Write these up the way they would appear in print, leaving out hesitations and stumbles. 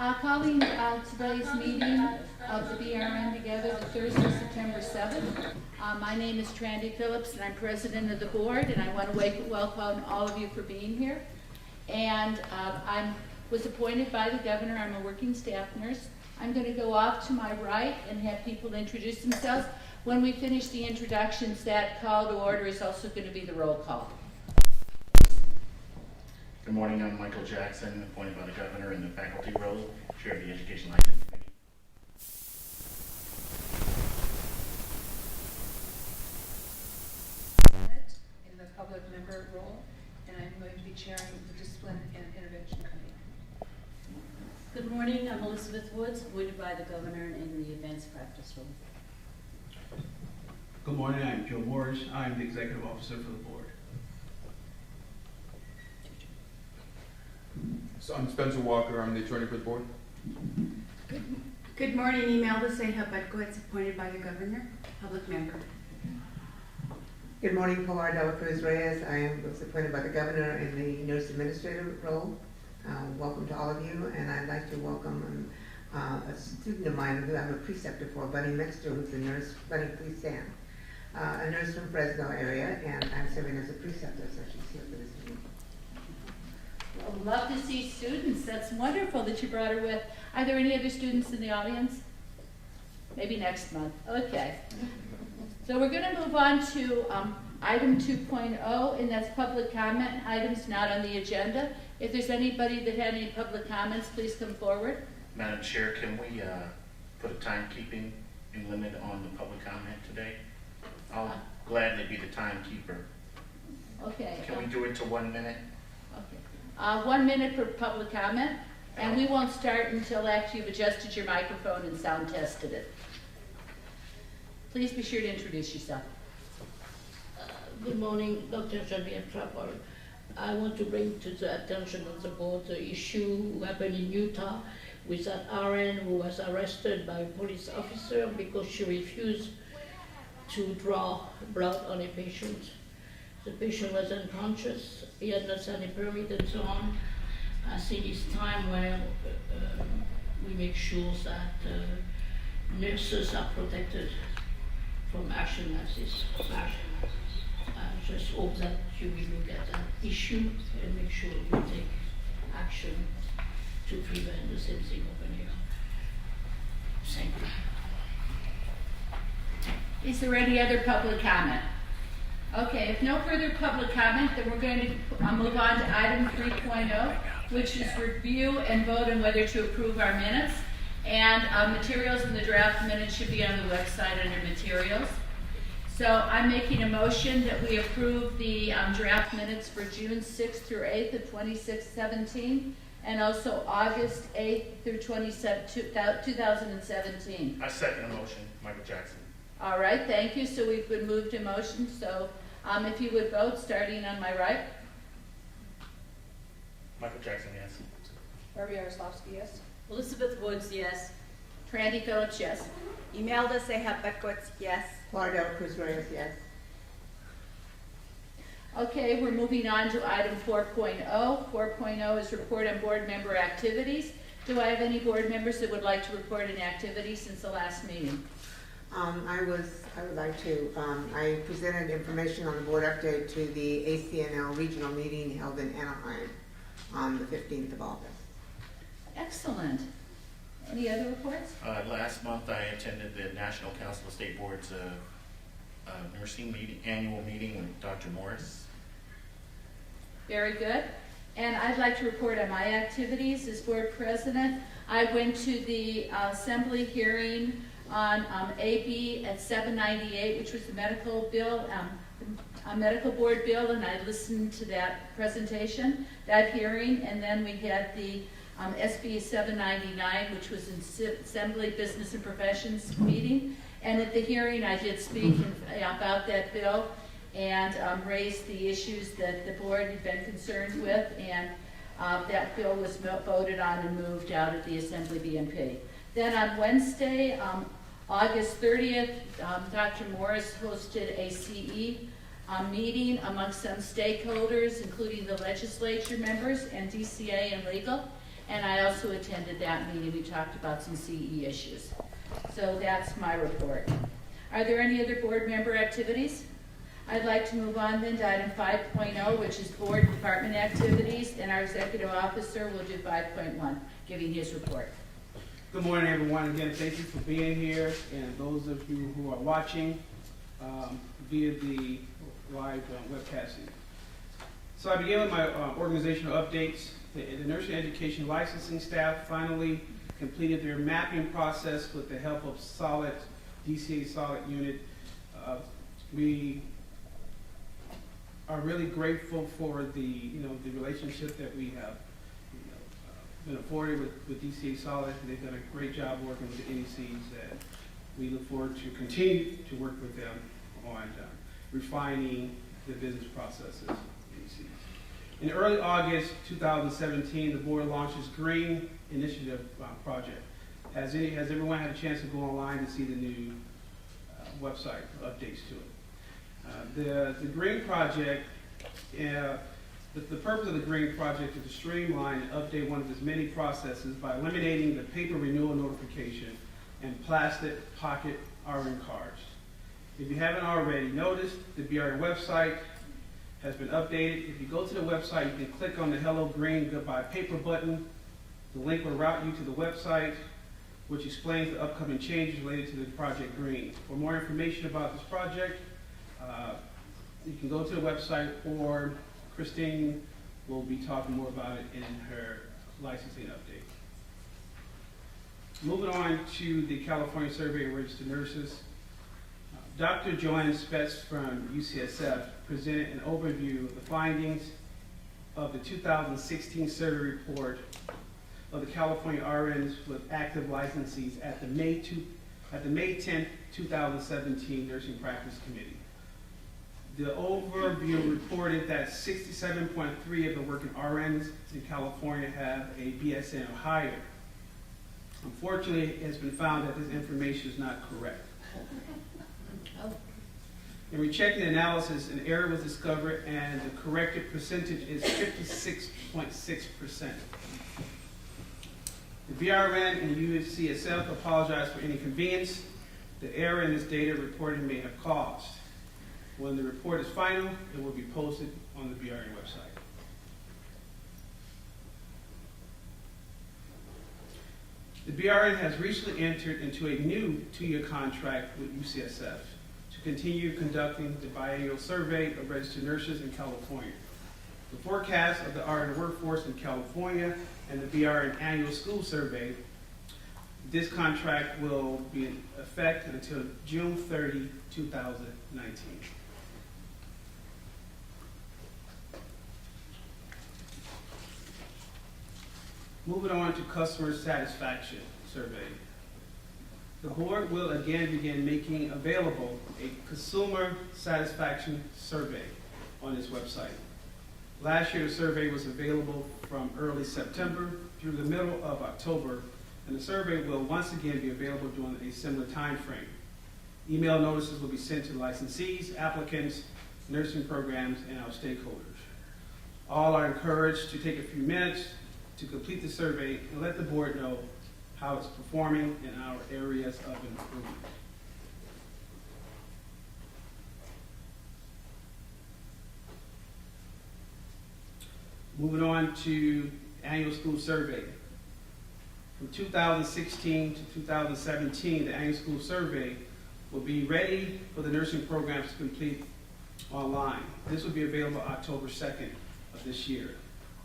Calling today's meeting of the BRN together, the Thursday, September 7th. My name is Trandy Phillips, and I'm president of the board, and I want to welcome all of you for being here. And I was appointed by the governor. I'm a working staff nurse. I'm going to go off to my right and have people introduce themselves. When we finish the introductions, that call to order is also going to be the roll call. Good morning, I'm Michael Jackson, appointed by the governor in the faculty role, chair of the Education License Committee. In the public member role, and I'm going to be chairing the Discipline and Intervention Committee. Good morning, I'm Elizabeth Woods, appointed by the governor in the advanced practice role. Good morning, I'm Joe Morris. I'm the executive officer for the board. So I'm Spencer Walker, I'm the attorney for the board. Good morning, Imelda Ceja Betkowitz, appointed by the governor, public member. Good morning, Pilar Dela Cruz Reyes. I was appointed by the governor in the nurse administrator role. Welcome to all of you, and I'd like to welcome a student of mine who I'm a preceptor for, Bunny Mixter, who's a nurse. Bunny, please stand. A nurse from Fresno area, and I'm serving as a preceptor, so she's here for this meeting. Well, love to see students. That's wonderful that you brought her with. Are there any other students in the audience? Maybe next month. Okay. So we're going to move on to item 2.0, and that's public comment. Items not on the agenda. If there's anybody that had any public comments, please come forward. Madam Chair, can we put a timekeeping limit on the public comment today? I'll gladly be the timekeeper. Okay. Can we do it to 1 minute? Okay. 1 minute for public comment, and we won't start until after you've adjusted your microphone and sound tested it. Please be sure to introduce yourself. Good morning, Dr. Genevieve Trapper. I want to bring to the attention of the board the issue happened in Utah with that RN who was arrested by a police officer because she refused to draw blood on a patient. The patient was unconscious, he had not signed a permit and so on. I think it's time when we make sure that nurses are protected from action like this. I just hope that you will look at that issue and make sure you take action to prevent the same thing happening. Thank you. Is there any other public comment? Okay, if no further public comment, then we're going to move on to item 3.0, which is review and vote on whether to approve our minutes. And materials in the draft minutes should be on the website under materials. So I'm making a motion that we approve the draft minutes for June 6th through 8th of 2017, and also August 8th through 2017. I second the motion, Michael Jackson. All right, thank you. So we've been moved to motion. So if you would vote, starting on my right. Michael Jackson, yes. Barbie Yaroslavsky, yes. Elizabeth Woods, yes. Trandy Phillips, yes. Imelda Ceja Betkowitz, yes. Pilar Dela Cruz Reyes, yes. Okay, we're moving on to item 4.0. 4.0 is report on board member activities. Do I have any board members that would like to report an activity since the last meeting? I presented information on the board update to the ACNL regional meeting held in Anaheim on the 15th of August. Excellent. Any other reports? Last month I attended the National Council of State Boards nursing annual meeting with Dr. Morris. Very good. And I'd like to report on my activities as board president. I went to the assembly hearing on AB at 798, which was the medical bill, a medical board bill, and I listened to that presentation, that hearing, and then we had the SB 799, which was an Assembly Business and Professions meeting, and at the hearing I did speak about that bill and raised the issues that the board had been concerned with, and that bill was voted on and moved out of the Assembly BNP. Then on Wednesday, August 30th, Dr. Morris hosted a CE meeting amongst some stakeholders, including the legislature members and DCA and legal. and I also attended that meeting. We talked about some CE issues. So that's my report. Are there any other board member activities? I'd like to move on then to item 5.0, which is board and department activities, and our executive officer will do 5.1, giving his report. Good morning, everyone. Again, thank you for being here, and those of you who are watching via the live webcasting. So I begin with my organizational updates. The nursing education licensing staff finally completed their mapping process with the help of DCA Solid unit. We are really grateful for the relationship that we have been afforded with DCA Solid. They've done a great job working with the NECs, and we look forward to continue to work with them on refining the business processes of NECs. In early August 2017, the board launched its Green Initiative project. Has everyone had a chance to go online to see the new website updates to it? The Green Project, the purpose of the Green Project is to streamline and update one of its many processes by eliminating the paper renewal notification and plastic pocket RN cards. If you haven't already noticed, the BRN website has been updated. If you go to the website, you can click on the Hello Green Goodbye Paper button. The link will route you to the website, which explains the upcoming changes related to the Project Green. For more information about this project, you can go to the website, or Christine will be talking more about it in her licensing update. Moving on to the California Survey of Registered Nurses. Dr. Joanne Spetz from UCSF presented an overview of the findings of the 2016 survey report of the California RNs with active licensees at the May 10, 2017 Nursing Practice Committee. The overview reported that 67.3% of the working RNs in California have a BSN or higher. Unfortunately, it has been found that this information is not correct. In rechecking the analysis, an error was discovered, and the corrected percentage is 56.6%. The VRN and UCSF apologize for any inconvenience the error in this data reporting may have caused. When the report is final, it will be posted on the BRN website. The BRN has recently entered into a new 2-year contract with UCSF to continue conducting the biannual survey of registered nurses in California. The forecast of the RN workforce in California and the BRN annual school survey, this contract will be in effect until June 30, 2019. Moving on to customer satisfaction survey. The board will again begin making available a consumer satisfaction survey on its website. Last year, the survey was available from early September through the middle of October, and the survey will once again be available during a similar time frame. Email notices will be sent to licensees, applicants, nursing programs, and our stakeholders. All are encouraged to take a few minutes to complete the survey and let the board know how it's performing in our areas of improvement. Moving on to annual school survey. From 2016 to 2017, the annual school survey will be ready for the nursing programs to complete online. This will be available October 2nd of this year.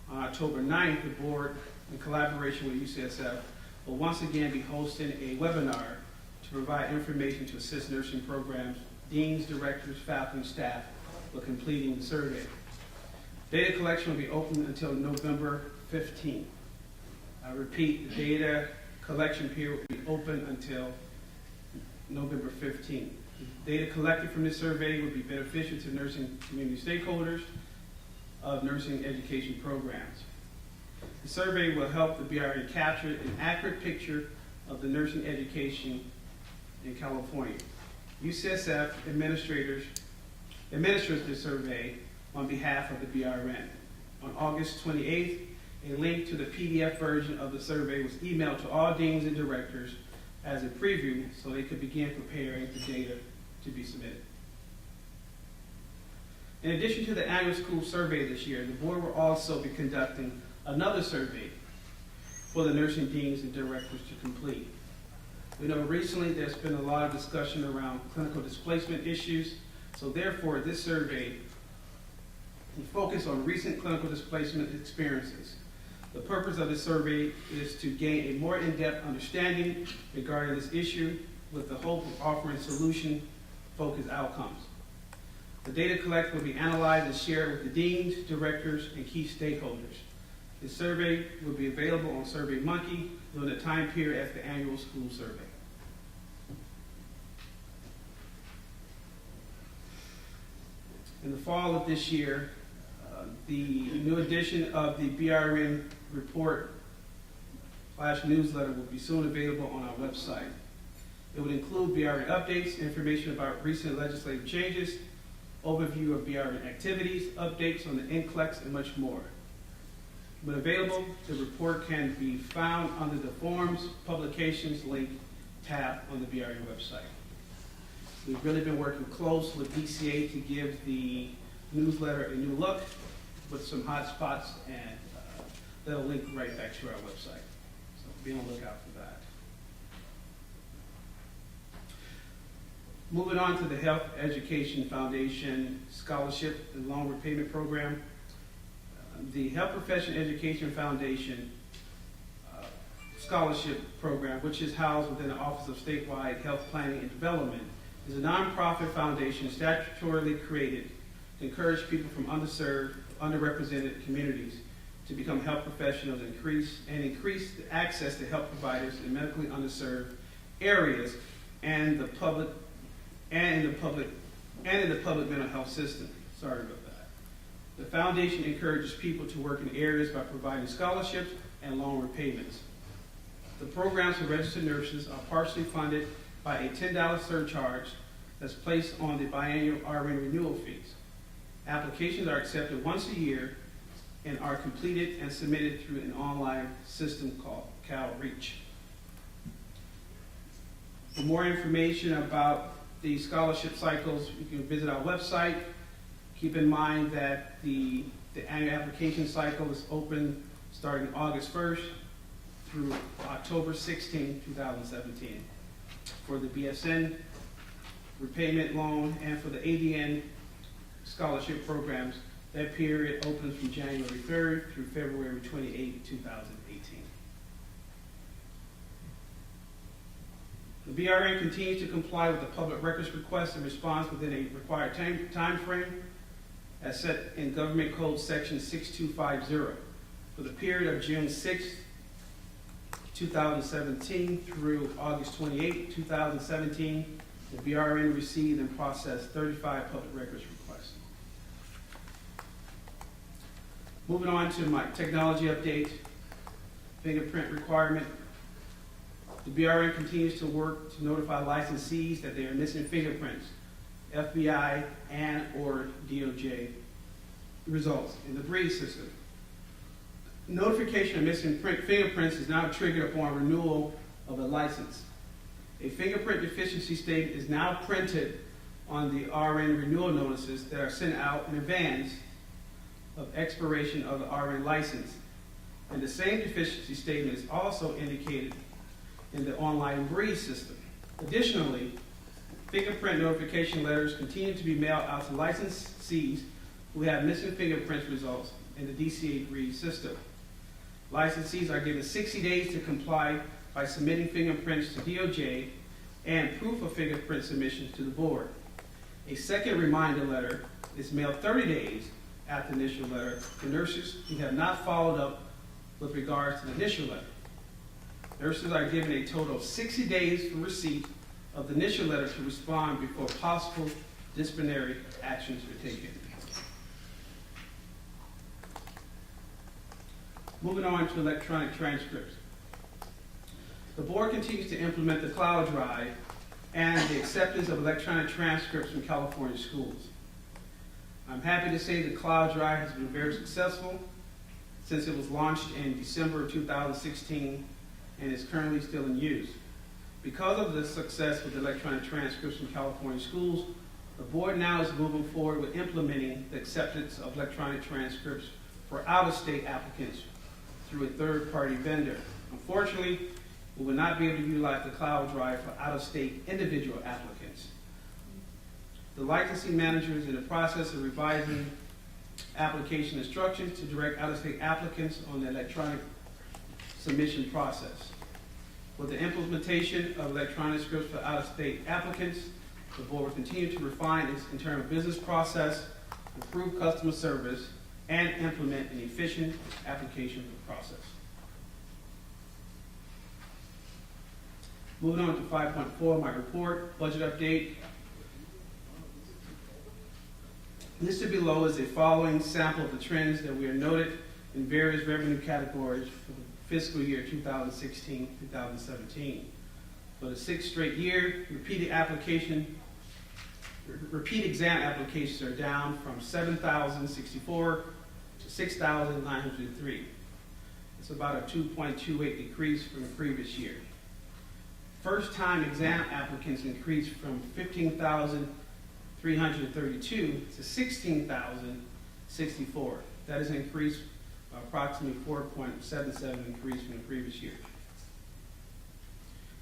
On October 9th, the board, in collaboration with UCSF, will once again be hosting a webinar to provide information to assist nursing programs, deans, directors, faculty, staff with completing the survey. Data collection will be open until November 15th. I repeat, the data collection period will be open until November 15th. The data collected from this survey will be beneficial to nursing community stakeholders of nursing education programs. The survey will help the BRN capture an accurate picture of the nursing education in California. UCSF administers the survey on behalf of the BRN. On August 28th, A link to the PDF version of the survey was emailed to all deans and directors as a preview so they could begin preparing the data to be submitted. In addition to the annual school survey this year, the board will also be conducting another survey for the nursing deans and directors to complete. We know recently there's been a lot of discussion around clinical displacement issues, so therefore this survey will focus on recent clinical displacement experiences. The purpose of the survey is to gain a more in-depth understanding regarding this issue with the hope of offering solution-focused outcomes. The data collected will be analyzed and shared with the deans, directors, and key stakeholders. The survey will be available on SurveyMonkey during the time period as the annual school survey. In the fall of this year, the new edition of the BRN report / newsletter will be soon available on our website. It would include BRN updates, information about recent legislative changes, overview of BRN activities, updates on the NCLEX, and much more. When available, the report can be found under the Forms Publications link tab on the BRN website. We've really been working close with DCA to give the newsletter a new look with some hot spots, and they'll link right back to our website. So be on the lookout for that. Moving on to the Health Education Foundation Scholarship and Loan Repayment Program. The Health Profession Education Foundation Scholarship Program, which is housed within the Office of Statewide Health Planning and Development, is a nonprofit foundation statutorily created to encourage people from underserved, underrepresented communities to become health professionals and increase the access to health providers in medically underserved areas and the public mental health system. Sorry about that. The foundation encourages people to work in areas by providing scholarships and loan repayments. The programs for registered nurses are partially funded by a $10 surcharge that's placed on the biannual RN renewal fees. Applications are accepted once a year and are completed and submitted through an online system called CalReach. For more information about the scholarship cycles, you can visit our website. Keep in mind that the annual application cycle is open starting August 1st through October 16, 2017. For the BSN repayment loan and for the ADN scholarship programs, that period opens from January 3rd through February 28, 2018. The BRN continues to comply with the public records request and response within a required time frame as set in Government Code Section 6250. For the period of June 6, 2017 through August 28, 2017, the BRN received and processed 35 public records requests. Moving on to my technology update, fingerprint requirement. The BRN continues to work to notify licensees that they are missing fingerprints, FBI and or DOJ results in the BREEZE system. Notification of missing fingerprints is now triggered upon renewal of a license. A fingerprint deficiency statement is now printed on the RN renewal notices that are sent out in advance of expiration of the RN license. And the same deficiency statement is also indicated in the online BREEZE system. Additionally, fingerprint notification letters continue to be mailed out to licensees who have missing fingerprint results in the DCA BREEZE system. Licensees are given 60 days to comply by submitting fingerprints to DOJ and proof of fingerprint submission to the board. A second reminder letter is mailed 30 days after the initial letter to nurses who have not followed up with regards to the initial letter. Nurses are given a total of 60 days for receipt of the initial letter to respond before possible disciplinary actions are taken. Moving on to electronic transcripts. The board continues to implement the cloud drive and the acceptance of electronic transcripts from California schools. I'm happy to say the cloud drive has been very successful. since it was launched in December of 2016 and is currently still in use. Because of the success with electronic transcripts in California schools, the board now is moving forward with implementing the acceptance of electronic transcripts for out-of-state applicants through a third-party vendor. Unfortunately, we will not be able to utilize the cloud drive for out-of-state individual applicants. The licensing manager is in the process of revising application instructions to direct out-of-state applicants on the electronic submission process. For the implementation of electronic scripts for out-of-state applicants, the board will continue to refine its internal business process, improve customer service, and implement an efficient application process. Moving on to 5.4, my report, budget update. Listed below is a following sample of the trends that we are noted in various revenue categories for the fiscal year 2016-2017. For the sixth straight year, repeat exam applications are down from 7,064 to 6,903. It's about a 2.28 decrease from the previous year. First-time exam applicants increased from 15,332 to 16,064. That is an increase of approximately 4.77 increase from the previous year.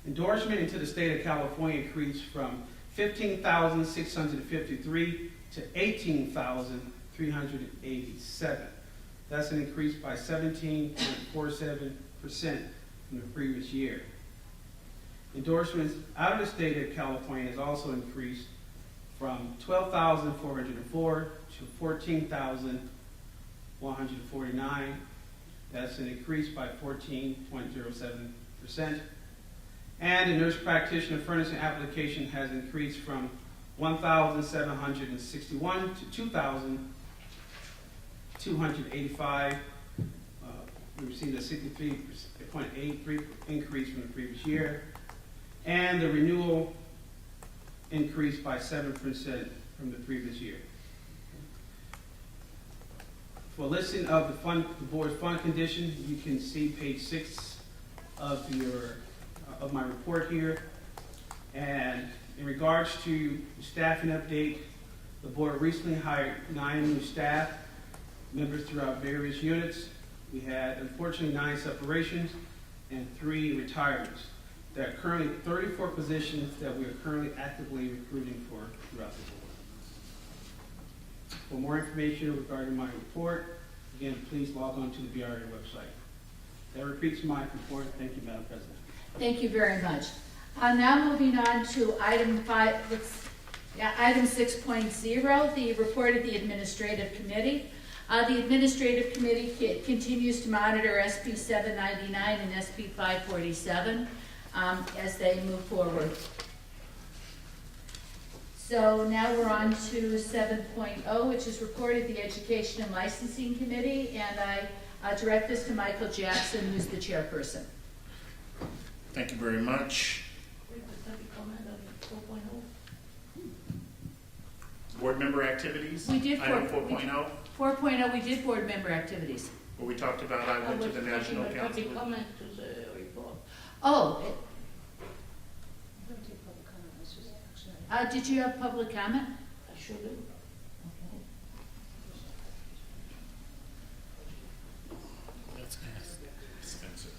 Endorsement into the state of California increased from 15,653 to 18,387. That's an increase by 17.47% from the previous year. Endorsements out of the state of California has also increased from 12,404 to 14,149. That's an increase by 14.07%. And the nurse practitioner furnishing application has increased from 1,761 to 2,285. We received a 63.83 increase from the previous year. And the renewal increased by 7% from the previous year. For a listing of the board's fund condition, you can see page 6 of my report here. And in regards to staffing update, the board recently hired 9 new staff members throughout various units. We had, unfortunately, 9 separations and 3 retirements. There are currently 34 positions that we are currently actively recruiting for throughout the board. For more information regarding my report, again, please log on to the BRA website. That repeats my report. Thank you, Madam President. Thank you very much. Now moving on to item 6.0, the report of the Administrative Committee. The Administrative Committee continues to monitor SB 799 and SB 547 as they move forward. So now we're on to 7.0, which is report of the Education and Licensing Committee, and I direct this to Michael Jackson, who's the chairperson. Thank you very much. Board member activities? We did Item 4.0, 4.0, we did board member activities. where we talked about I went to the National Council. Public comment to the report. Oh, I'm going to take public comment, it's just action item. did you have public comment? I sure do. That's expensive.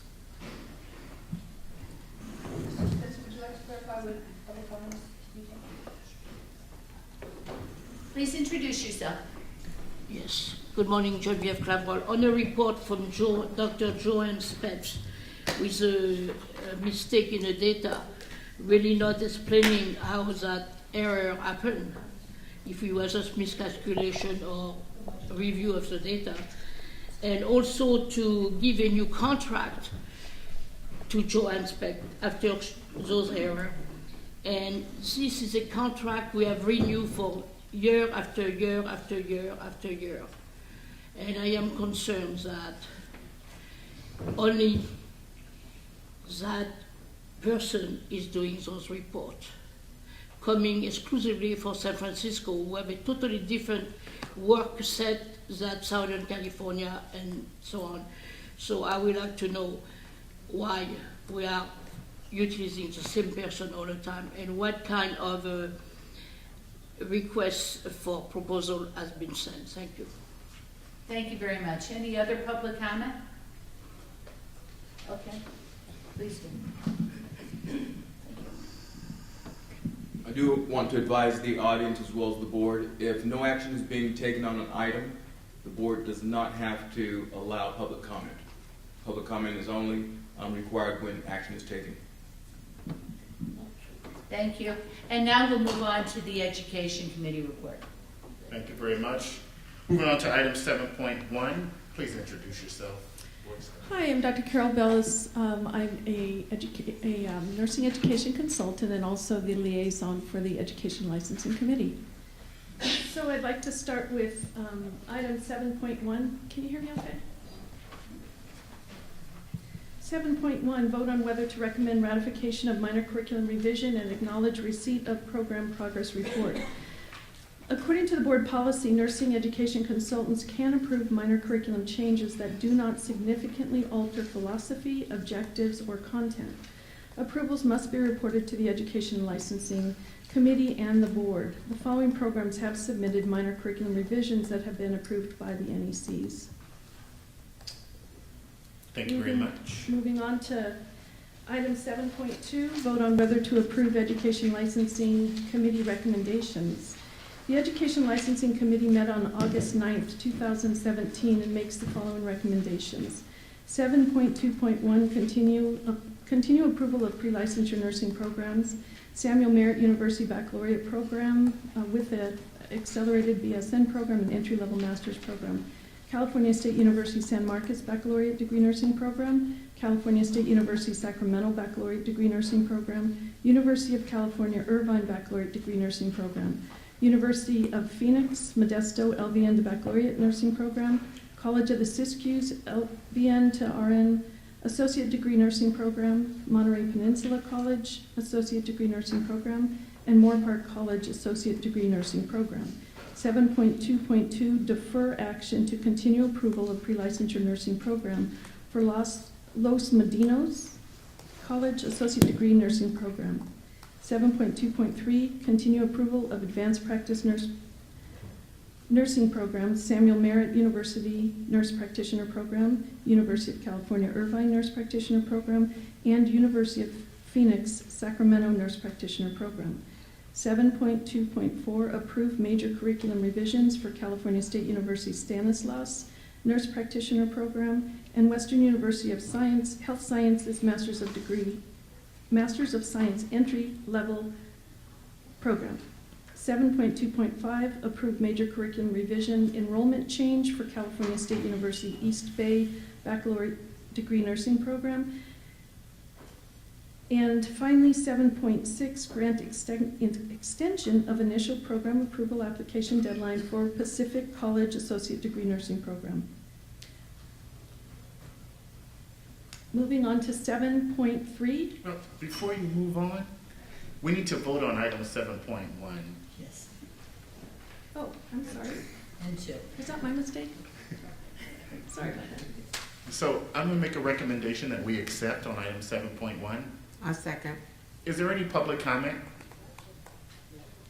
Would you like to clarify what public comments meeting? Please introduce yourself. Yes. Good morning, Genevieve Clavel. On a report from Dr. Joanne Spetz with a mistake in the data, really not explaining how that error happened, if it was a miscalculation or review of the data. And also to give a new contract to Joanne Spetz after those errors. And this is a contract we have renewed for year after year after year after year. And I am concerned that only that person is doing those reports. coming exclusively for San Francisco, who have a totally different work set than Southern California and so on. So I would like to know why we are utilizing the same person all the time and what kind of requests for proposal has been sent. Thank you. Thank you very much. Any other public comment? Okay, please do. I do want to advise the audience as well as the board, if no action is being taken on an item, the board does not have to allow public comment. Public comment is only required when action is taken. Thank you. And now we'll move on to the Education Committee report. Thank you very much. Moving on to item 7.1, please introduce yourself. Hi, I'm Dr. Carol Bellis. I'm a nursing education consultant and also the liaison for the Education Licensing Committee. So I'd like to start with item 7.1. Can you hear me okay? 7.1, vote on whether to recommend ratification of minor curriculum revision and acknowledge receipt of program progress report. According to the board policy, nursing education consultants can approve minor curriculum changes that do not significantly alter philosophy, objectives, or content. Approvals must be reported to the Education Licensing Committee and the board. The following programs have submitted minor curriculum revisions that have been approved by the NECs. Thank you very much. Moving on to item 7.2, vote on whether to approve Education Licensing Committee recommendations. The Education Licensing Committee met on August 9th, 2017 and makes the following recommendations. 7.2.1, continue approval of pre-licensure nursing programs. Samuel Merritt University Baccalaureate Program with an accelerated BSN program and entry-level master's program. California State University San Marcos Baccalaureate Degree Nursing Program, California State University Sacramento Baccalaureate Degree Nursing Program, University of California Irvine Baccalaureate Degree Nursing Program, University of Phoenix Modesto LVN to Baccalaureate Nursing Program, College of the Siskiyous LVN to RN Associate Degree Nursing Program, Monterey Peninsula College Associate Degree Nursing Program, and Moore Park College Associate Degree Nursing Program. 7.2.2, defer action to continue approval of pre-licensure nursing program for Los Medinos College Associate Degree Nursing Program. 7.2.3, continue approval of advanced practice nursing program, Samuel Merritt University Nurse Practitioner Program, University of California Irvine Nurse Practitioner Program, and University of Phoenix Sacramento Nurse Practitioner Program. 7.2.4, approve major curriculum revisions for California State University Stanislaus Nurse Practitioner Program and Western University of Science, Health Sciences Masters of Science entry-level program. 7.2.5, approve major curriculum revision enrollment change for California State University East Bay Baccalaureate Degree Nursing Program. And finally, 7.6, grant extension of initial program approval application deadline for Pacific College Associate Degree Nursing Program. Moving on to 7.3. Well, before you move on, we need to vote on item 7.1. Yes. Oh, I'm sorry. And 2. Was that my mistake? Sorry about that. So I'm going to make a recommendation that we accept on item 7.1. I'll second. Is there any public comment?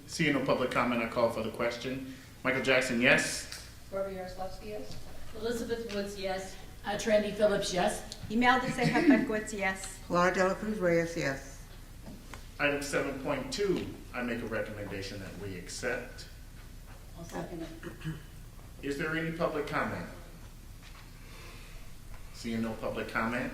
Seeing no public comment, I call for the question. Michael Jackson, yes. Barbara Yaroslavsky, yes. Elizabeth Woods, yes. Trendy Phillips, yes. Imelda Ceja Berkowitz, yes. Laura Dela Cruz Reyes, yes. Item 7.2, I make a recommendation that we accept. I'll second it. Is there any public comment? Seeing no public comment,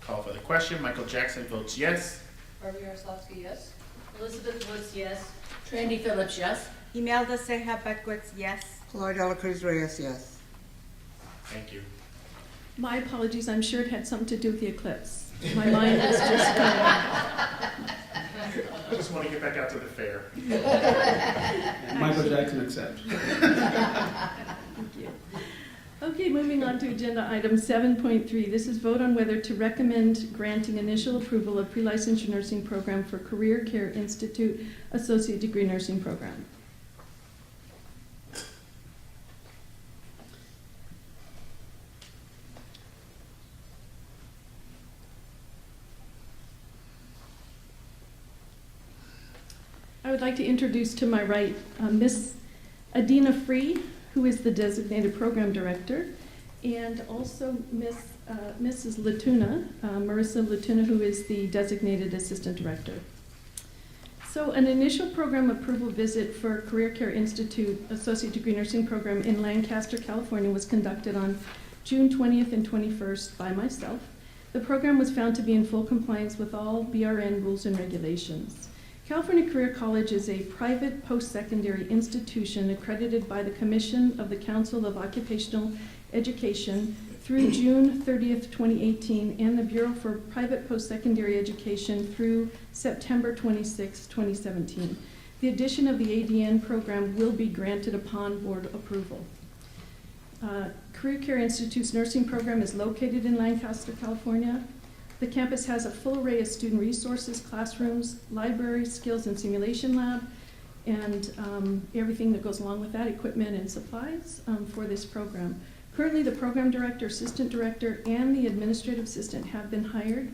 call for the question. Michael Jackson votes yes. Barbara Yaroslavsky, yes. Elizabeth Woods, yes. Trendy Phillips, yes. Imelda Ceja Berkowitz, yes. Laura Dela Cruz Reyes, yes. Thank you. My apologies, I'm sure it had something to do with the eclipse. My mind is just going. I just want to get back out to the fair. Michael Jackson accepts. Thank you. Okay, moving on to agenda item 7.3. This is vote on whether to recommend granting initial approval of pre-licensure nursing program for Career Care Institute Associate Degree Nursing Program. I would like to introduce to my right Miss Adina Free, who is the designated program director, and also Mrs. Latuna, Marissa Latuna, who is the designated assistant director. So an initial program approval visit for Career Care Institute Associate Degree Nursing Program in Lancaster, California was conducted on June 20th and 21st by myself. The program was found to be in full compliance with all BRN rules and regulations. California Career College is a private post-secondary institution accredited by the Commission of the Council of Occupational Education through June 30th, 2018, and the Bureau for Private Post-Secondary Education through September 26, 2017. The addition of the ADN program will be granted upon board approval. Career Care Institute's nursing program is located in Lancaster, California. The campus has a full array of student resources, classrooms, libraries, skills and simulation lab, and everything that goes along with that, equipment and supplies for this program. Currently, the program director, assistant director, and the administrative assistant have been hired,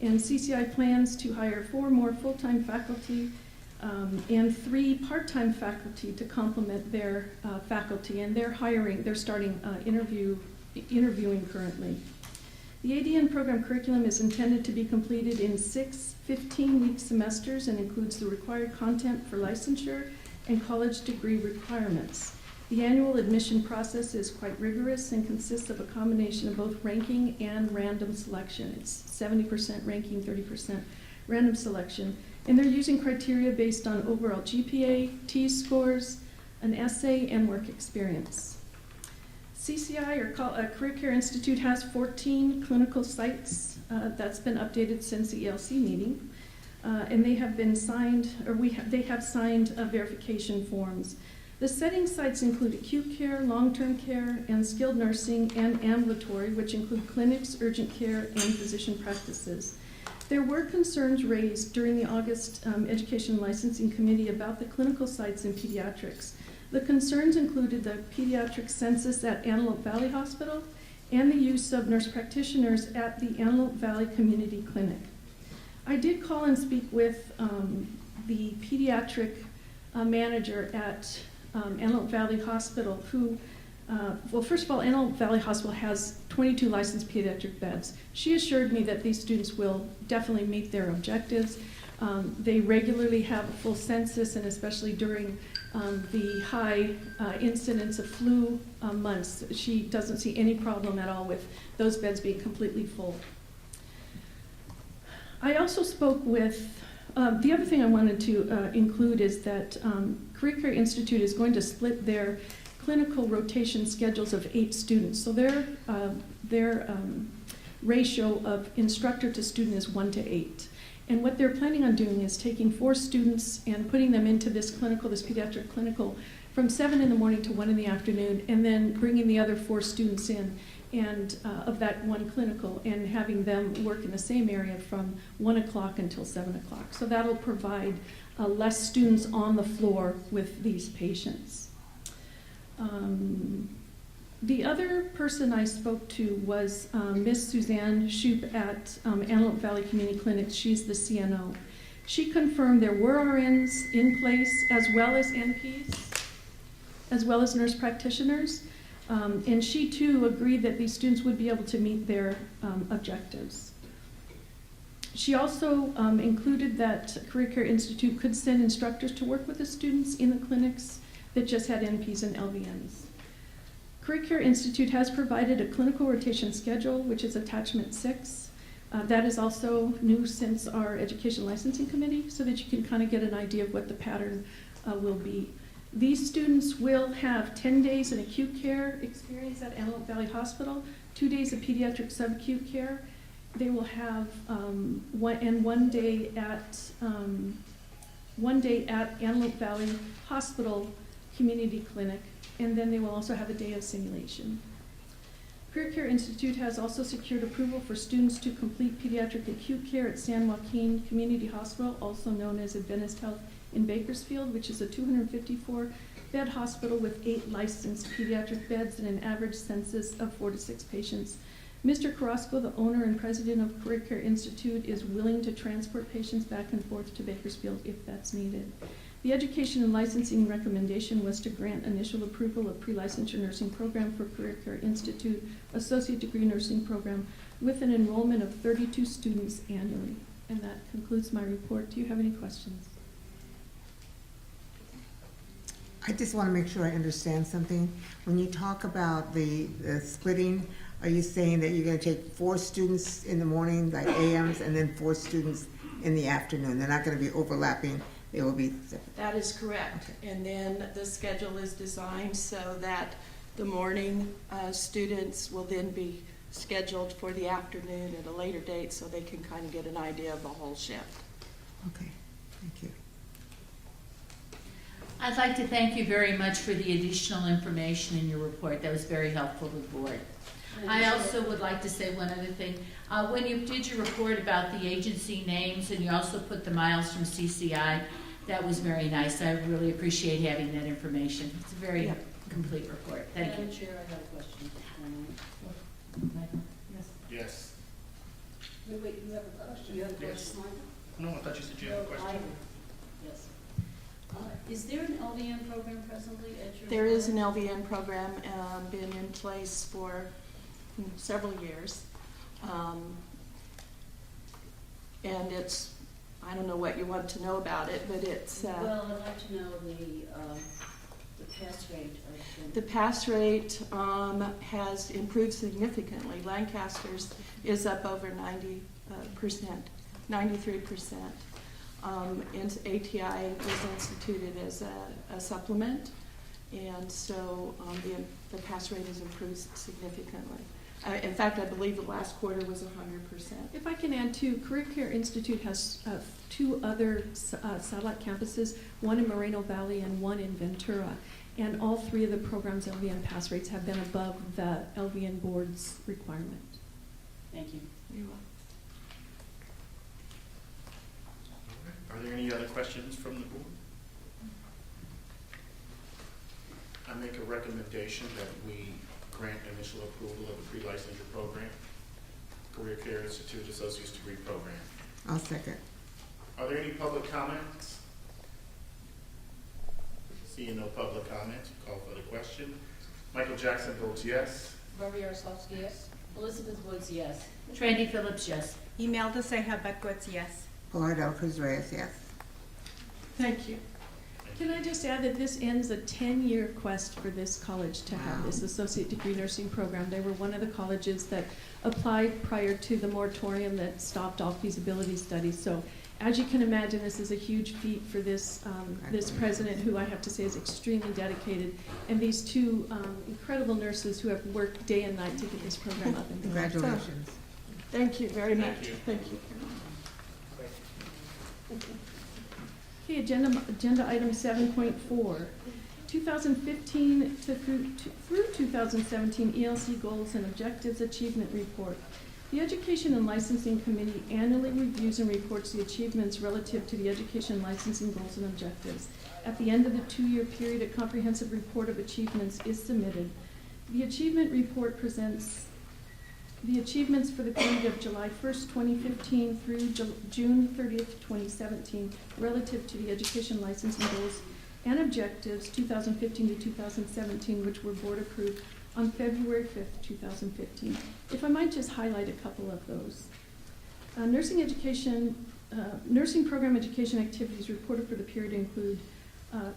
and CCI plans to hire 4 more full-time faculty and 3 part-time faculty to complement their faculty, and they're starting interviewing currently. The ADN program curriculum is intended to be completed in 6 15-week semesters and includes the required content for licensure and college degree requirements. The annual admission process is quite rigorous and consists of a combination of both ranking and random selection. It's 70% ranking, 30% random selection. And they're using criteria based on overall GPA, T-scores, an essay, and work experience. CCI, or Career Care Institute, has 14 clinical sites. That's been updated since the ELC meeting. And they have been signed, they have signed verification forms. The setting sites include acute care, long-term care, and skilled nursing, and ambulatory, which include clinics, urgent care, and physician practices. There were concerns raised during the August Education Licensing Committee about the clinical sites in pediatrics. The concerns included the pediatric census at Antelope Valley Hospital and the use of nurse practitioners at the Antelope Valley Community Clinic. I did call and speak with the pediatric manager at Antelope Valley Hospital, who, well, first of all, Antelope Valley Hospital has 22 licensed pediatric beds. She assured me that these students will definitely meet their objectives. They regularly have a full census, and especially during the high incidence of flu months, she doesn't see any problem at all with those beds being completely full. I also spoke with, the other thing I wanted to include is that Career Care Institute is going to split their clinical rotation schedules of 8 students. So their ratio of instructor to student is 1 to 8. And what they're planning on doing is taking 4 students and putting them into this clinical, this pediatric clinical, from 7 in the morning to 1 in the afternoon, and then bringing the other 4 students in and of that one clinical, and having them work in the same area from 1 o'clock until 7 o'clock. So that'll provide less students on the floor with these patients. The other person I spoke to was Miss Suzanne Shoup at Antelope Valley Community Clinic. She's the CNO. She confirmed there were RNs in place, as well as NPs, as well as nurse practitioners. And she too agreed that these students would be able to meet their objectives. She also included that Career Care Institute could send instructors to work with the students in the clinics that just had NPs and LVNs. Career Care Institute has provided a clinical rotation schedule, which is attachment 6. That is also new since our Education Licensing Committee, so that you can kind of get an idea of what the pattern will be. These students will have 10 days in acute care experience at Antelope Valley Hospital, 2 days of pediatric subacute care. They will have one day at Antelope Valley Hospital Community Clinic, and then they will also have a day of simulation. Career Care Institute has also secured approval for students to complete pediatric acute care at San Joaquin Community Hospital, also known as Adventist Health in Bakersfield, which is a 254-bed hospital with 8 licensed pediatric beds and an average census of 4 to 6 patients. Mr. Carrasco, the owner and president of Career Care Institute, is willing to transport patients back and forth to Bakersfield if that's needed. The education and licensing recommendation was to grant initial approval of pre-licensure nursing program for Career Care Institute Associate Degree Nursing Program with an enrollment of 32 students annually. And that concludes my report. Do you have any questions? I just want to make sure I understand something. When you talk about the splitting, are you saying that you're going to take 4 students in the morning, like AMs, and then 4 students in the afternoon? They're not going to be overlapping, they will be separate? That is correct. And then the schedule is designed so that the morning students will then be scheduled for the afternoon at a later date so they can kind of get an idea of the whole shift. Okay, thank you. I'd like to thank you very much for the additional information in your report. That was very helpful to the board. I also would like to say one other thing. When you did your report about the agency names and you also put the miles from CCI, that was very nice. I really appreciate having that information. It's a very complete report. Thank you. Madam Chair, I have a question. Yes. Wait, you have a question? You have a Yes. question, Michael? No, I thought you said you had a No, I question. do. Yes. Is there an LVN program presently at your? There is an LVN program been in place for several years. And it's, I don't know what you want to know about it, but it's, Well, I'd like to know the pass rate of the pass rate has improved significantly. Lancaster's is up over 90%, 93%. And ATI was instituted as a supplement, and so the pass rate has improved significantly. In fact, I believe the last quarter was 100%. If I can add too, Career Care Institute has 2 other satellite campuses, one in Moreno Valley and one in Ventura. And all 3 of the programs' LVN pass rates have been above the LVN board's requirement. Thank you. You're welcome. Are there any other questions from the board? I make a recommendation that we grant initial approval of the pre-licensure program, Career Care Institute Associate's Degree Program. I'll second. Are there any public comments? Seeing no public comments, call for the question. Michael Jackson votes yes. Barbara Yaroslavsky, yes. Elizabeth Woods, yes. Trandy Phillips, yes. Imelda Seja Butkowitz, yes. Pilar Del Cruz Reyes, yes. Thank you. Can I just add that this ends a 10-year quest for this college to have this associate degree nursing program. They were one of the colleges that applied prior to the moratorium that stopped all feasibility studies. So as you can imagine, this is a huge feat for this, this president, who I have to say is extremely dedicated, and these 2 incredible nurses who have worked day and night to get this program up and going. Congratulations. Thank you very much. Thank you. Thank you. Okay, agenda item 7.4, 2015 through 2017 ELC Goals and Objectives Achievement Report. The Education and Licensing Committee annually reviews and reports the achievements relative to the education licensing goals and objectives. At the end of the 2-year period, a comprehensive report of achievements is submitted. The achievement report presents the achievements for the period of July 1st, 2015 through June 30th, 2017, relative to the education licensing goals and objectives 2015 to 2017, which were board approved on February 5th, 2015. If I might just highlight a couple of those. Nursing program education activities reported for the period include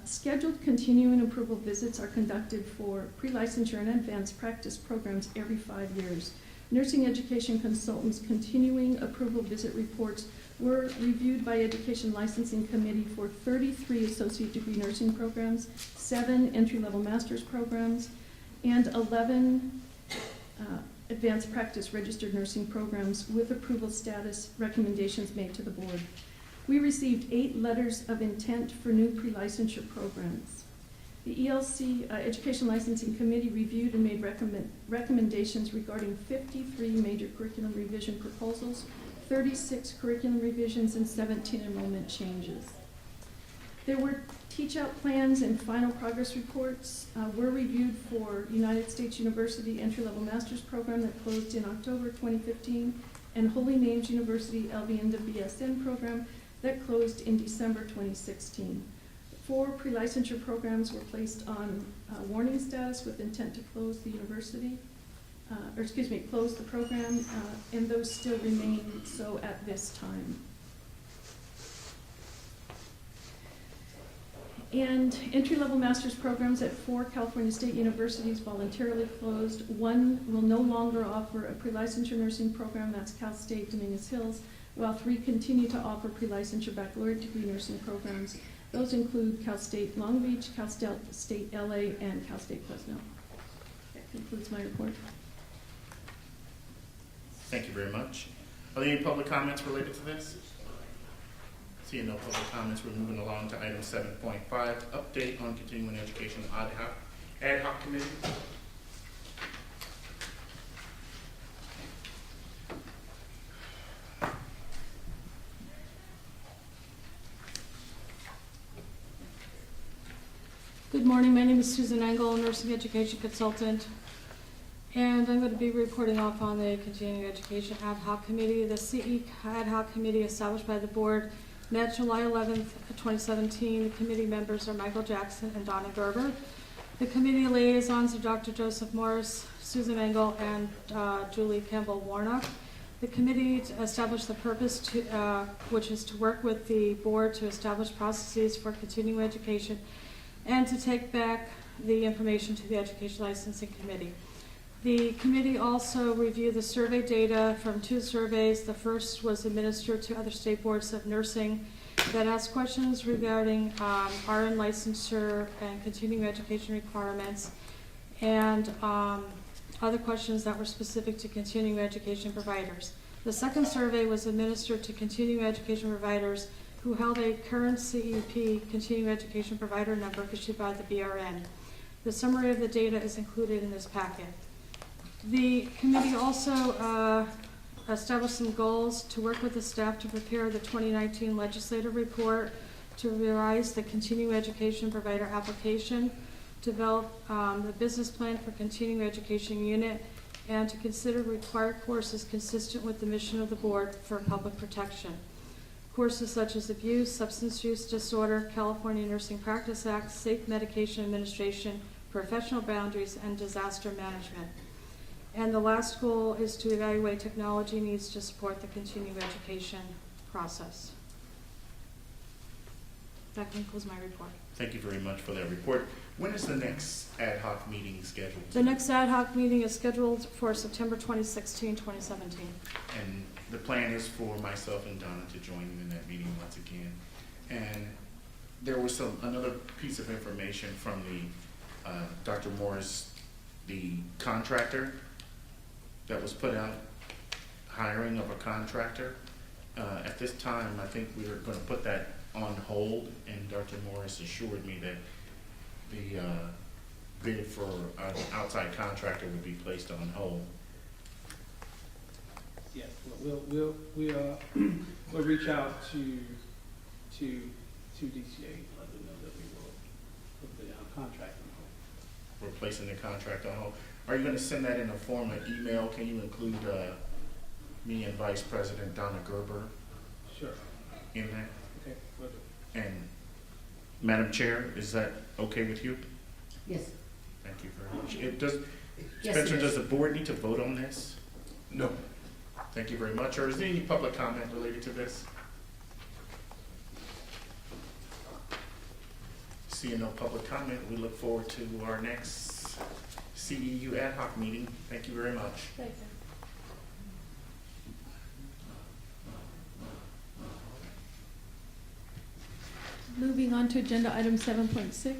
scheduled continuing approval visits are conducted for pre-licensure and advanced practice programs every 5 years. Nursing education consultants' continuing approval visit reports were reviewed by Education Licensing Committee for 33 associate degree nursing programs, 7 entry-level master's programs, and 11 advanced practice registered nursing programs with approval status recommendations made to the board. We received 8 letters of intent for new pre-licensure programs. The ELC Education Licensing Committee reviewed and made recommendations regarding 53 major curriculum revision proposals, 36 curriculum revisions, and 17 enrollment changes. There were teach-out plans and final progress reports were reviewed for United States University entry-level master's program that closed in October 2015, and Holy Names University LVN to BSN program that closed in December 2016. 4 pre-licensure programs were placed on warning status with intent to close the university, close the program, and those still remain so at this time. And entry-level master's programs at 4 California State Universities voluntarily closed. 1 will no longer offer a pre-licensure nursing program, that's Cal State Dominguez Hills, while 3 continue to offer pre-licensure baccalaureate degree nursing programs. Those include Cal State Long Beach, Cal State LA, and Cal State Fresno. That concludes my report. Thank you very much. Are there any public comments related to this? Seeing no public comments, we're moving along to item 7.5, update on continuing education ad hoc committee. Good morning, my name is Susan Engel, nursing education consultant, and I'm going to be reporting off on the continuing education ad hoc committee. The CE ad hoc committee established by the board met July 11th, 2017. The committee members are Michael Jackson and Donna Gerber. The committee liaisons are Dr. Joseph Morris, Susan Engel, and Julie Campbell Warnock. The committee established the purpose, which is to work with the board to establish processes for continuing education and to take back the information to the Education Licensing Committee. The committee also reviewed the survey data from 2 surveys. The first was administered to other state boards of nursing that asked questions regarding RN licensure and continuing education requirements, and other questions that were specific to continuing education providers. The second survey was administered to continuing education providers who held a current CEP, continuing education provider number, issued by the BRN. The summary of the data is included in this packet. The committee also established some goals to work with the staff to prepare the 2019 legislative report, to revise the continuing education provider application, develop the business plan for continuing education unit, and to consider required courses consistent with the mission of the board for public protection. Courses such as abuse, substance use disorder, California Nursing Practice Act, safe medication administration, professional boundaries, and disaster management. And the last goal is to evaluate technology needs to support the continuing education process. That concludes my report. Thank you very much for that report. When is the next ad hoc meeting scheduled? The next ad hoc meeting is scheduled for September 2016, 2017. And the plan is for myself and Donna to join you in that meeting once again. And there was another piece of information from the Dr. Morris, the contractor that was put out, hiring of a contractor. At this time, I think we were going to put that on hold, and Dr. Morris assured me that the bid for an outside contractor would be placed on hold. Yes, we'll reach out to DCA, let them know that we will put the contract on hold. We're placing the contract on hold. Are you going to send that in a form of email? Can you include me and Vice President Donna Gerber Sure. in that? Okay, will do. And Madam Chair, is that okay with you? Yes. Thank you very much. It does, Yes, Spencer, it does is. the board need to vote on this? No. Thank you very much. Or is there any public comment related to this? Seeing no public comment, we look forward to our next CEU ad hoc meeting. Thank you very much. Thank you. Moving on to agenda item 7.6,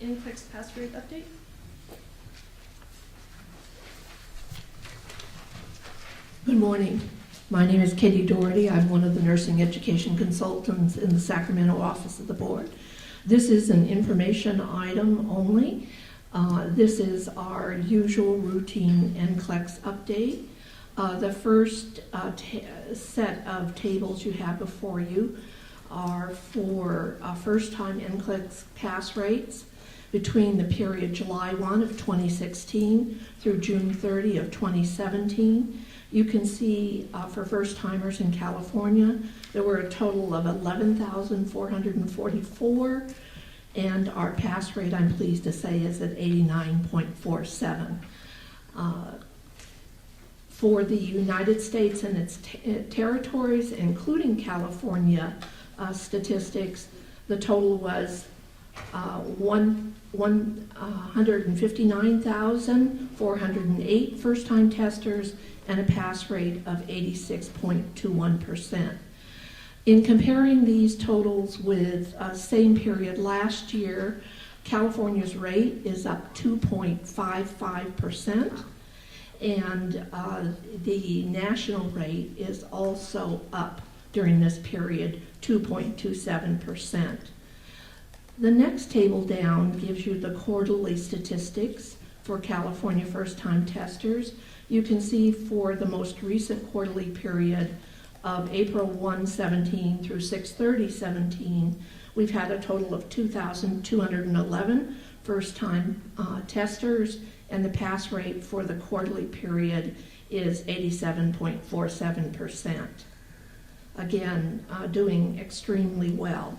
NCLEX pass rate update. Good morning. My name is Katie Doherty. I'm one of the nursing education consultants in the Sacramento office of the board. This is an information item only. This is our usual routine NCLEX update. The first set of tables you have before you are for first-time NCLEX pass rates between the period July 1 of 2016 through June 30 of 2017. You can see for first-timers in California, there were a total of 11,444, and our pass rate, I'm pleased to say, is at 89.47. For the United States and its territories, including California statistics, the total was 159,408 first-time testers and a pass rate of 86.21%. In comparing these totals with same period last year, California's rate is up 2.55%, and the national rate is also up during this period, 2.27%. The next table down gives you the quarterly statistics for California first-time testers. You can see for the most recent quarterly period of April 1/17 through 6/30/17, we've had a total of 2,211 first-time testers, and the pass rate for the quarterly period is 87.47%. Again, doing extremely well.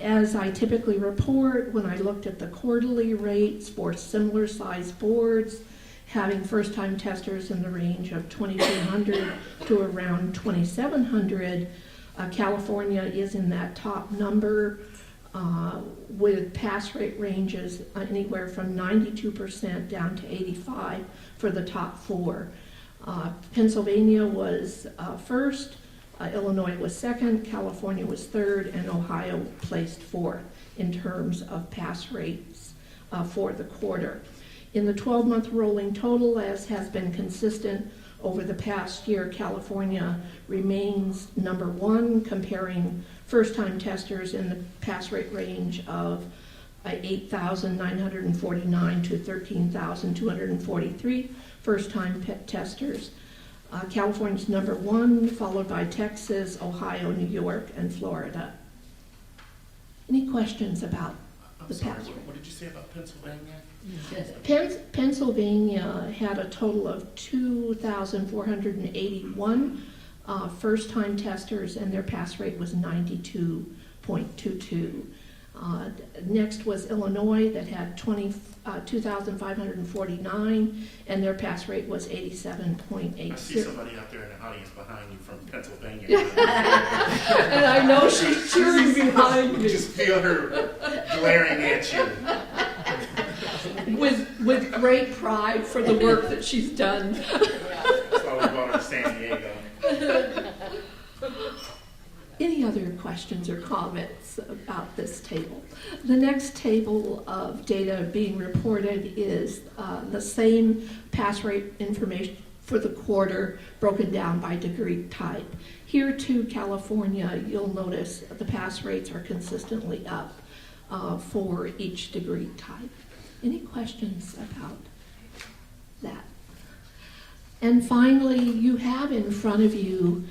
As I typically report, when I looked at the quarterly rates for similar sized boards, having first-time testers in the range of 2,200 to around 2,700, California is in that top number with pass rate ranges anywhere from 92% down to 85% for the top four. Pennsylvania was first, Illinois was second, California was third, and Ohio placed fourth in terms of pass rates for the quarter. In the 12-month rolling total, as has been consistent over the past year, California remains number one, comparing first-time testers in the pass rate range of 8,949 to 13,243 first-time testers. California's number one, followed by Texas, Ohio, New York, and Florida. Any questions about I'm the sorry, pass rate? what did you say about Pennsylvania? Pennsylvania had a total of 2,481 first-time testers, and their pass rate was 92.22. Next was Illinois, that had 2,549, and their pass rate was 87.86. I see somebody out there in the audience behind you from Pennsylvania. And I know she's cheering behind You me just feel her glaring at you. with great pride for the work that she's done. That's why we brought her to San Diego. Any other questions or comments about this table? The next table of data being reported is the same pass rate information for the quarter broken down by degree type. Here too, California, you'll notice the pass rates are consistently up for each degree type. Any questions about that? And finally, you have in front of you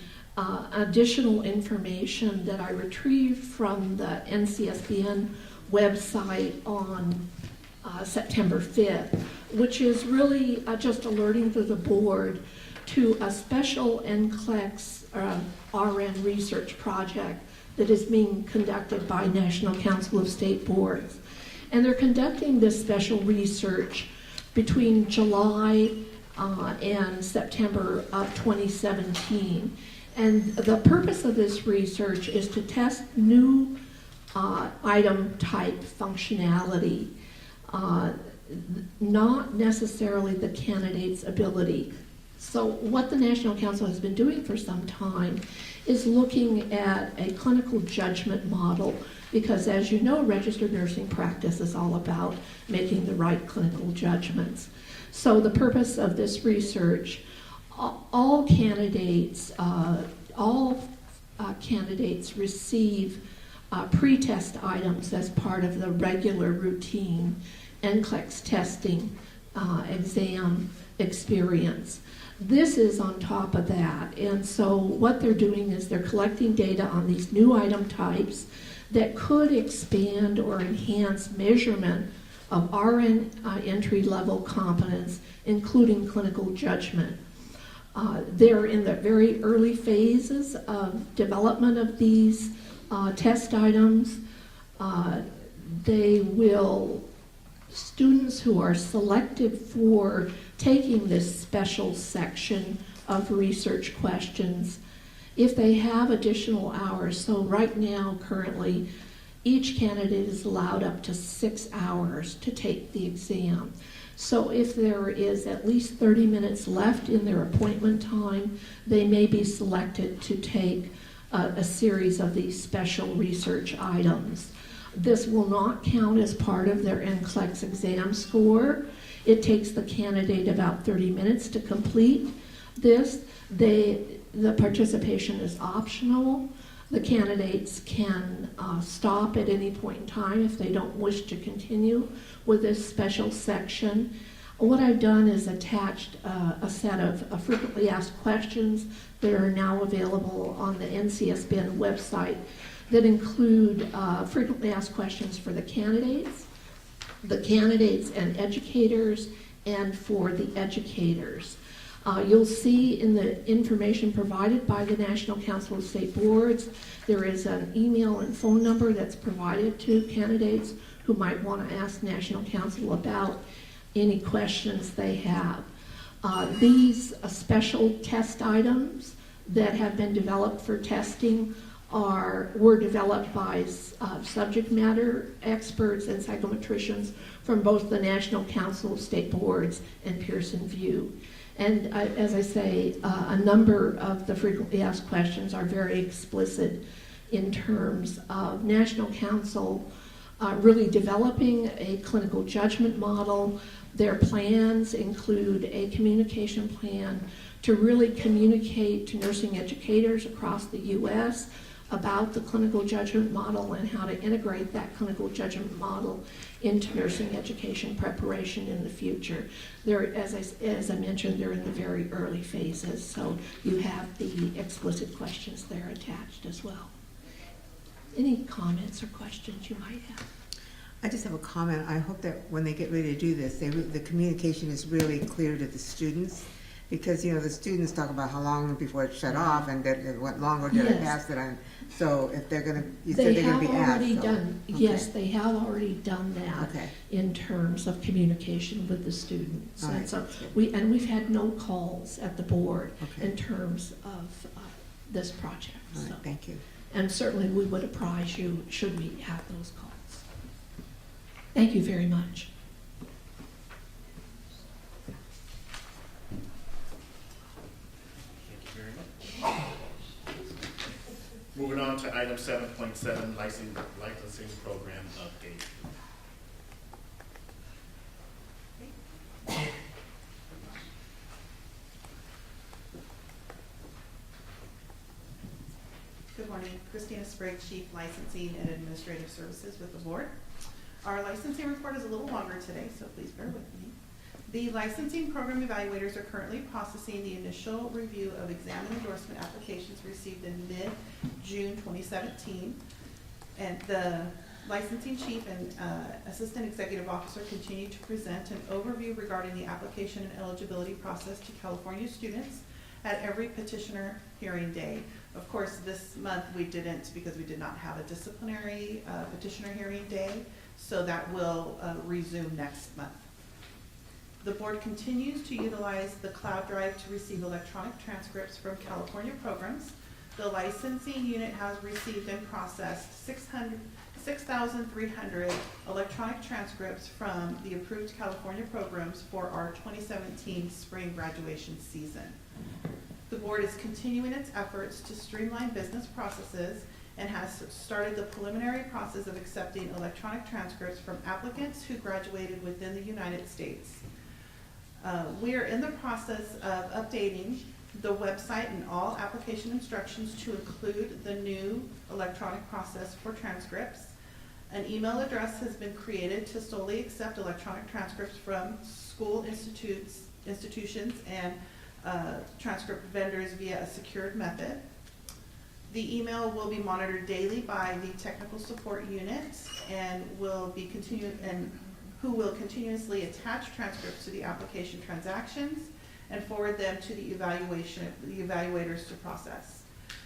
additional information that I retrieved from the NCSBN website on September 5th, which is really just alerting to the board to a special NCLEX RN research project that is being conducted by National Council of State Boards. And they're conducting this special research between July and September of 2017. And the purpose of this research is to test new item type functionality, not necessarily the candidate's ability. So what the National Council has been doing for some time is looking at a clinical judgment model, because as you know, registered nursing practice is all about making the right clinical judgments. So the purpose of this research, all candidates receive pre-test items as part of the regular routine NCLEX testing exam experience. This is on top of that, and so what they're doing is they're collecting data on these new item types that could expand or enhance measurement of RN entry-level competence, including clinical judgment. They're in the very early phases of development of these test items. Students who are selected for taking this special section of research questions, if they have additional hours, so right now, currently, each candidate is allowed up to 6 hours to take the exam. So if there is at least 30 minutes left in their appointment time, they may be selected to take a series of these special research items. This will not count as part of their NCLEX exam score. It takes the candidate about 30 minutes to complete this. The participation is optional. The candidates can stop at any point in time if they don't wish to continue with this special section. What I've done is attached a set of frequently asked questions that are now available on the NCSBN website that include frequently asked questions for the candidates and educators, and for the educators. You'll see in the information provided by the National Council of State Boards, there is an email and phone number that's provided to candidates who might want to ask National Council about any questions they have. These special test items that have been developed for testing were developed by subject matter experts and psychometricians from both the National Council of State Boards and Pearson VUE. And as I say, a number of the frequently asked questions are very explicit in terms of National Council really developing a clinical judgment model. Their plans include a communication plan to really communicate to nursing educators across the U.S. about the clinical judgment model and how to integrate that clinical judgment model into nursing education preparation in the future. As I mentioned, they're in the very early phases, so you have the explicit questions there attached as well. Any comments or questions you might have? I just have a comment. I hope that when they get ready to do this, the communication is really clear to the students, because, you know, the students talk about how long before it shut off and that it went longer, did it pass it on. So if they're going to, you said they're going to be asked. Yes, they have already done that Okay. in terms of communication with the students. All right, And so that's good. we've had no calls at the board Okay. in terms of this project. All right, So. thank you. And certainly we would apprise you should we have those calls. Thank you very much. Thank you very much. Moving on to item 7.7, licensing program update. Good morning, Christina Sprague, Chief Licensing and Administrative Services with the board. Our licensing report is a little longer today, so please bear with me. The licensing program evaluators are currently processing the initial review of exam and endorsement applications received in mid-June 2017. And the licensing chief and assistant executive officer continue to present an overview regarding the application and eligibility process to California students at every petitioner hearing day. Of course, this month we didn't, because we did not have a disciplinary petitioner hearing day, so that will resume next month. The board continues to utilize the cloud drive to receive electronic transcripts from California programs. The licensing unit has received and processed 6,300 electronic transcripts from the approved California programs for our 2017 spring graduation season. The board is continuing its efforts to streamline business processes and has started the preliminary process of accepting electronic transcripts from applicants who graduated within the United States. We are in the process of updating the website and all application instructions to include the new electronic process for transcripts. An email address has been created to solely accept electronic transcripts from school institutions and transcript vendors via a secured method. The email will be monitored daily by the technical support unit and who will continuously attach transcripts to the application transactions and forward them to the evaluators to process.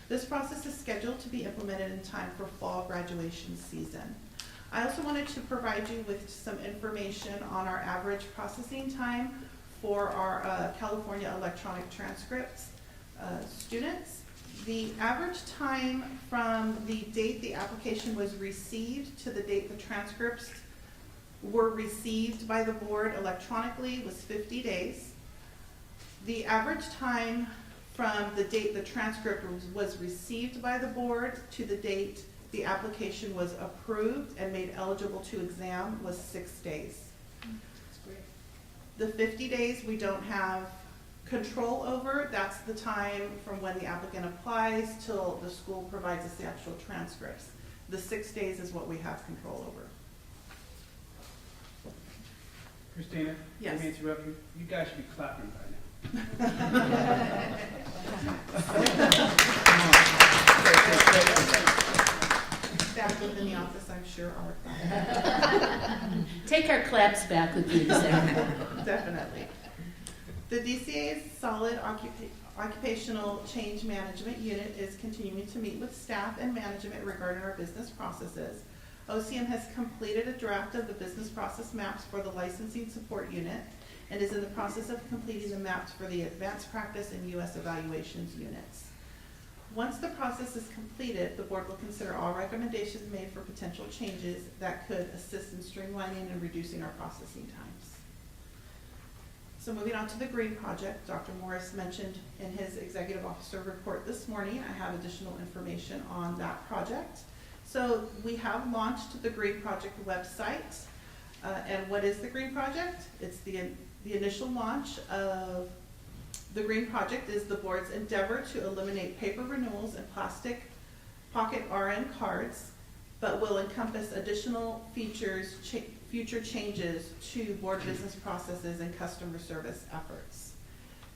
This process is scheduled to be implemented in time for fall graduation season. I also wanted to provide you with some information on our average processing time for our California electronic transcripts students. The average time from the date the application was received to the date the transcripts were received by the board electronically was 50 days. The average time from the date the transcript was received by the board to the date the application was approved and made eligible to exam was 6 days. That's great. The 50 days we don't have control over. That's the time from when the applicant applies till the school provides us the actual transcripts. The 6 days is what we have control over. Christina? Yes. Let me interrupt you. You guys should be clapping by now. Staff within the office, I'm sure, are. Take our claps back with you, Sarah. Definitely. The DCA's solid occupational change management unit is continuing to meet with staff and management regarding our business processes. OCM has completed a draft of the business process maps for the licensing support unit and is in the process of completing the maps for the advanced practice and U.S. evaluations units. Once the process is completed, the board will consider all recommendations made for potential changes that could assist in streamlining and reducing our processing times. So moving on to the Green Project, Dr. Morris mentioned in his executive officer report this morning, I have additional information on that project. So we have launched the Green Project website. And what is the Green Project? It's the initial launch of the Green Project is the board's endeavor to eliminate paper renewals and plastic pocket RN cards, but will encompass additional future changes to board business processes and customer service efforts.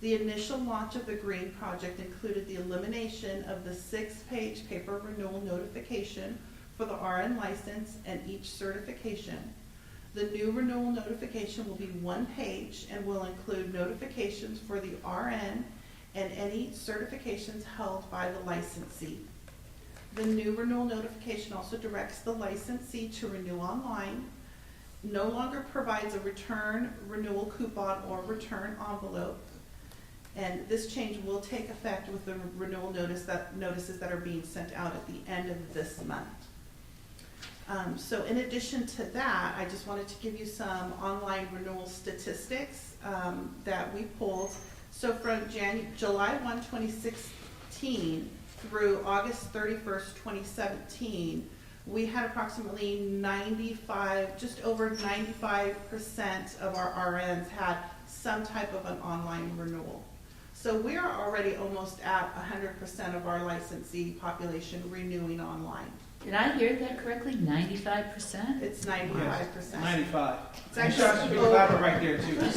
The initial launch of the Green Project included the elimination of the 6-page paper renewal notification for the RN license and each certification. The new renewal notification will be 1 page and will include notifications for the RN and any certifications held by the licensee. The new renewal notification also directs the licensee to renew online, no longer provides a return renewal coupon or return envelope, and this change will take effect with the renewal notices that are being sent out at the end of this month. So in addition to that, I just wanted to give you some online renewal statistics that we pulled. So from July 1, 2016 through August 31st, 2017, we had approximately just over 95% of our RNs had some type of an online renewal. So we are already almost at 100% of our licensee population renewing online. Did I hear that correctly? 95%? It's 95%. 95. It's You actually should be clapping right there too. In order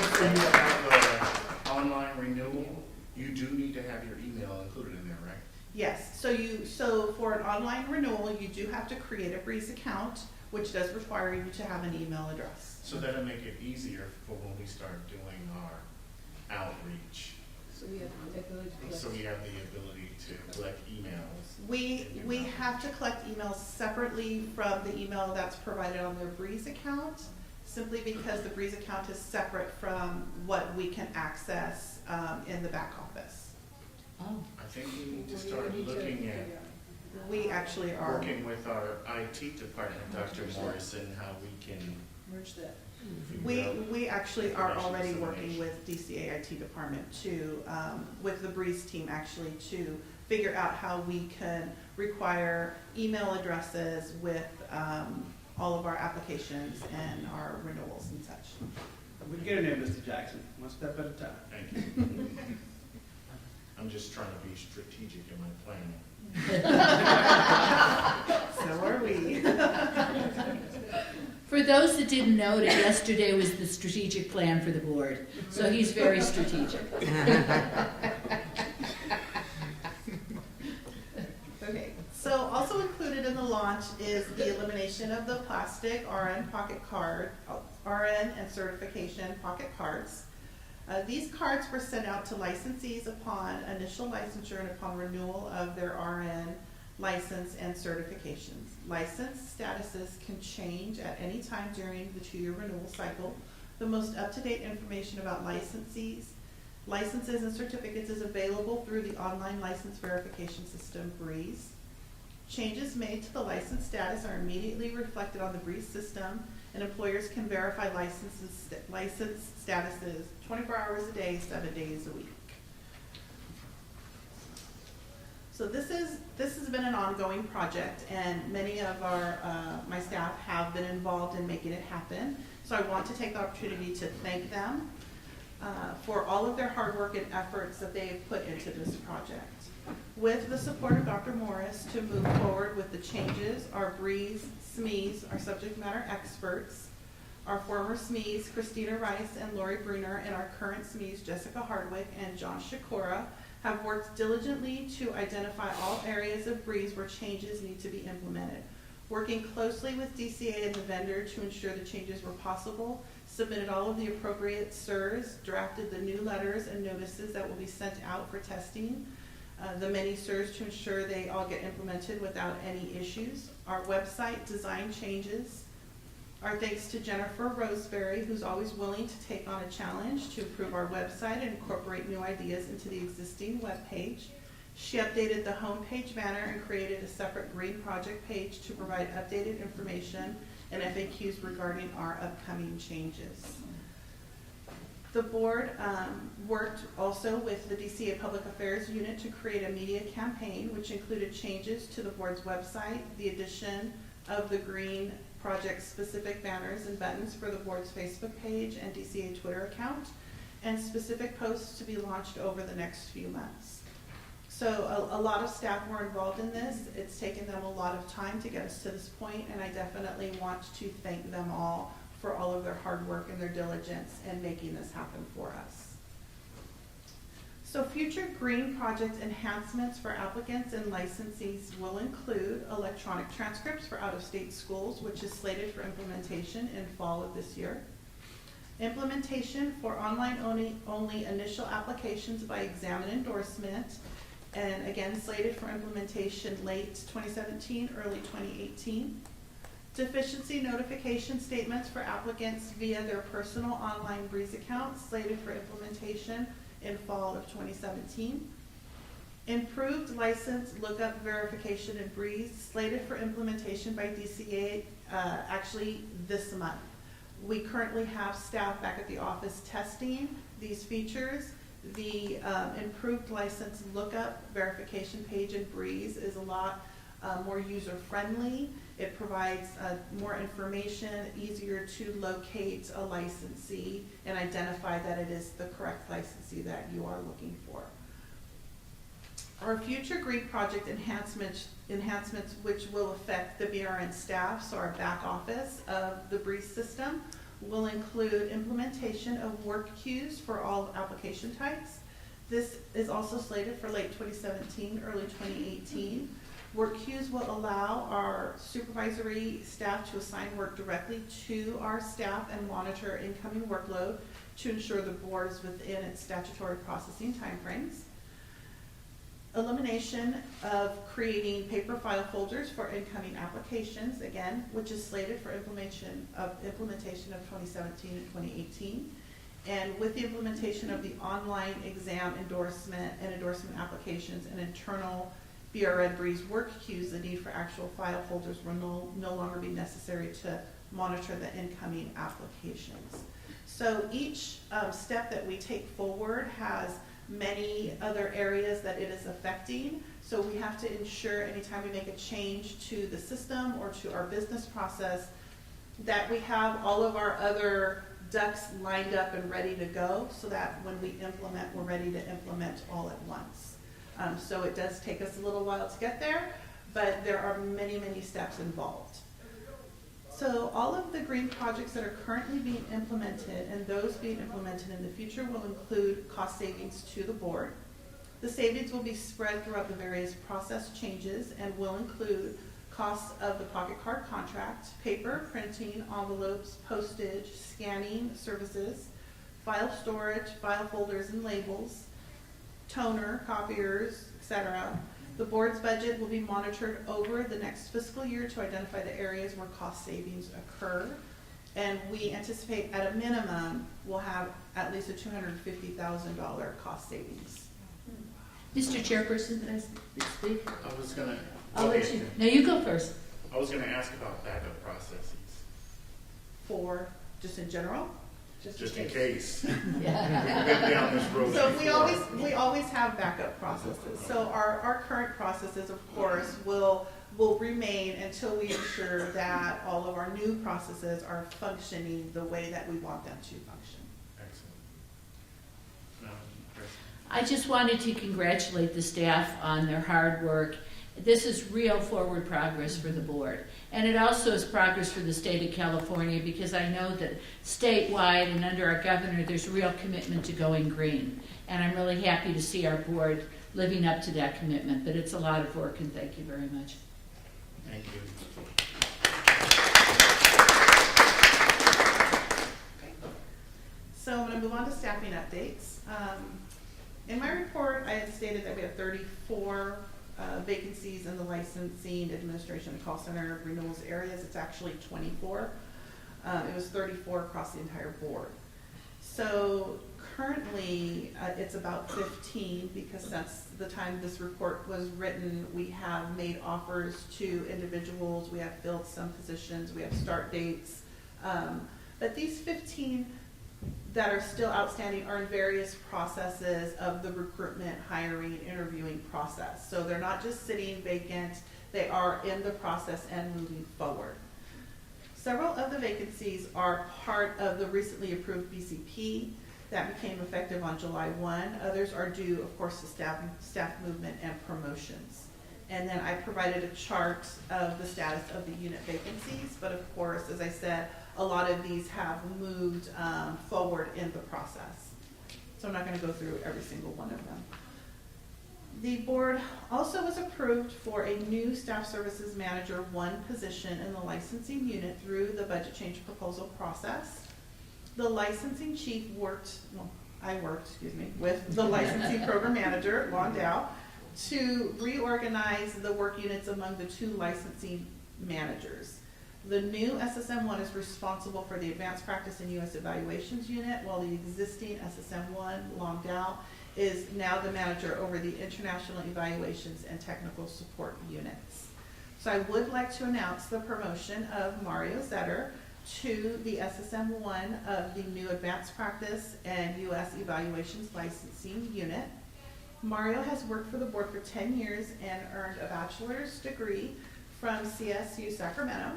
for you to have an online renewal, you do need to have your email included in there, right? Yes, so for an online renewal, you do have to create a Breeze account, which does require you to have an email address. So that'll make it easier for when we start doing our outreach. So we have the ability to collect. So we have the ability to collect emails. We have to collect emails separately from the email that's provided on their Breeze account, simply because the Breeze account is separate from what we can access in the back office. Oh. I think we need to start looking at We actually are. working with our IT department, Dr. Morrison, how we can Merge that. figure out We actually are information already working dissemination. with DCA IT department to, with the Breeze team actually to figure out how we can require email addresses with all of our applications and our renewals and such. We get in there, Mr. Jackson, one step at a time. Thank you. I'm just trying to be strategic in my planning. So are we. For those that didn't know it, yesterday was the strategic plan for the board, so he's very strategic. Okay, so also included in the launch is the elimination of the plastic RN pocket card, RN and certification pocket cards. These cards were sent out to licensees upon initial licensure and upon renewal of their RN license and certifications. License statuses can change at any time during the 2-year renewal cycle. The most up-to-date information about licenses and certificates is available through the online license verification system, BREEZE. Changes made to the license status are immediately reflected on the BREEZE system, and employers can verify license statuses 24 hours a day, 7 days a week. So this has been an ongoing project, and many of my staff have been involved in making it happen. So I want to take the opportunity to thank them for all of their hard work and efforts that they have put into this project. With the support of Dr. Morris to move forward with the changes, our BREEZE SMEs, our subject matter experts, our former SMEs, Christina Rice and Lori Bruner, and our current SMEs, Jessica Hardwick and John Shakura, have worked diligently to identify all areas of BREEZE where changes need to be implemented. Working closely with DCA and the vendor to ensure the changes were possible, submitted all of the appropriate SIRs, drafted the new letters and notices that will be sent out for testing, the many SIRs to ensure they all get implemented without any issues. Our website design changes. Our thanks to Jennifer Roseberry, who's always willing to take on a challenge to improve our website and incorporate new ideas into the existing web page. She updated the homepage banner and created a separate green project page to provide updated information and FAQs regarding our upcoming changes. The board worked also with the DCA Public Affairs Unit to create a media campaign, which included changes to the board's website, the addition of the green project-specific banners and buttons for the board's Facebook page and DCA Twitter account, and specific posts to be launched over the next few months. So a lot of staff were involved in this. It's taken them a lot of time to get us to this point, and I definitely want to thank them all for all of their hard work and their diligence in making this happen for us. So future green project enhancements for applicants and licensees will include electronic transcripts for out-of-state schools, which is slated for implementation in fall of this year. Implementation for online only initial applications by exam and endorsement, and again slated for implementation late 2017, early 2018. Deficiency notification statements for applicants via their personal online BREEZE account, slated for implementation in fall of 2017. Improved license lookup verification in BREEZE, slated for implementation by DCA actually this month. We currently have staff back at the office testing these features. The improved license lookup verification page in BREEZE is a lot more user-friendly. It provides more information, easier to locate a licensee and identify that it is the correct licensee that you are looking for. Our future green project enhancements which will affect the BRN staff, so our back office of the BREEZE system, will include implementation of work queues for all application types. This is also slated for late 2017, early 2018. Work queues will allow our supervisory staff to assign work directly to our staff and monitor incoming workload to ensure the board is within its statutory processing timeframes. Elimination of creating paper file folders for incoming applications, again, which is slated for implementation of 2017 and 2018. And with the implementation of the online exam endorsement and endorsement applications and internal BRN BREEZE work queues, the need for actual file folders will no longer be necessary to monitor the incoming applications. So each step that we take forward has many other areas that it is affecting. So we have to ensure anytime we make a change to the system or to our business process that we have all of our other ducks lined up and ready to go so that when we implement, we're ready to implement all at once. So it does take us a little while to get there, but there are many, many steps involved. So all of the green projects that are currently being implemented and those being implemented in the future will include cost savings to the board. The savings will be spread throughout the various process changes and will include costs of the pocket card contract, paper, printing, envelopes, postage, scanning services, file storage, file folders and labels, toner, copiers, etc. The board's budget will be monitored over the next fiscal year to identify the areas where cost savings occur. And we anticipate at a minimum, we'll have at least a $250,000 cost savings. Mr. Chairperson, did I speak? I was gonna. I'll let you, no, you go first. I was gonna ask about backup processes, For, just in general? just in case. Yeah. We've been down this road So before. we always have backup processes. So our current processes, of course, will remain until we ensure that all of our new processes are functioning the way that we want them to function. Excellent. President. I just wanted to congratulate the staff on their hard work. This is real forward progress for the board. And it also is progress for the state of California because I know that statewide and under our governor, there's real commitment to going green. And I'm really happy to see our board living up to that commitment. But it's a lot of work and thank you very much. Thank you. Okay. So I'm going to move on to staffing updates. In my report, I had stated that we have 34 vacancies in the licensing, administration, and call center renewals areas. It's actually 24. It was 34 across the entire board. So currently, it's about 15 because since the time this report was written, we have made offers to individuals, we have filled some positions, we have start dates. But these 15 that are still outstanding are in various processes of the recruitment, hiring, interviewing process. So they're not just sitting vacant, they are in the process and moving forward. Several of the vacancies are part of the recently approved BCP that became effective on July 1. Others are due, of course, to staff movement and promotions. And then I provided a chart of the status of the unit vacancies, but of course, as I said, a lot of these have moved forward in the process. So I'm not going to go through every single one of them. The board also was approved for a new staff services manager 1 position in the licensing unit through the budget change proposal process. The licensing chief I worked with the licensing program manager, Londell, to reorganize the work units among the 2 licensing managers. The new SSM1 is responsible for the advanced practice and U.S. evaluations unit, while the existing SSM1, Longdow, is now the manager over the international evaluations and technical support units. So I would like to announce the promotion of Mario Zetter to the SSM1 of the new advanced practice and U.S. evaluations licensing unit. Mario has worked for the board for 10 years and earned a bachelor's degree from CSU Sacramento.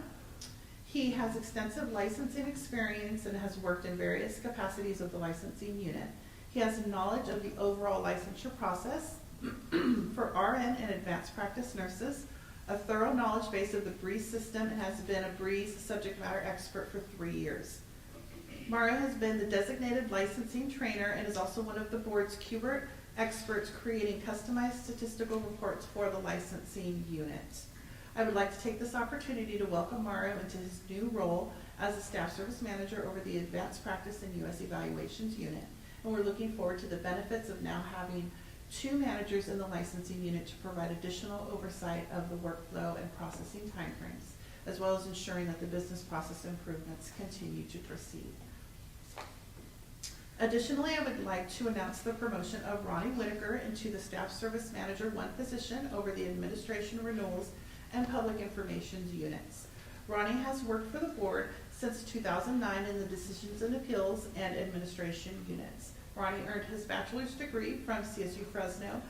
He has extensive licensing experience and has worked in various capacities of the licensing unit. He has knowledge of the overall licensure process for RN and advanced practice nurses, a thorough knowledge base of the BREEZE system, and has been a BREEZE subject matter expert for 3 years. Mario has been the designated licensing trainer and is also one of the board's QBERT experts creating customized statistical reports for the licensing unit. I would like to take this opportunity to welcome Mario into his new role as a staff service manager over the advanced practice and U.S. evaluations unit. And we're looking forward to the benefits of now having 2 managers in the licensing unit to provide additional oversight of the workflow and processing timeframes, as well as ensuring that the business process improvements continue to proceed. Additionally, I would like to announce the promotion of Ronnie Whitaker into the staff service manager 1 position over the administration renewals and public information units. Ronnie has worked for the board since 2009 in the decisions and appeals and administration units. Ronnie earned his bachelor's degree from CSU Fresno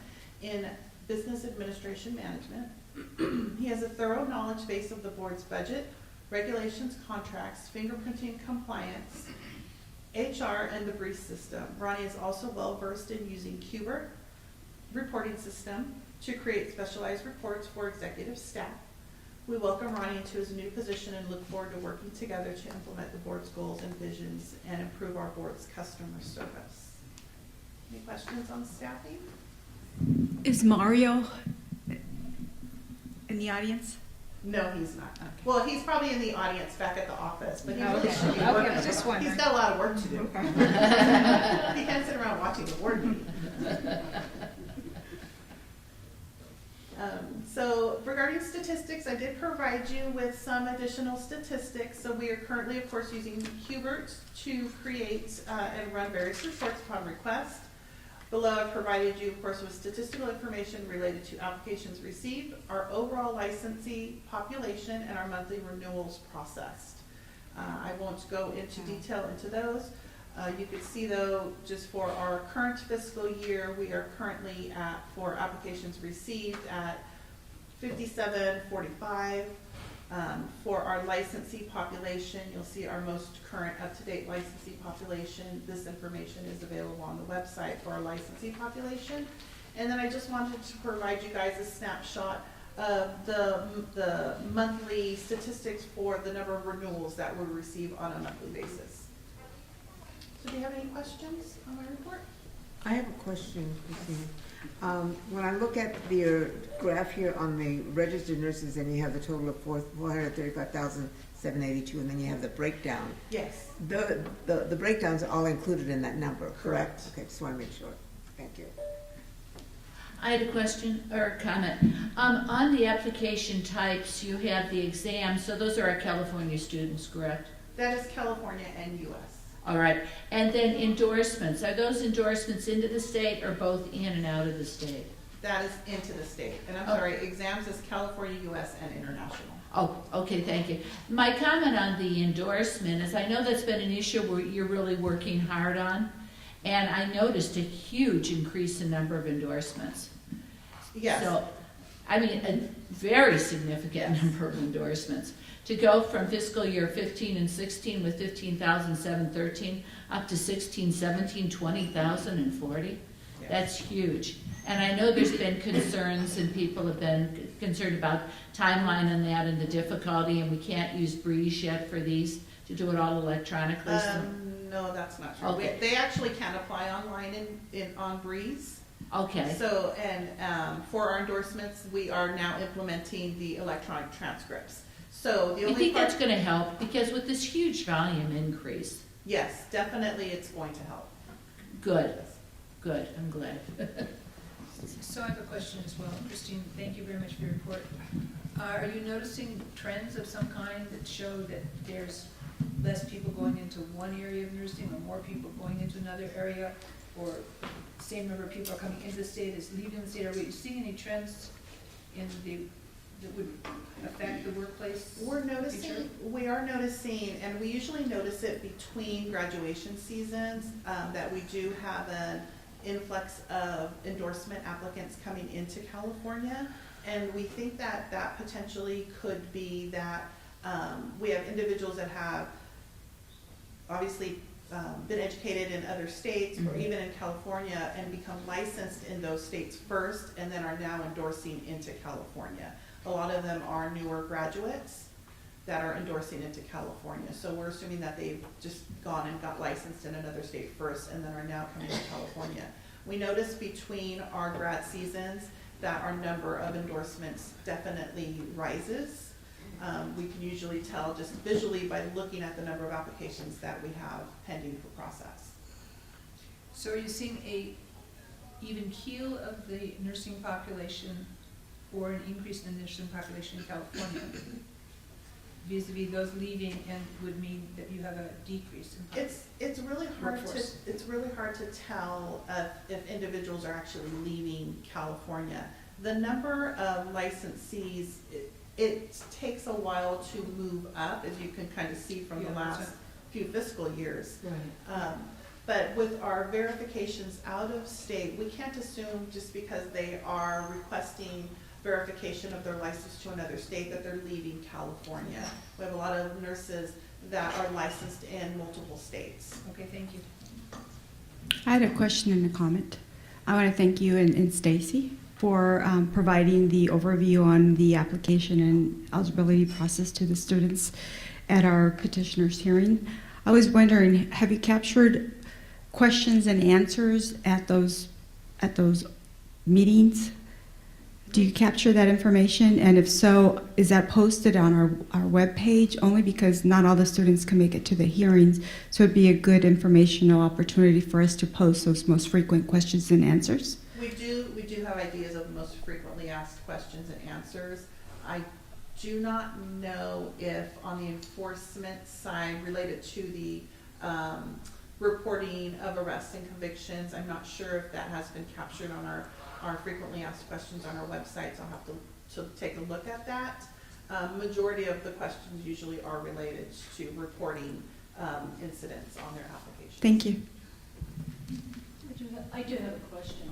in business administration management. He has a thorough knowledge base of the board's budget, regulations, contracts, fingerprinting compliance, HR and the brief system. Ronnie is also well versed in using Qbert reporting system to create specialized reports for executive staff. We welcome Ronnie into his new position and look forward to working together to implement the board's goals and visions and improve our board's customer service. Any questions on staffing? Is Mario in the audience? No, he's not. Well, he's probably in the audience back at the office, but he really Okay. should be Okay, working. I was just wondering. He's got a lot of work to do. He can't sit around watching the board meeting. So regarding statistics, I did provide you with some additional statistics. So we are currently, of course, using Qbert to create and run various reports upon request. Below, I've provided you, of course, with statistical information related to applications received, our overall licensee population, and our monthly renewals processed. I won't go into detail into those. You could see, though, just for our current fiscal year, we are currently at, for applications received, at 5745. For our licensee population, you'll see our most current up-to-date licensee population. This information is available on the website for our licensee population. And then I just wanted to provide you guys a snapshot of the monthly statistics for the number of renewals that we receive on a monthly basis. So do you have any questions on my report? I have a question, Christine. When I look at your graph here on the registered nurses, and you have the total of 435,782, and then you have the breakdown. Yes. The breakdowns are all included in that number, correct? Correct. Okay, just want to make sure. Thank you. I had a question or a comment. On the application types, you have the exams, so those are our California students, correct? That is California and US. All right, and then endorsements, are those endorsements into the state or both in and out of the state? That is into the state. And I'm Oh. sorry, exams is California, US, and international. Oh, okay, thank you. My comment on the endorsement is I know that's been an issue where you're really working hard on, and I noticed a huge increase in number of endorsements. Yes. So, I mean, a very significant number of endorsements. To go from fiscal year 15 and 16 with 15,713 up to 16, 17, 20,040. Yes. That's huge. And I know there's been concerns and people have been concerned about timeline on that and the difficulty, and we can't use Breeze yet for these to do it all electronically. No, that's not true. Okay. They actually can apply online on Breeze. Okay, So, and for our endorsements, we are now implementing the electronic transcripts. So the I only think part, that's gonna help because with this huge volume increase, yes, definitely it's going to help. good, good, I'm glad. So I have a question as well. Christine, thank you very much for your report. Are you noticing trends of some kind that show that there's less people going into one area of nursing or more people going into another area? Or same number of people are coming into the state as leaving the state? Are we seeing any trends in that would affect the workplace? We are noticing, and we usually notice it between graduation seasons, that we do have an influx of endorsement applicants coming into California. And we think that that potentially could be that we have individuals that have obviously been educated in other states or even in California and become licensed in those states first and then are now endorsing into California. A lot of them are newer graduates that are endorsing into California. So we're assuming that they've just gone and got licensed in another state first and then are now coming to California. We notice between our grad seasons that our number of endorsements definitely rises. We can usually tell just visually by looking at the number of applications that we have pending for process. So are you seeing a even keel of the nursing population or an increase in the nursing population in California vis-a-vis those leaving, and would mean that you have a decrease in It's really hard workforce? to tell if individuals are actually leaving California. The number of licensees, it takes a while to move up, as you can kind of see from the Yeah, last that's right. few fiscal years. Right. But with our verifications out of state, we can't assume just because they are requesting verification of their license to another state that they're leaving California. We have a lot of nurses that are licensed in multiple states. Okay, thank you. I had a question and a comment. I want to thank you and Stacy for providing the overview on the application and eligibility process to the students at our petitioner's hearing. I was wondering, have you captured questions and answers at those meetings? Do you capture that information? And if so, is that posted on our webpage? Only because not all the students can make it to the hearings, so it'd be a good informational opportunity for us to post those most frequent questions and answers. We do have ideas of most frequently asked questions and answers. I do not know if on the enforcement side related to the reporting of arrests and convictions, I'm not sure if that has been captured on our frequently asked questions on our website, so I'll have to take a look at that. Majority of the questions usually are related to reporting incidents on their application. Thank you. I do have a question.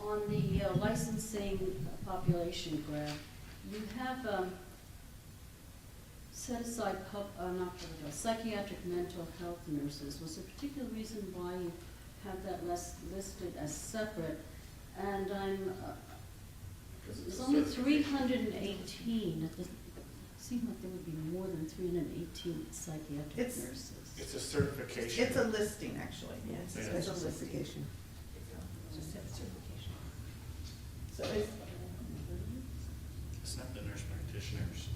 On the licensing population graph, you have set aside psychiatric mental health nurses. Was there a particular reason why you have that listed as separate? And it's only 318. It seemed like there would be more than 318 psychiatric nurses. It's a certification. It's a listing, actually. Yes, Yeah. special certification. Just have certification. So It's not the nurse practitioners.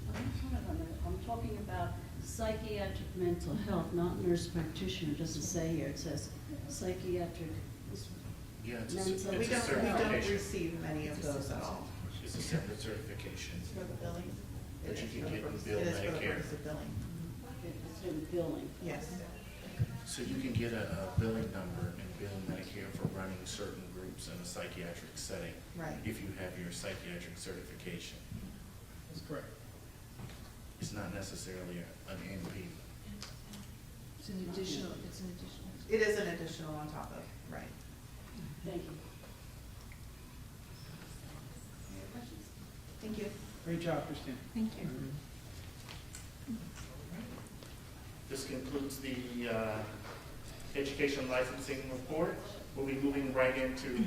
I'm talking about psychiatric mental health, not nurse practitioner. It doesn't say here. It says psychiatric. Yeah, it's Mental- a we don't certification. receive many of those at all. It's a separate certification. For the billing. But It you is can for the get purpose- billed It is for the Medicare. purpose of billing. It's in billing. Yes. So you can get a billing number and bill Medicare for running certain groups in a psychiatric setting Right. if you have your psychiatric certification. That's correct. It's not necessarily an NP. It's an additional. It is an additional on top of, right. Thank you. Any other questions? Thank you. Great job, Christine. Thank you. This concludes the education licensing report. We'll be moving right into,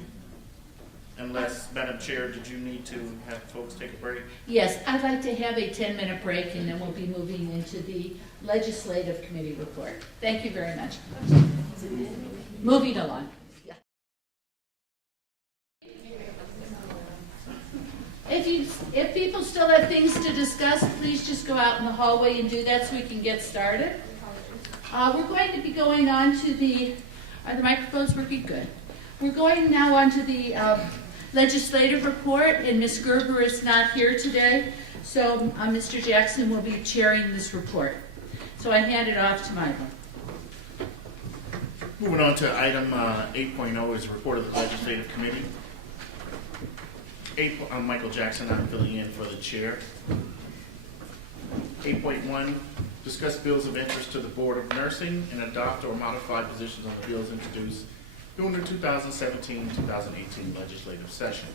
unless, Madam Chair, did you need to have folks take a break? Yes, I'd like to have a 10-minute break, and then we'll be moving into the legislative committee report. Thank you very much. Moving along. If people still have things to discuss, please just go out in the hallway and do that so we can get started. We're going to be going on to are the microphones working? Good. We're going now on to the legislative report, and Ms. Gerber is not here today, so Mr. Jackson will be chairing this report. So I hand it off to Michael. Moving on to item 8.0 is report of the legislative committee. I'm Michael Jackson. I'm filling in for the chair. 8.1, discuss bills of interest to the Board of Nursing and adopt or modify positions on the bills introduced during the 2017-2018 legislative session.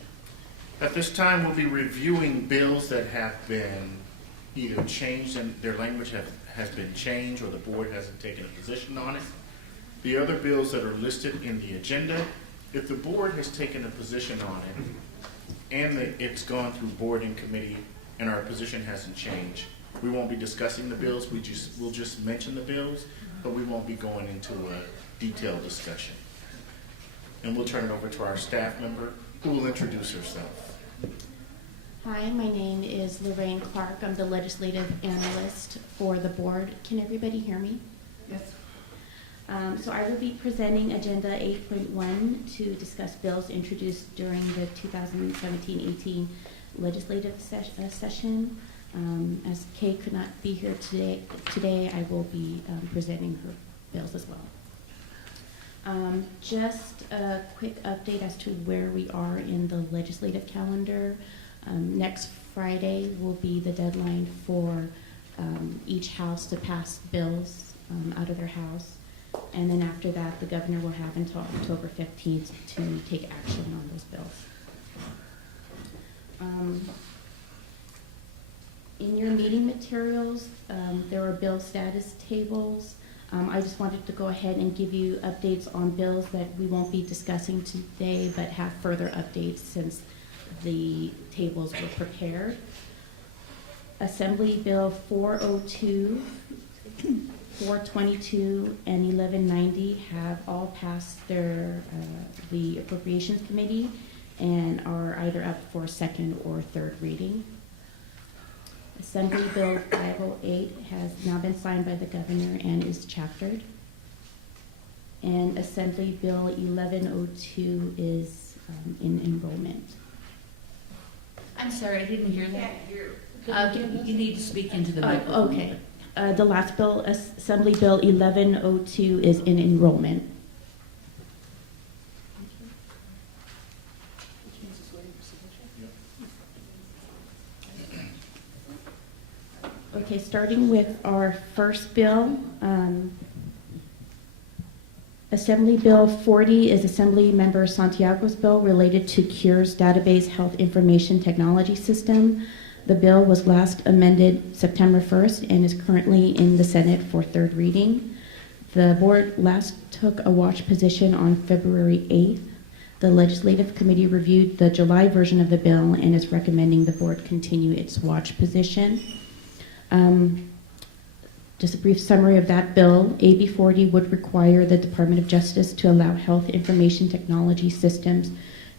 At this time, we'll be reviewing bills that have been either changed and their language has been changed or the board hasn't taken a position on it. The other bills that are listed in the agenda, if the board has taken a position on it and it's gone through board and committee and our position hasn't changed, we won't be discussing the bills. We'll just mention the bills, but we won't be going into a detailed discussion. And we'll turn it over to our staff member who will introduce herself. Hi, my name is Lorraine Clark. I'm the legislative analyst for the board. Can everybody hear me? Yes. So I will be presenting Agenda 8.1 to discuss bills introduced during the 2017-18 legislative session. As Kay could not be here today I will be presenting her bills as well. Just a quick update as to where we are in the legislative calendar. Next Friday will be the deadline for each house to pass bills out of their house. And then after that, the governor will have until October 15th to take action on those bills. In your meeting materials, there are bill status tables. I just wanted to go ahead and give you updates on bills that we won't be discussing today, but have further updates since the tables were prepared. Assembly Bill 402, 422, and 1190 have all passed the Appropriations Committee and are either up for second or third reading. Assembly Bill 508 has now been signed by the governor and is chaptered. And Assembly Bill 1102 is in enrollment. I'm sorry, I didn't hear that. You need to speak into the microphone. Okay. The last bill, Assembly Bill 1102, is in enrollment. Okay, starting with our first bill, Assembly Bill 40 is Assembly Member Santiago's bill related to CURE's database health information technology system. The bill was last amended September 1st and is currently in the Senate for third reading. The board last took a watch position on February 8th. The Legislative Committee reviewed the July version of the bill and is recommending the board continue its watch position. Just a brief summary of that bill. AB 40 would require the Department of Justice to allow health information technology systems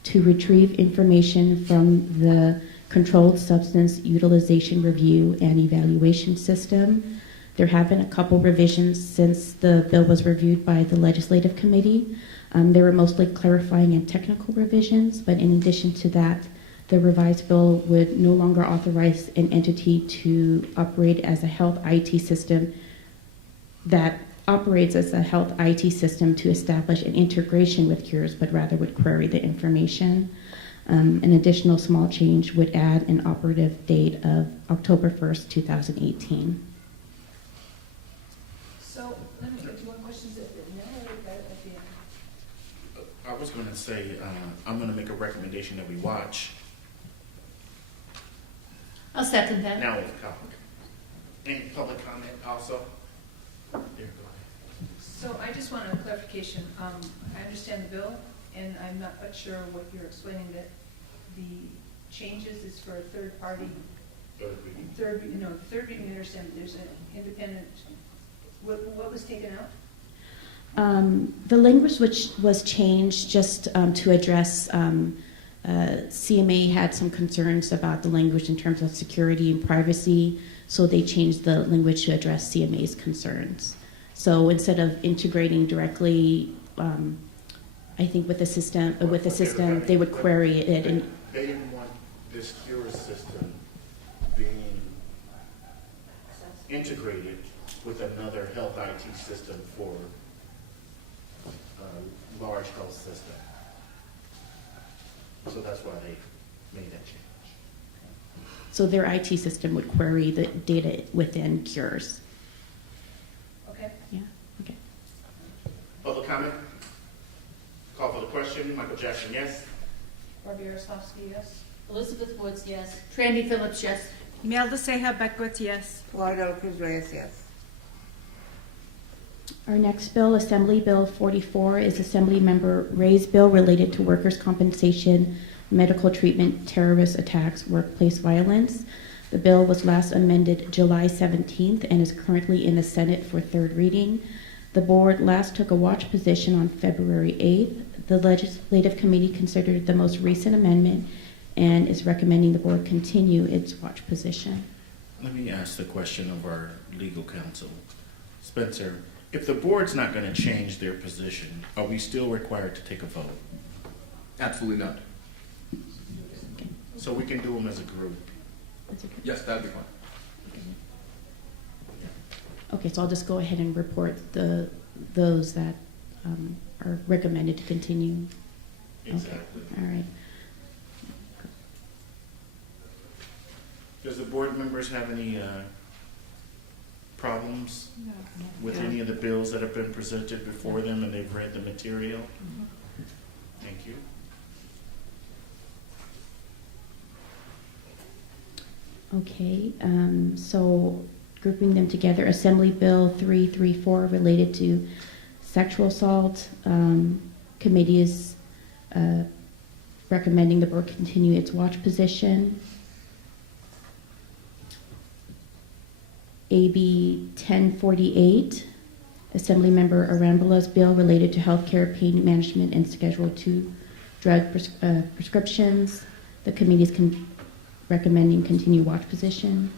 to retrieve information from the Controlled Substance Utilization Review and Evaluation System. There have been a couple revisions since the bill was reviewed by the Legislative Committee. They were mostly clarifying and technical revisions, but in addition to that, the revised bill would no longer authorize an entity to operate as a health IT system that operates as a health IT system to establish an integration with CURES, but rather would query the information. An additional small change would add an operative date of October 1st, 2018. So, let me, do you want questions at the end? I was going to say, I'm going to make a recommendation that we watch. I'll second that. Now with public. Any public comment also? There, go ahead. So I just want a clarification. I understand the bill, and I'm not quite sure what you're explaining, that the changes is for a third party. Third reading. Third reading, I understand, there's an independent, what was taken out? The language which was changed just to address CMA had some concerns about the language in terms of security and privacy, so they changed the language to address CMA's concerns. So instead of integrating directly, I think with the system, they would query it. And they didn't want this CURE system being integrated with another health IT system for a large health system. So that's why they made that change. so their IT system would query the data within CURES. Okay. Yeah. Okay. Public comment? Call for the question. Michael Jackson, yes. Barbie Yaroslavsky, yes. Elizabeth Woods, yes. Randy Phillips, yes. Melda Seja Beckwith, yes. Florida De La Cruz Reyes, yes. Our next bill, Assembly Bill 44, is Assembly Member Ray's bill related to workers' compensation, medical treatment, terrorist attacks, workplace violence. The bill was last amended July 17th and is currently in the Senate for third reading. The board last took a watch position on February 8th. The Legislative Committee considered the most recent amendment and is recommending the board continue its watch position. Let me ask the question of our legal counsel. Spencer, if the board's not going to change their position, are we still required to take a vote? Absolutely not. So we can do them as a group? Yes, that'd be fine. Okay, so I'll just go ahead and report those that are recommended to continue. Exactly. Okay. All right. Does the board members have any problems with any of the bills that have been presented before them and they've read the material? Thank you. Okay, so grouping them together, Assembly Bill 334 related to sexual assault. Committee is recommending the board continue its watch position. AB 1048, Assemblymember Arambula's bill related to healthcare, pain management, and Schedule II drug prescriptions. The committee is recommending continue watch position.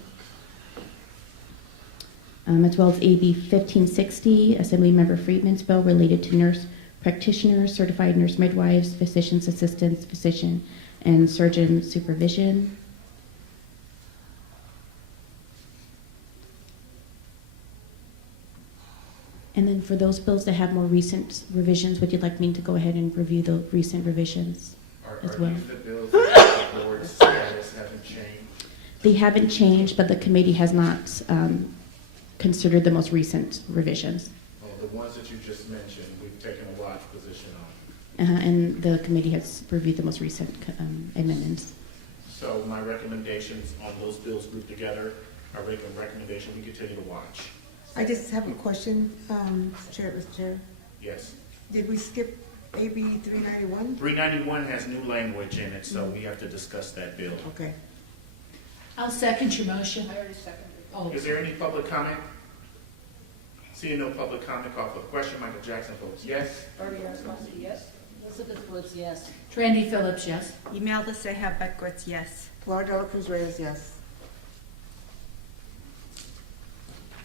As well as AB 1560, Assemblymember Friedman's bill related to nurse practitioners, certified nurse midwives, physician's assistants, physician, and surgeon supervision. And then for those bills that have more recent revisions, would you like me to go ahead and review the recent revisions as well? Are these the bills that the board's status haven't changed? They haven't changed, but the committee has not considered the most recent revisions. Oh, the ones that you just mentioned, we've taken a watch position on. And the committee has reviewed the most recent amendments. So my recommendations on those bills grouped together, our recommendation, we continue to watch. I just have a question, Mr. Chair. Yes. Did we skip AB 391? 391 has new language in it, so we have to discuss that bill. Okay. I'll second your motion. I already seconded. Oh, Is there any public comment? Seeing no public comment, call for the question. Michael Jackson votes yes. Barbie Armstrong, yes? Elizabeth Woods, yes. Randy Phillips, yes. Imelda Seha Beckwith, yes. Flor Dela Cruz Reyes, yes.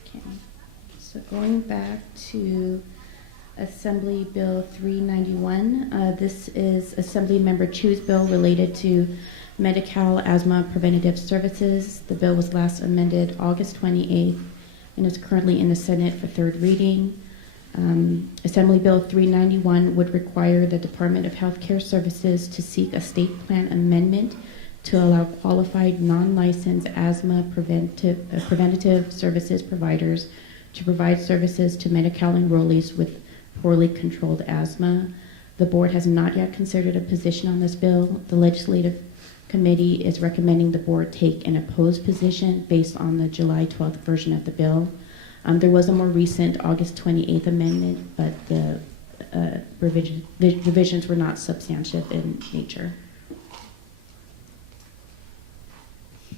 Okay. So going back to Assembly Bill 391, this is Assembly Member Chu's bill related to Medi-Cal asthma preventative services. The bill was last amended August 28th and is currently in the Senate for third reading. Assembly Bill 391 would require the Department of Healthcare Services to seek a state plan amendment to allow qualified non-licensed asthma preventative services providers to provide services to Medi-Cal enrollees with poorly controlled asthma. The board has not yet considered a position on this bill. The legislative committee is recommending the board take an opposed position based on the July 12th version of the bill. There was a more recent August 28th amendment, but the revisions were not substantive in nature.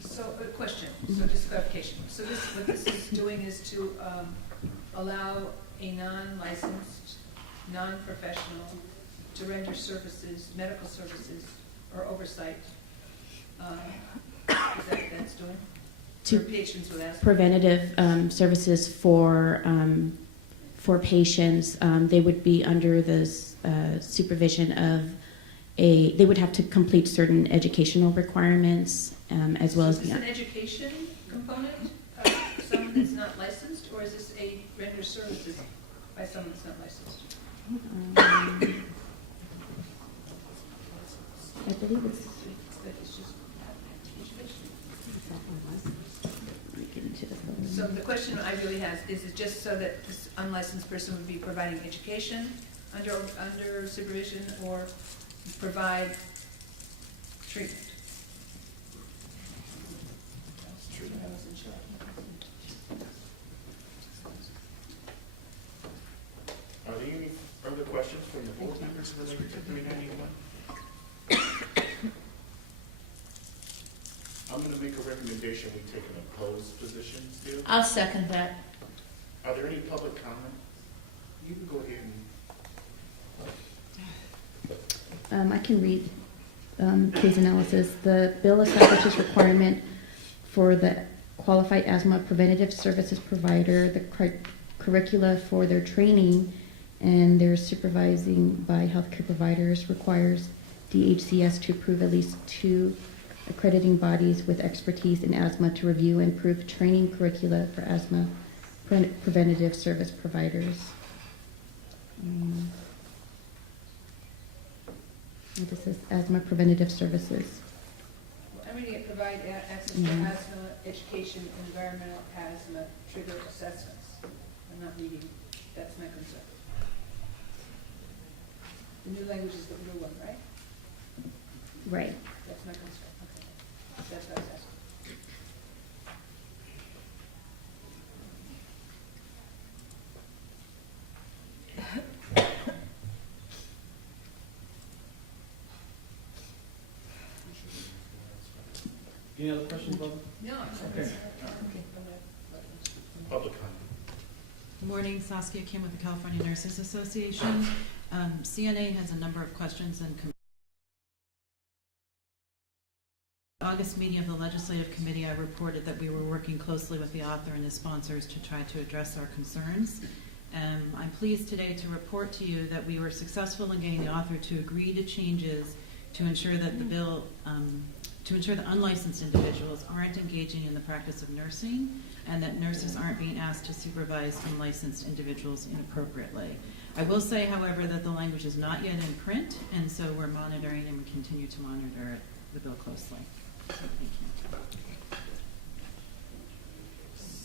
So, a question, so just clarification. So this, what this is doing is to allow a non-licensed, non-professional to render services, medical services, or oversight. Is that what that's doing? To For patients with asthma? preventative services for patients, they would be under the supervision of they would have to complete certain educational requirements as well as Is this an education component of someone that's not licensed, or is this a render services by someone that's not licensed? I believe it's It's just let me get into the phone. So the question I really have, is it just so that this unlicensed person would be providing education under supervision, or provide treatment? I wasn't sure. Are there any further questions from the board members related to 391? I'm going to make a recommendation, we take an opposed position still. I'll second that. Are there any public comment? You can go ahead and I can read case analysis. The bill establishes requirement for the qualified asthma preventative services provider, the curricula for their training and their supervising by healthcare providers requires DHCS to approve at least 2 accrediting bodies with expertise in asthma to review and approve training curricula for asthma preventative service providers. This is asthma preventative services. I'm reading it, provide access to asthma education, environmental asthma trigger assessments. I'm not reading, that's my concern. The new language is the blue one, right? Right. That's my concern, okay. That's what I was asking. Any other questions, brother? No, Okay. Public comment. Good morning, Saskia Kim with the California Nurses Association. CNA has a number of questions and August meeting of the Legislative Committee, I reported that we were working closely with the author and his sponsors to try to address our concerns. I'm pleased today to report to you that we were successful in getting the author to agree to changes to ensure that the bill, to ensure that unlicensed individuals aren't engaging in the practice of nursing and that nurses aren't being asked to supervise unlicensed individuals inappropriately. I will say, however, that the language is not yet in print, and so we're monitoring and we continue to monitor the bill closely. So, thank you.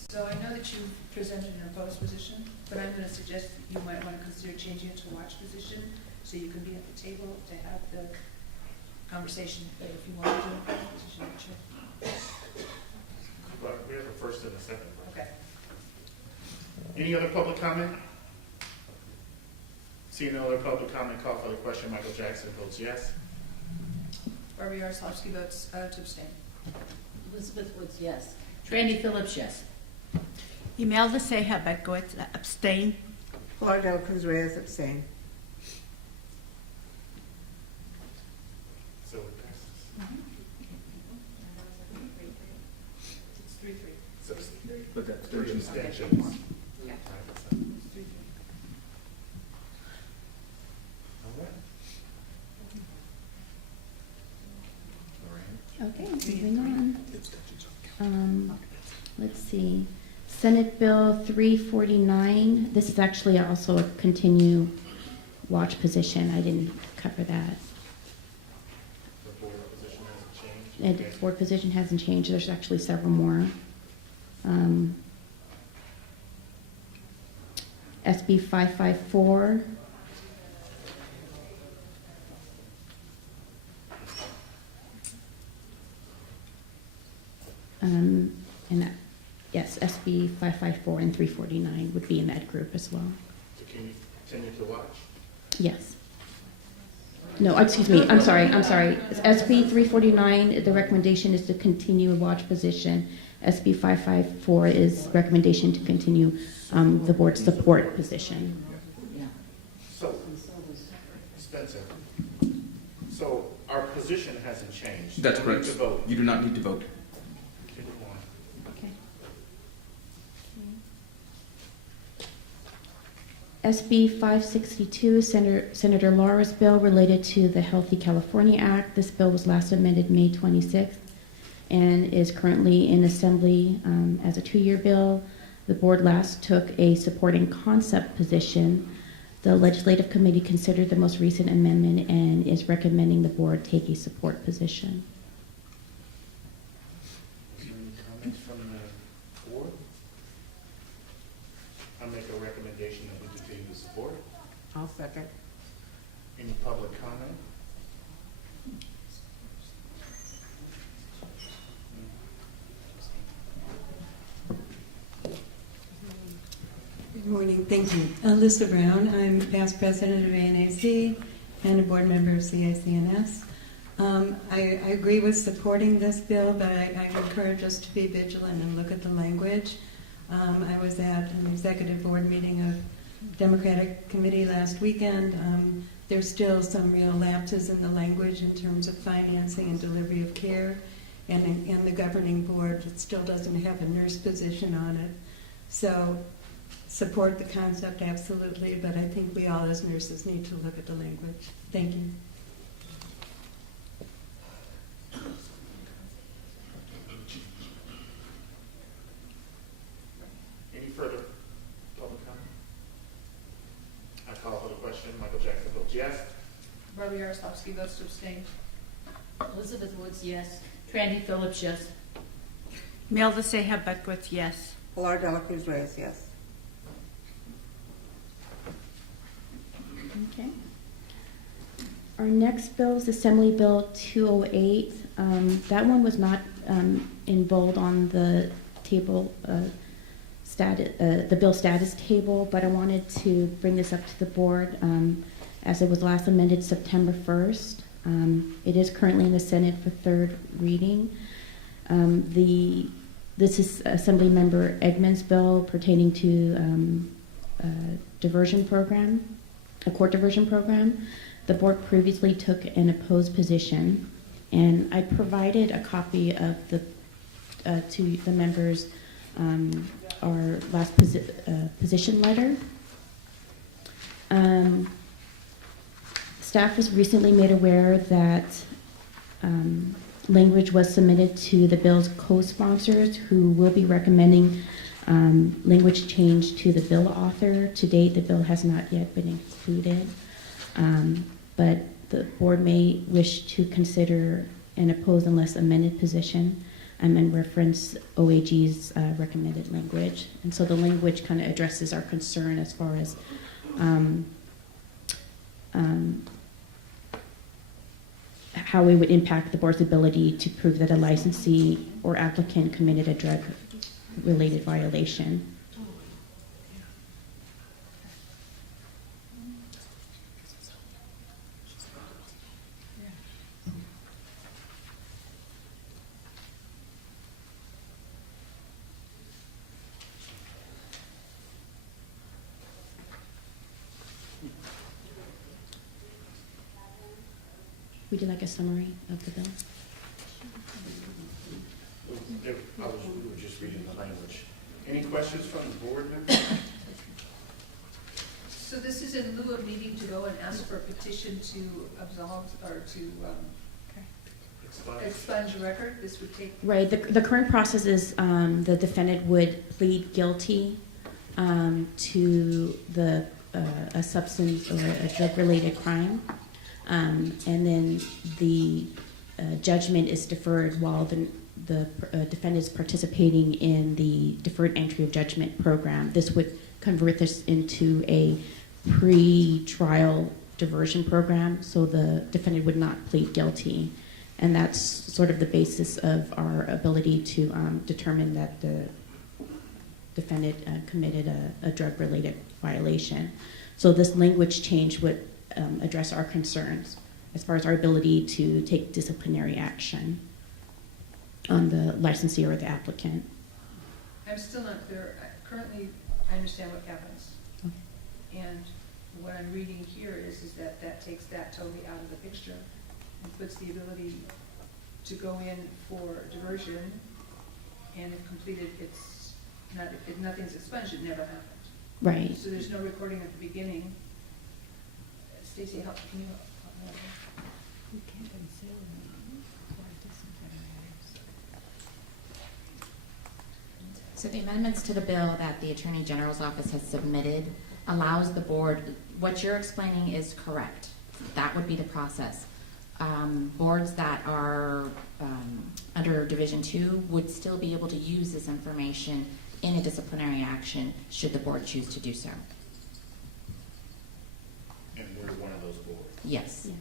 So I know that you presented an opposed position, but I'm going to suggest you might want to consider changing it to a watch position so you can be at the table to have the conversation. But if you want to do an opposed position, sure. Well, we have a first and a second. Okay. Any other public comment? Seeing no other public comment, call for the question. Michael Jackson votes yes. Barbara Yaroslavsky votes to abstain. Elizabeth Woods, yes. Randy Phillips, yes. Imelda Ceja Beckwith, abstain. Pilar de la Cruz Reyes, abstain. So it passes. It's 3-3. So, But that's three abstentions. Yeah. All right. Okay, moving on. Let's see. Senate Bill 349. This is actually also a continue watch position. I didn't cover that. The board position hasn't changed. And the board position hasn't changed. There's actually several more. SB 554. Yes, SB 554 and 349 would be in that group as well. So can you continue to watch? Yes. No, excuse me, I'm sorry. It's SB 349, the recommendation is to continue a watch position. SB 554 is recommendation to continue the board support position. So, Spencer, so our position hasn't changed. That's You don't need correct. to vote. You do not need to vote. Keep it going. SB 562, Senator Laura's bill related to the Healthy California Act. This bill was last amended May 26th and is currently in assembly as a 2-year bill. The board last took a supporting concept position. The legislative committee considered the most recent amendment and is recommending the board take a support position. Is there any comments from the board? I make a recommendation that we continue to support. I'll second. Any public comment? Good morning, thank you. Alyssa Brown, I'm past president of ANAC and a board member of CICNS. I agree with supporting this bill, but I encourage us to be vigilant and look at the language. I was at an executive board meeting of Democratic Committee last weekend. There's still some real lapses in the language in terms of financing and delivery of care, and the governing board still doesn't have a nurse position on it. So support the concept, absolutely, but I think we all as nurses need to look at the language. Thank you. Any further public comment? I call for the question. Michael Jackson votes yes. Barbara Yaroslavsky votes to abstain. Elizabeth Woods, yes. Randy Phillips, yes. Imelda Ceja Beckwith, yes. Pilar de la Cruz Reyes, yes. Okay. Our next bill is Assembly Bill 208. That one was not in bold on the table, the bill status table, but I wanted to bring this up to the board as it was last amended September 1st. It is currently in the Senate for third reading. This is Assemblymember Eggman's bill pertaining to diversion program, a court diversion program. The board previously took an opposed position, and I provided a copy of to the members our last position letter. Staff was recently made aware that language was submitted to the bill's co-sponsors, who will be recommending language change to the bill author. To date, the bill has not yet been included, but the board may wish to consider an opposed unless amended position and reference OAG's recommended language. And so the language kind of addresses our concern as far as how it would impact the board's ability to prove that a licensee or applicant committed a drug-related violation. Would you like a summary of the bill? We were just reading the language. Any questions from the board members? So this is in lieu of needing to go and ask for a petition to absolve or to expunge a record? This would take... Right. The current process is the defendant would plead guilty to a substance or a drug-related crime. And then the judgment is deferred while the defendant is participating in the deferred entry of judgment program. This would convert this into a pre-trial diversion program, so the defendant would not plead guilty. And that's sort of the basis of our ability to determine that the defendant committed a drug-related violation. So this language change would address our concerns as far as our ability to take disciplinary action on the licensee or the applicant. I'm still not clear. Currently, I understand what happens. And what I'm reading here is that takes that totally out of the picture and puts the ability to go in for diversion, and if completed, it's not, if nothing's expunged, it never happened. Right. So there's no recording at the beginning. Stacey, help, can you help? So the amendments to the bill that the Attorney General's office has submitted allows the board, what you're explaining is correct. That would be the process. Boards that are under Division 2 would still be able to use this information in a disciplinary action should the board choose to do so. And we're one of those boards. Yes. Yeah.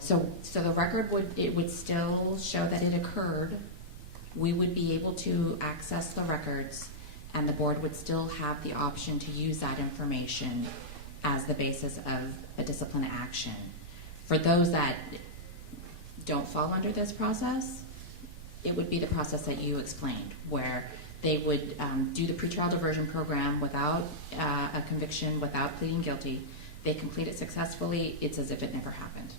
So the record would still show that it occurred. We would be able to access the records, and the board would still have the option to use that information as the basis of a discipline action. For those that don't fall under this process, it would be the process that you explained, where they would do the pretrial diversion program without a conviction, without pleading guilty. They complete it successfully. It's as if it never happened.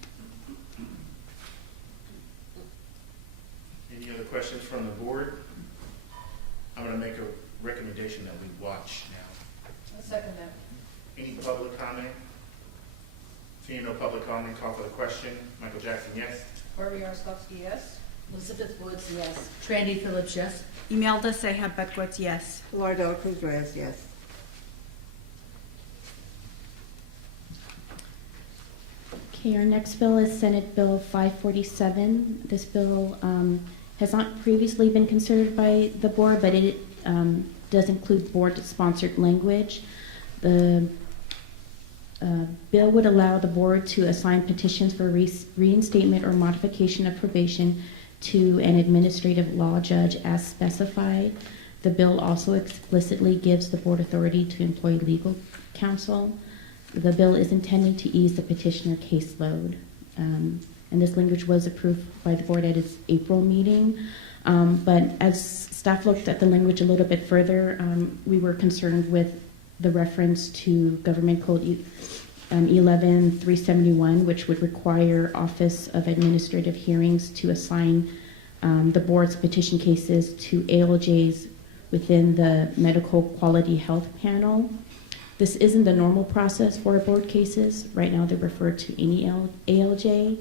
Any other questions from the board? I'm going to make a recommendation that we watch now. I'll second that. Any public comment? Seeing no public comment, call for the question. Michael Jackson, yes. Barbie Yaroslavsky, yes. Elizabeth Woods, yes. Trandy Phillips, yes. Imelda Ceja Beckwith, yes. Laura Dela Cruz Reyes, yes. Okay, our next bill is Senate Bill 547. This bill has not previously been considered by the board, but it does include board-sponsored language. The bill would allow the board to assign petitions for reinstatement or modification of probation to an administrative law judge as specified. The bill also explicitly gives the board authority to employ legal counsel. The bill is intended to ease the petitioner caseload. and this language was approved by the board at its April meeting. But as staff looked at the language a little bit further, we were concerned with the reference to Government Code 11371, which would require Office of Administrative Hearings to assign the board's petition cases to ALJs within the Medical Quality Health Panel. This isn't the normal process for board cases. Right now they're referred to any ALJ.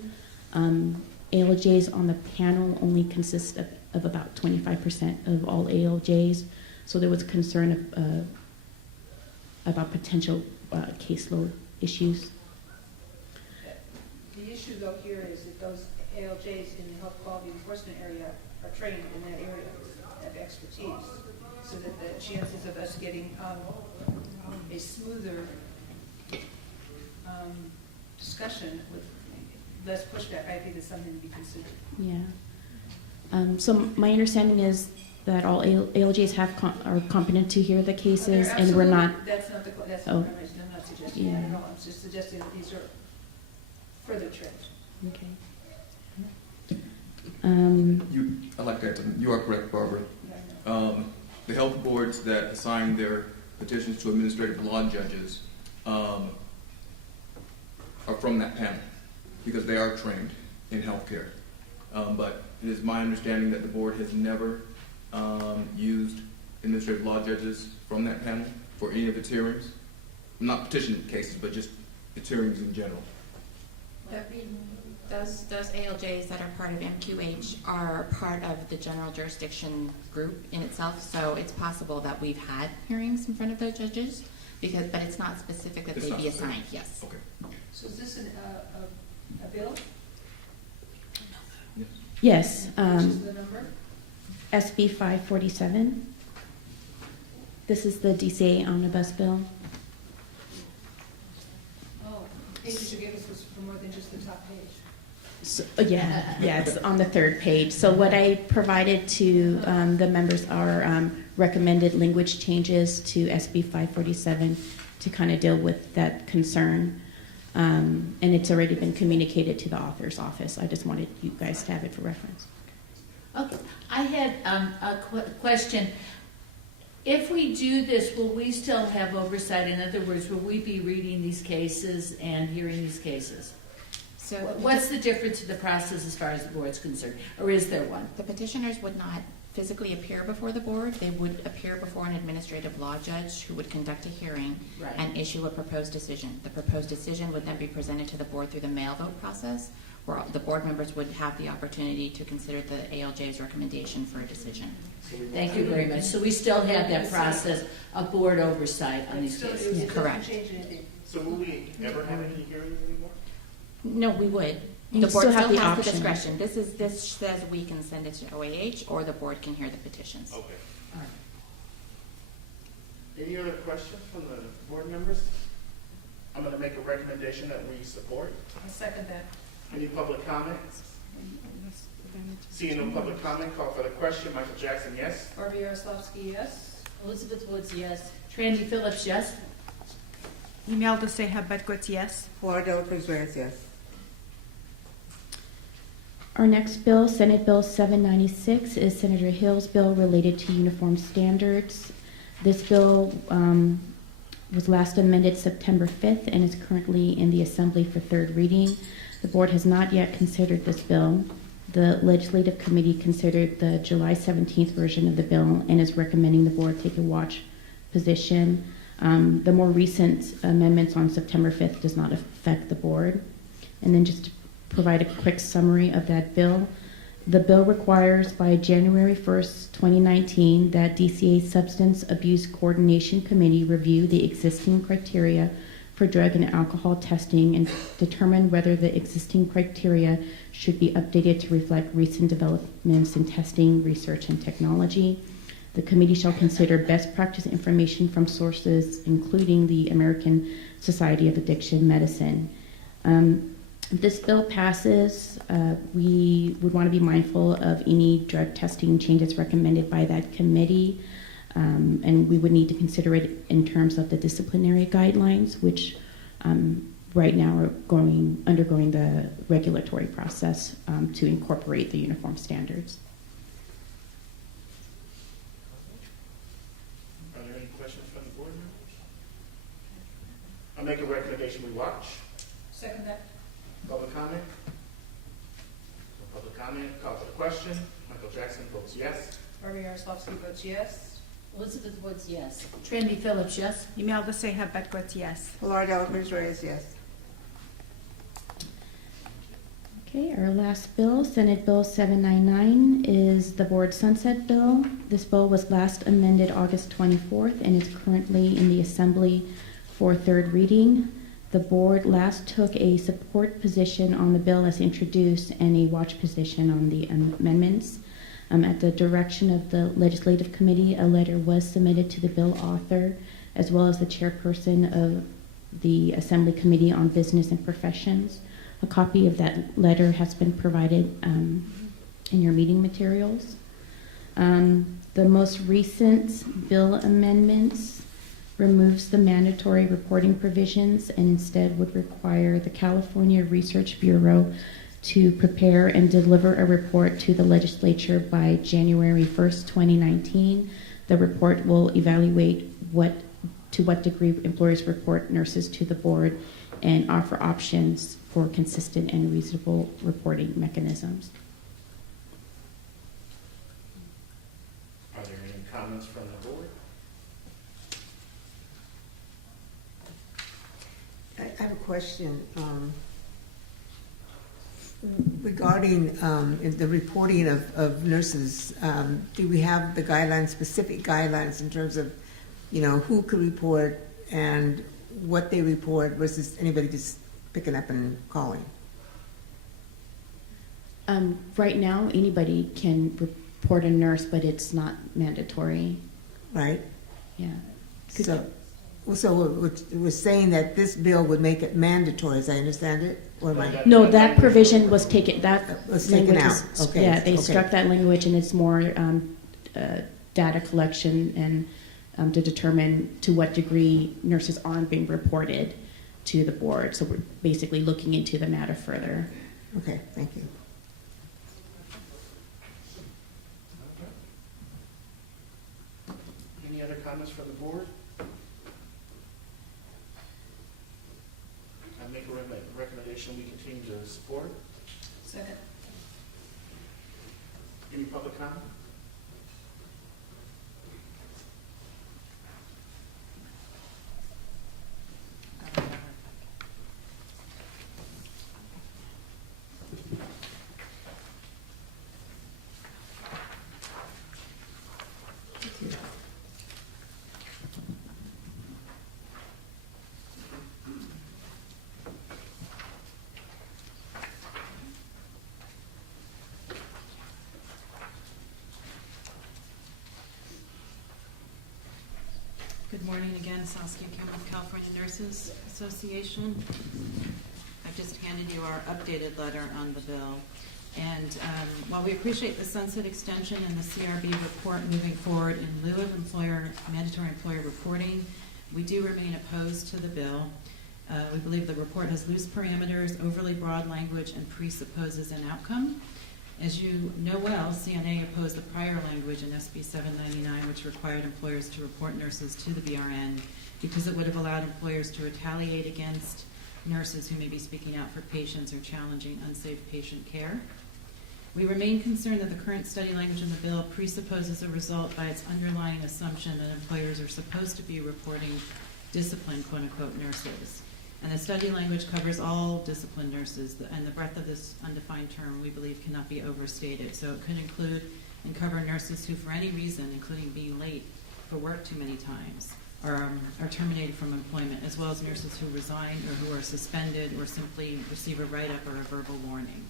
ALJs on the panel only consist of about 25% of all ALJs, so there was concern about potential caseload issues. The issue though here is that those ALJs in the health quality enforcement area are trained in that area, have expertise, so that the chances of us getting a smoother discussion with less pushback, I think is something to be considered. Yeah. So my understanding is that all ALJs are competent to hear the cases, and we're not. That's not the. That's Oh. not what I'm not suggesting that at all. I'm just suggesting that these are further trips. Okay. I'd like to add something. You are correct, Barbara. The health boards that assign their petitions to administrative law judges are from that panel because they are trained in healthcare. But it is my understanding that the board has never used administrative law judges from that panel for any of its hearings. Not petition cases, but just its hearings in general. Those ALJs that are part of MQH are part of the general jurisdiction group in itself, so it's possible that we've had hearings in front of those judges, but it's not specific that they'd be assigned, yes. Okay. So is this a bill? Yes. Which is the number? SB 547. This is the DCA omnibus bill. Oh, pages you gave us was for more than just the top page. So, yeah, it's on the third page. So what I provided to the members are recommended language changes to SB 547 to kind of deal with that concern. And it's already been communicated to the author's office. I just wanted you guys to have it for reference. Okay, I had a question. If we do this, will we still have oversight? In other words, will we be reading these cases and hearing these cases? So what's the difference in the process as far as the board's concerned, or is there one? The petitioners would not physically appear before the board. They would appear before an administrative law judge who would conduct a hearing and issue a proposed decision. The proposed decision would then be presented to the board through the mail vote process, where the board members would have the opportunity to consider the ALJ's recommendation for a decision. Thank you very much. So we still have that process of board oversight on these cases? It Correct. doesn't change anything. So will we ever have any hearings anymore? No, we would. You The board still still have the has the option. discretion. This says we can send it to OAH, or the board can hear the petitions. Okay. All right. Any other questions from the board members? I'm going to make a recommendation that we support. I second that. Any public comments? Seeing no public comment, call for the question. Michael Jackson, yes. Barbie Yaroslavsky, yes. Elizabeth Woods, yes. Trandy Phillips, yes. Imelda Seha Bedgood, yes. Florida De La Cruz Reyes, yes. Our next bill, Senate Bill 796, is Senator Hill's bill related to uniform standards. This bill was last amended September 5th and is currently in the Assembly for third reading. The board has not yet considered this bill. The Legislative Committee considered the July 17th version of the bill and is recommending the board take a watch position. The more recent amendments on September 5th does not affect the board. And then just to provide a quick summary of that bill. The bill requires by January 1st, 2019, that DCA's Substance Abuse Coordination Committee review the existing criteria for drug and alcohol testing and determine whether the existing criteria should be updated to reflect recent developments in testing, research, and technology. The committee shall consider best practice information from sources including the American Society of Addiction Medicine. If this bill passes, we would want to be mindful of any drug testing changes recommended by that committee, and we would need to consider it in terms of the disciplinary guidelines, which right now are undergoing the regulatory process to incorporate the uniform standards. Are there any questions from the board members? I'll make a recommendation, we watch. Second that. Public comment? No public comment, call for the question. Michael Jackson votes yes. Barbara Yaroslavsky votes yes. Elizabeth Woods, yes. Trendy Phillips, yes. Imelda Seha Bedgood, yes. Pilar Dela Cruz Reyes, yes. Okay, our last bill, Senate Bill 799, is the board sunset bill. This bill was last amended August 24th and is currently in the Assembly for third reading. The board last took a support position on the bill as introduced and a watch position on the amendments. At the direction of the Legislative Committee, a letter was submitted to the bill author as well as the chairperson of the Assembly Committee on Business and Professions. A copy of that letter has been provided in your meeting materials. The most recent bill amendments removes the mandatory reporting provisions and instead would require the California Research Bureau to prepare and deliver a report to the legislature by January 1st, 2019. The report will evaluate to what degree employers report nurses to the board and offer options for consistent and reasonable reporting mechanisms. Are there any comments from the board? I have a question regarding the reporting of nurses. Do we have the guidelines, specific guidelines in terms of, who could report and what they report versus anybody just picking up and calling? Right now, anybody can report a nurse, but it's not mandatory. Right? Yeah. So we're saying that this bill would make it mandatory, as I understand it? Or am I? No, that provision was taken, that was taken language out. is- Okay. Yeah, they Okay. struck that language and it's more data collection and to determine to what degree nurses aren't being reported to the board. So we're basically looking into the matter further. Okay, thank you. Any other comments from the board? I make a recommendation, we continue to support. Second. Any public comment? Good morning again, Saskia Kim with California Nurses Association. I've just handed you our updated letter on the bill. And while we appreciate the sunset extension and the CRB report moving forward in lieu of mandatory employer reporting, we do remain opposed to the bill. We believe the report has loose parameters, overly broad language, and presupposes an outcome. As you know well, CNA opposed the prior language in SB 799, which required employers to report nurses to the BRN because it would have allowed employers to retaliate against nurses who may be speaking out for patients or challenging unsafe patient care. We remain concerned that the current study language in the bill presupposes a result by its underlying assumption that employers are supposed to be reporting disciplined, quote-unquote, nurses. And the study language covers all disciplined nurses, and the breadth of this undefined term, we believe, cannot be overstated. So it could include and cover nurses who, for any reason, including being late for work too many times, are terminated from employment, as well as nurses who resign or who are suspended or simply receive a write-up or a verbal warning.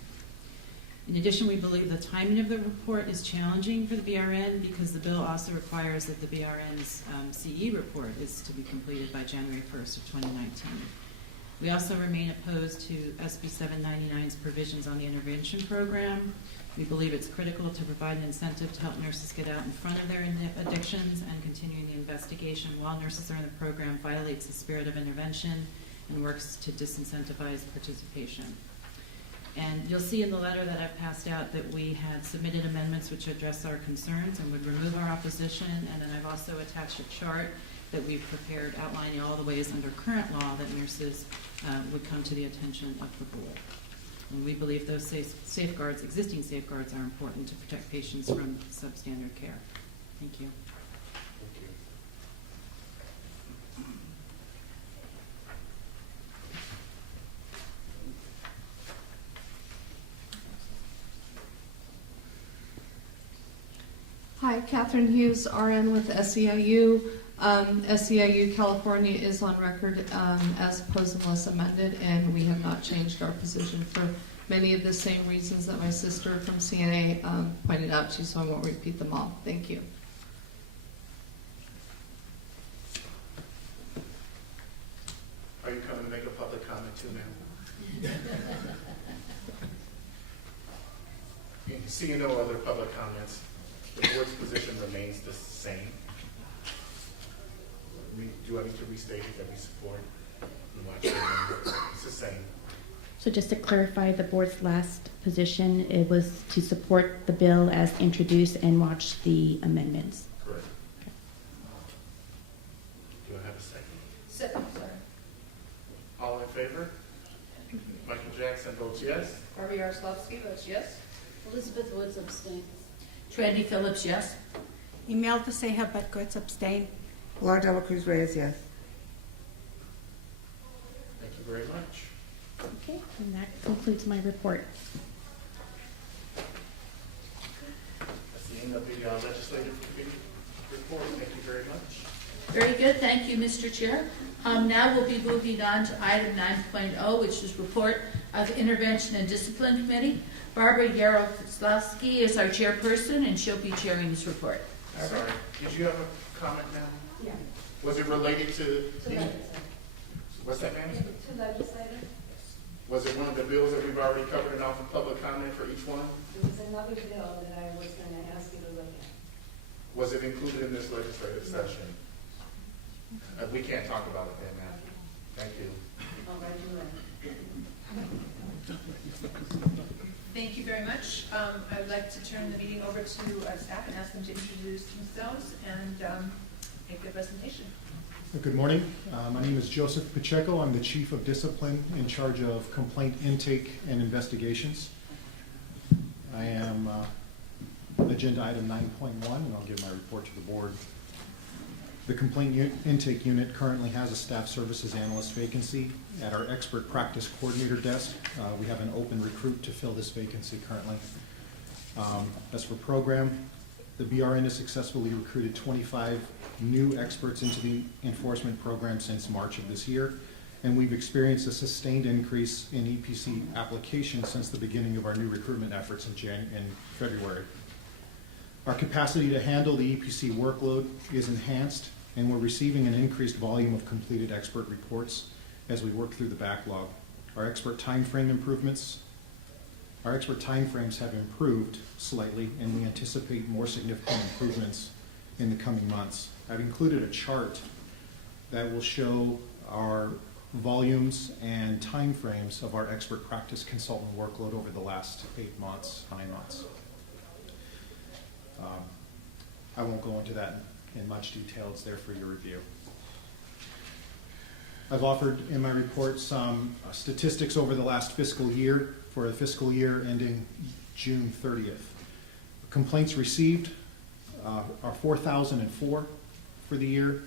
In addition, we believe the timing of the report is challenging for the BRN because the bill also requires that the BRN's CE report is to be completed by January 1st of 2019. We also remain opposed to SB 799's provisions on the intervention program. We believe it's critical to provide an incentive to help nurses get out in front of their addictions, and continuing the investigation while nurses are in the program violates the spirit of intervention and works to disincentivize participation. And you'll see in the letter that I've passed out that we had submitted amendments which address our concerns and would remove our opposition, and then I've also attached a chart that we've prepared outlining all the ways under current law that nurses would come to the attention of the board. And we believe those safeguards, existing safeguards, are important to protect patients from substandard care. Thank you. Thank you. Hi, Catherine Hughes, RN with SEIU. SEIU California is on record as opposed unless amended, and we have not changed our position for many of the same reasons that my sister from CNA pointed out to you, so I won't repeat them all. Thank you. Are you coming to make a public comment too, ma'am? Seeing no other public comments, the board's position remains the same. Do I need to restate it that we support? It's the same. So just to clarify, the board's last position, it was to support the bill as introduced and watch the amendments. Correct. Do I have a second? Second, sorry. All in favor? Michael Jackson votes yes. Barbie Yaroslawski votes yes. Elizabeth Woods abstain. Trendy Phillips, yes. Imelda Ceja Betgoetz abstain. Pilar Dela Cruz Reyes, yes. Thank you very much. Okay, and that concludes my report. That's the end of the legislative committee report. Thank you very much. Very good, thank you, Mr. Chair. Now we'll be moving on to item 9.0, which is report of Intervention and Discipline Committee. Barbara Yaroslawski is our chairperson, and she'll be chairing this report. Barbara? Sorry, did you have a comment, ma'am? Yeah. Was it related to? What's that, ma'am? To legislative. Was it one of the bills that we've already covered enough for public comment for each one? It was another bill that I was going to ask you to look at. Was it included in this legislative session? We can't talk about it then, ma'am. Thank you. I'll write you Thank you very much. I would like to turn the meeting over to staff and ask them to introduce themselves and make their presentation. Good morning. My name is Joseph Pacheco. I'm the Chief of Discipline in charge of complaint intake and investigations. I am agenda item 9.1, and I'll give my report to the board. The complaint intake unit currently has a staff services analyst vacancy. At our expert practice coordinator desk, we have an open recruit to fill this vacancy currently. As for program, the BRN has successfully recruited 25 new experts into the enforcement program since March of this year, and we've experienced a sustained increase in EPC applications since the beginning of our new recruitment efforts in February. Our capacity to handle the EPC workload is enhanced, and we're receiving an increased volume of completed expert reports as we work through the backlog. Our expert timeframes have improved slightly, and we anticipate more significant improvements in the coming months. I've included a chart that will show our volumes and timeframes of our expert practice consultant workload over the last 9 months. I won't go into that in much detail. It's there for your review. I've offered in my report some statistics over the last fiscal year for the fiscal year ending June 30th. Complaints received are 4,004 for the year.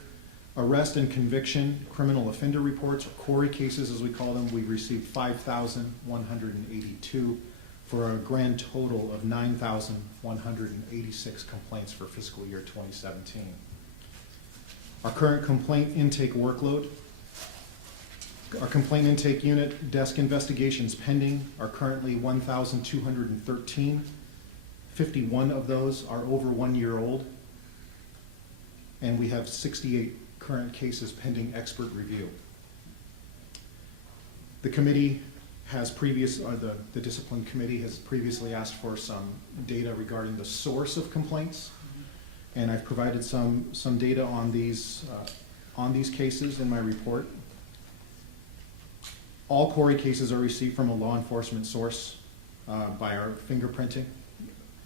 Arrest and conviction criminal offender reports, or CORI cases as we call them, we received 5,182 for a grand total of 9,186 complaints for fiscal year 2017. Our current complaint intake workload, our complaint intake unit desk investigations pending are currently 1,213. 51 of those are over 1 year old, and we have 68 current cases pending expert review. The committee has the discipline committee has previously asked for some data regarding the source of complaints, and I've provided some data on these cases in my report. All Corey cases are received from a law enforcement source by our fingerprinting.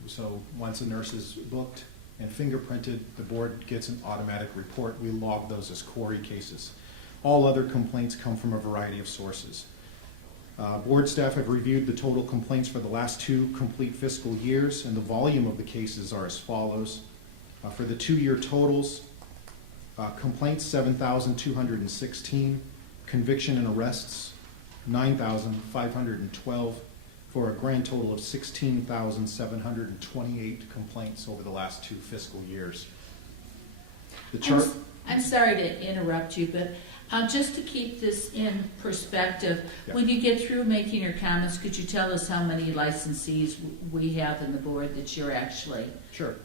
So once a nurse is booked and fingerprinted, the board gets an automatic report. We log those as Corey cases. All other complaints come from a variety of sources. Board staff have reviewed the total complaints for the last 2 complete fiscal years, and the volume of the cases are as follows. For the 2-year totals, complaints 7,216, conviction and arrests 9,512, for a grand total of 16,728 complaints over the last 2 fiscal years. The chart. I'm sorry to interrupt you, but just to keep this in perspective, when you get through making your comments, could you tell us how many licensees we have in the board that you're actually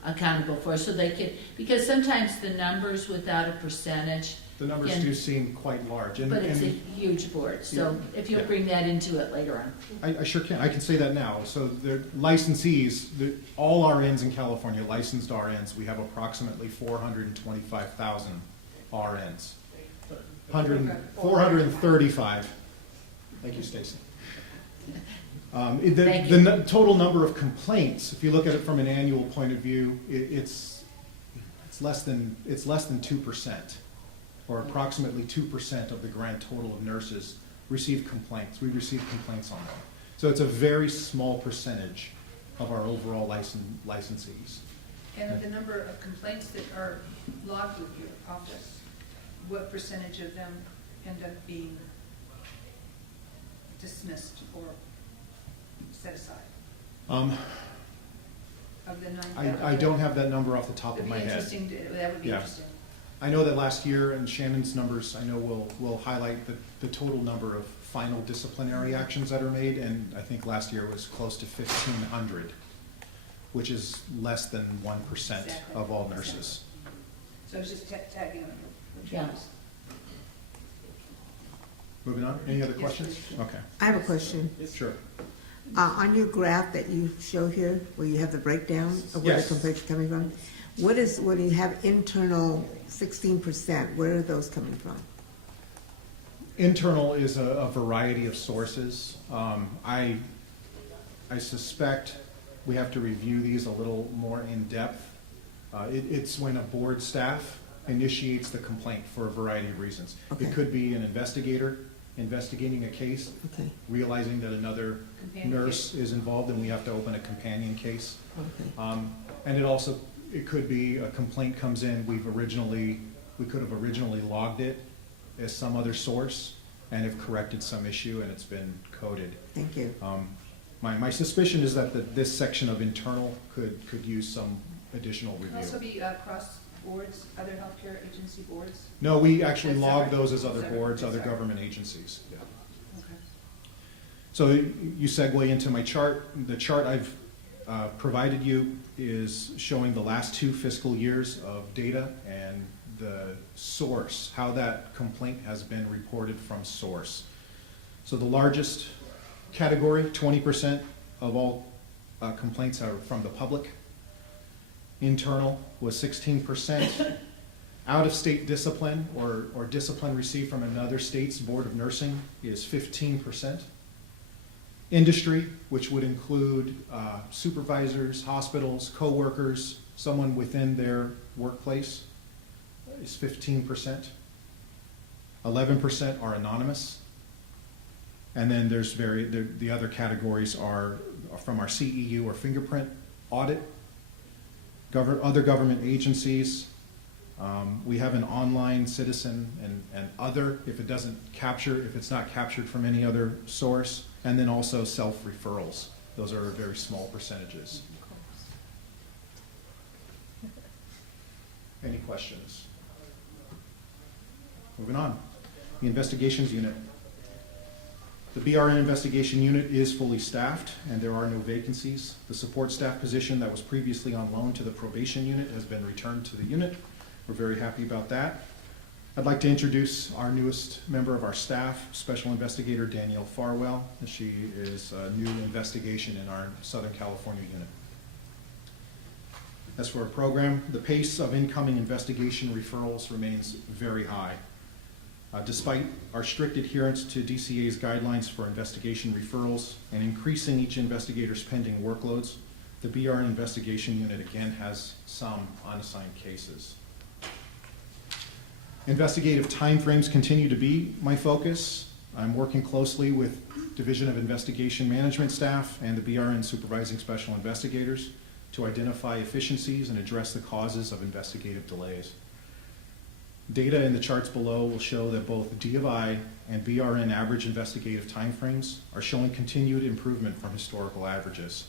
accountable for? So they can, because sometimes the numbers without a percentage. The numbers do seem quite large. But it's a huge board, so if you'll bring that into it later on. I sure can. I can say that now. So the licensees, all RNs in California, licensed RNs, we have approximately 425,000 RNs. 435. Thank you, Stacy. The total number of complaints, if you look at it from an annual point of view, it's less than 2%, or approximately 2% of the grand total of nurses receive complaints. We receive complaints on them. So it's a very small percentage of our overall licensees. And the number of complaints that are logged with your office, what percentage of them end up being dismissed or set aside? Of the 9,000? I don't have that number off the top of my head. That would be interesting. I know that last year, and Shannon's numbers, I know will highlight the total number of final disciplinary actions that are made, and I think last year was close to 1,500, which is less than 1% of all nurses. So it's just tagging on. Yeah. Moving on. Any other questions? Okay. I have a question. Sure. On your graph that you show here, where you have the breakdown of where the complaints are coming from, what is, when you have internal 16%, where are those coming from? Internal is a variety of sources. I suspect we have to review these a little more in depth. It's when a board staff initiates the complaint for a variety of reasons. It could be an investigator investigating a case, realizing that another nurse is involved and we have to open a companion case. And it could be a complaint comes in, we could have originally logged it as some other source and have corrected some issue and it's been coded. Thank you. My suspicion is that this section of internal could use some additional review. Could also be across boards, other healthcare agency boards? No, we actually log those as other boards, other government agencies. Yeah. Okay. So you segue into my chart. The chart I've provided you is showing the last 2 fiscal years of data and the source, how that complaint has been reported from source. So the largest category, 20% of all complaints are from the public. Internal was 16%. Out-of-state discipline or discipline received from another state's Board of Nursing is 15%. Industry, which would include supervisors, hospitals, co-workers, someone within their workplace, is 15%. 11% are anonymous. And then there's the other categories are from our CEU or fingerprint audit, other government agencies. We have an online citizen and other if it's not captured from any other source, and then also self-referrals. Those are very small percentages. Any questions? Moving on. The investigations unit. The BRN investigation unit is fully staffed and there are no vacancies. The support staff position that was previously on loan to the probation unit has been returned to the unit. We're very happy about that. I'd like to introduce our newest member of our staff, Special Investigator Danielle Farwell. She is a new investigation in our Southern California unit. As for our program, the pace of incoming investigation referrals remains very high. Despite our strict adherence to DCA's guidelines for investigation referrals and increasing each investigator's pending workloads, the BRN investigation unit again has some unassigned cases. Investigative timeframes continue to be my focus. I'm working closely with Division of Investigation Management staff and the BRN supervising special investigators to identify efficiencies and address the causes of investigative delays. Data in the charts below will show that both D of I and BRN average investigative timeframes are showing continued improvement from historical averages.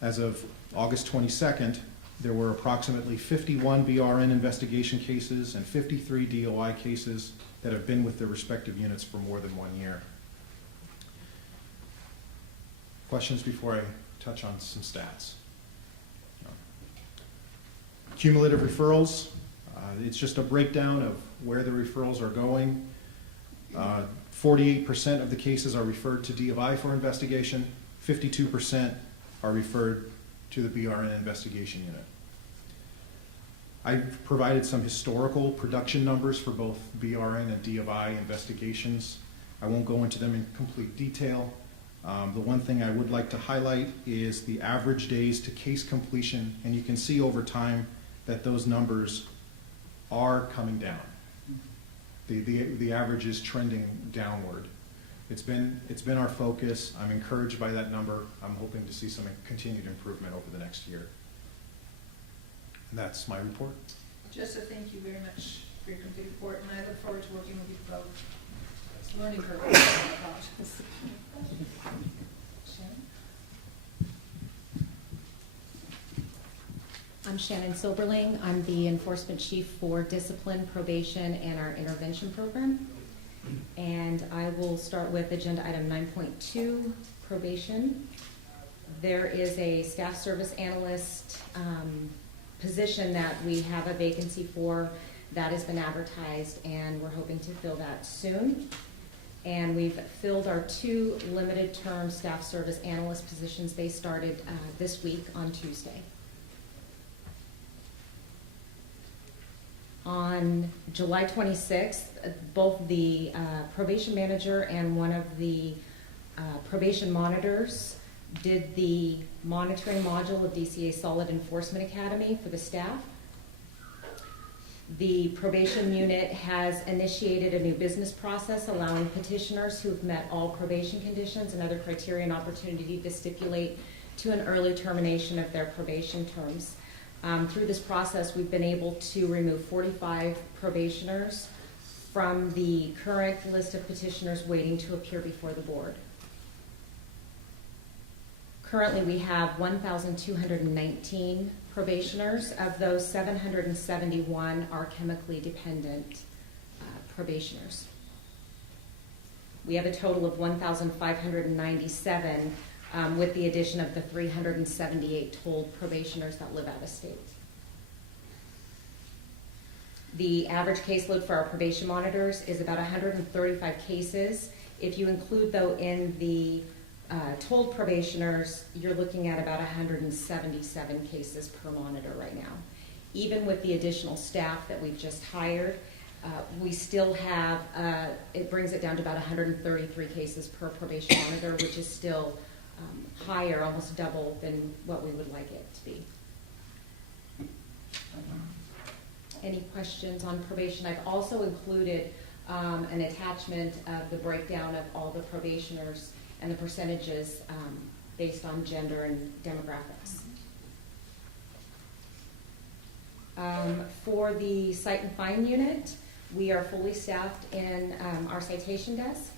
As of August 22nd, there were approximately 51 BRN investigation cases and 53 DOI cases that have been with their respective units for more than 1 year. Questions before I touch on some stats? Cumulative referrals. It's just a breakdown of where the referrals are going. 48% of the cases are referred to D of I for investigation. 52% are referred to the BRN investigation unit. I've provided some historical production numbers for both BRN and D of I investigations. I won't go into them in complete detail. The one thing I would like to highlight is the average days to case completion, and you can see over time that those numbers are coming down. The average is trending downward. It's been our focus. I'm encouraged by that number. I'm hoping to see some continued improvement over the next year. And that's my report. Joseph, thank you very much for your complete report, and I look forward to working with you both. It's a learning curve. Shannon? I'm Shannon Silberling. I'm the enforcement chief for discipline, probation, and our intervention program. And I will start with agenda item 9.2, probation. There is a staff service analyst position that we have a vacancy for that has been advertised, and we're hoping to fill that soon. And we've filled our 2 limited term staff service analyst positions. They started this week on Tuesday. On July 26th, both the probation manager and one of the probation monitors did the monitoring module of DCA Solid Enforcement Academy for the staff. The probation unit has initiated a new business process allowing petitioners who have met all probation conditions and other criteria an opportunity to stipulate to an early termination of their probation terms. Through this process, we've been able to remove 45 probationers from the current list of petitioners waiting to appear before the board. Currently, we have 1,219 probationers. Of those, 771 are chemically dependent probationers. We have a total of 1,597 with the addition of the 378 told probationers that live out of state. The average caseload for our probation monitors is about 135 cases. If you include, though, in the told probationers, you're looking at about 177 cases per monitor right now. Even with the additional staff that we've just hired, we still have, it brings it down to about 133 cases per probation monitor, which is still higher, almost double than what we would like it to be. Any questions on probation? I've also included an attachment of the breakdown of all the probationers and the percentages based on gender and demographics. For the cite and fine unit, we are fully staffed in our citation desk.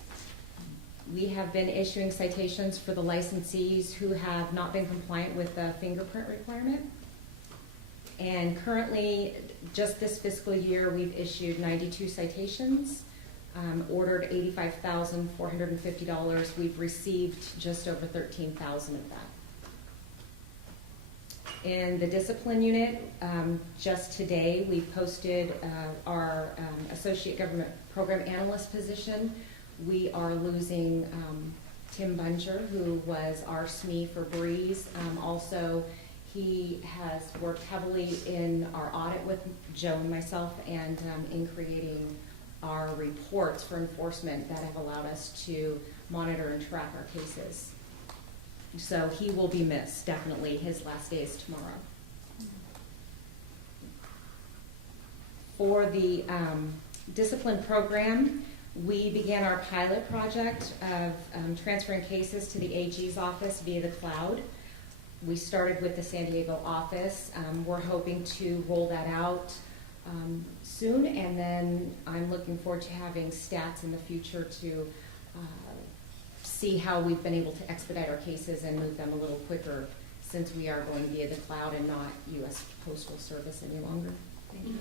We have been issuing citations for the licensees who have not been compliant with the fingerprint requirement. And currently, just this fiscal year, we've issued 92 citations, ordered $85,450. We've received just over $13,000 of that. In the discipline unit, just today, we posted our associate government program analyst position. We are losing Tim Bunger, who was our SME for Breeze. Also, he has worked heavily in our audit with Joe and myself and in creating our reports for enforcement that have allowed us to monitor and track our cases. So he will be missed, definitely. His last day is tomorrow. For the discipline program, we began our pilot project of transferring cases to the AG's office via the cloud. We started with the San Diego office. We're hoping to roll that out soon, and then I'm looking forward to having stats in the future to see how we've been able to expedite our cases and move them a little quicker, since we are going via the cloud and not U.S. Postal Service any longer. Thank you.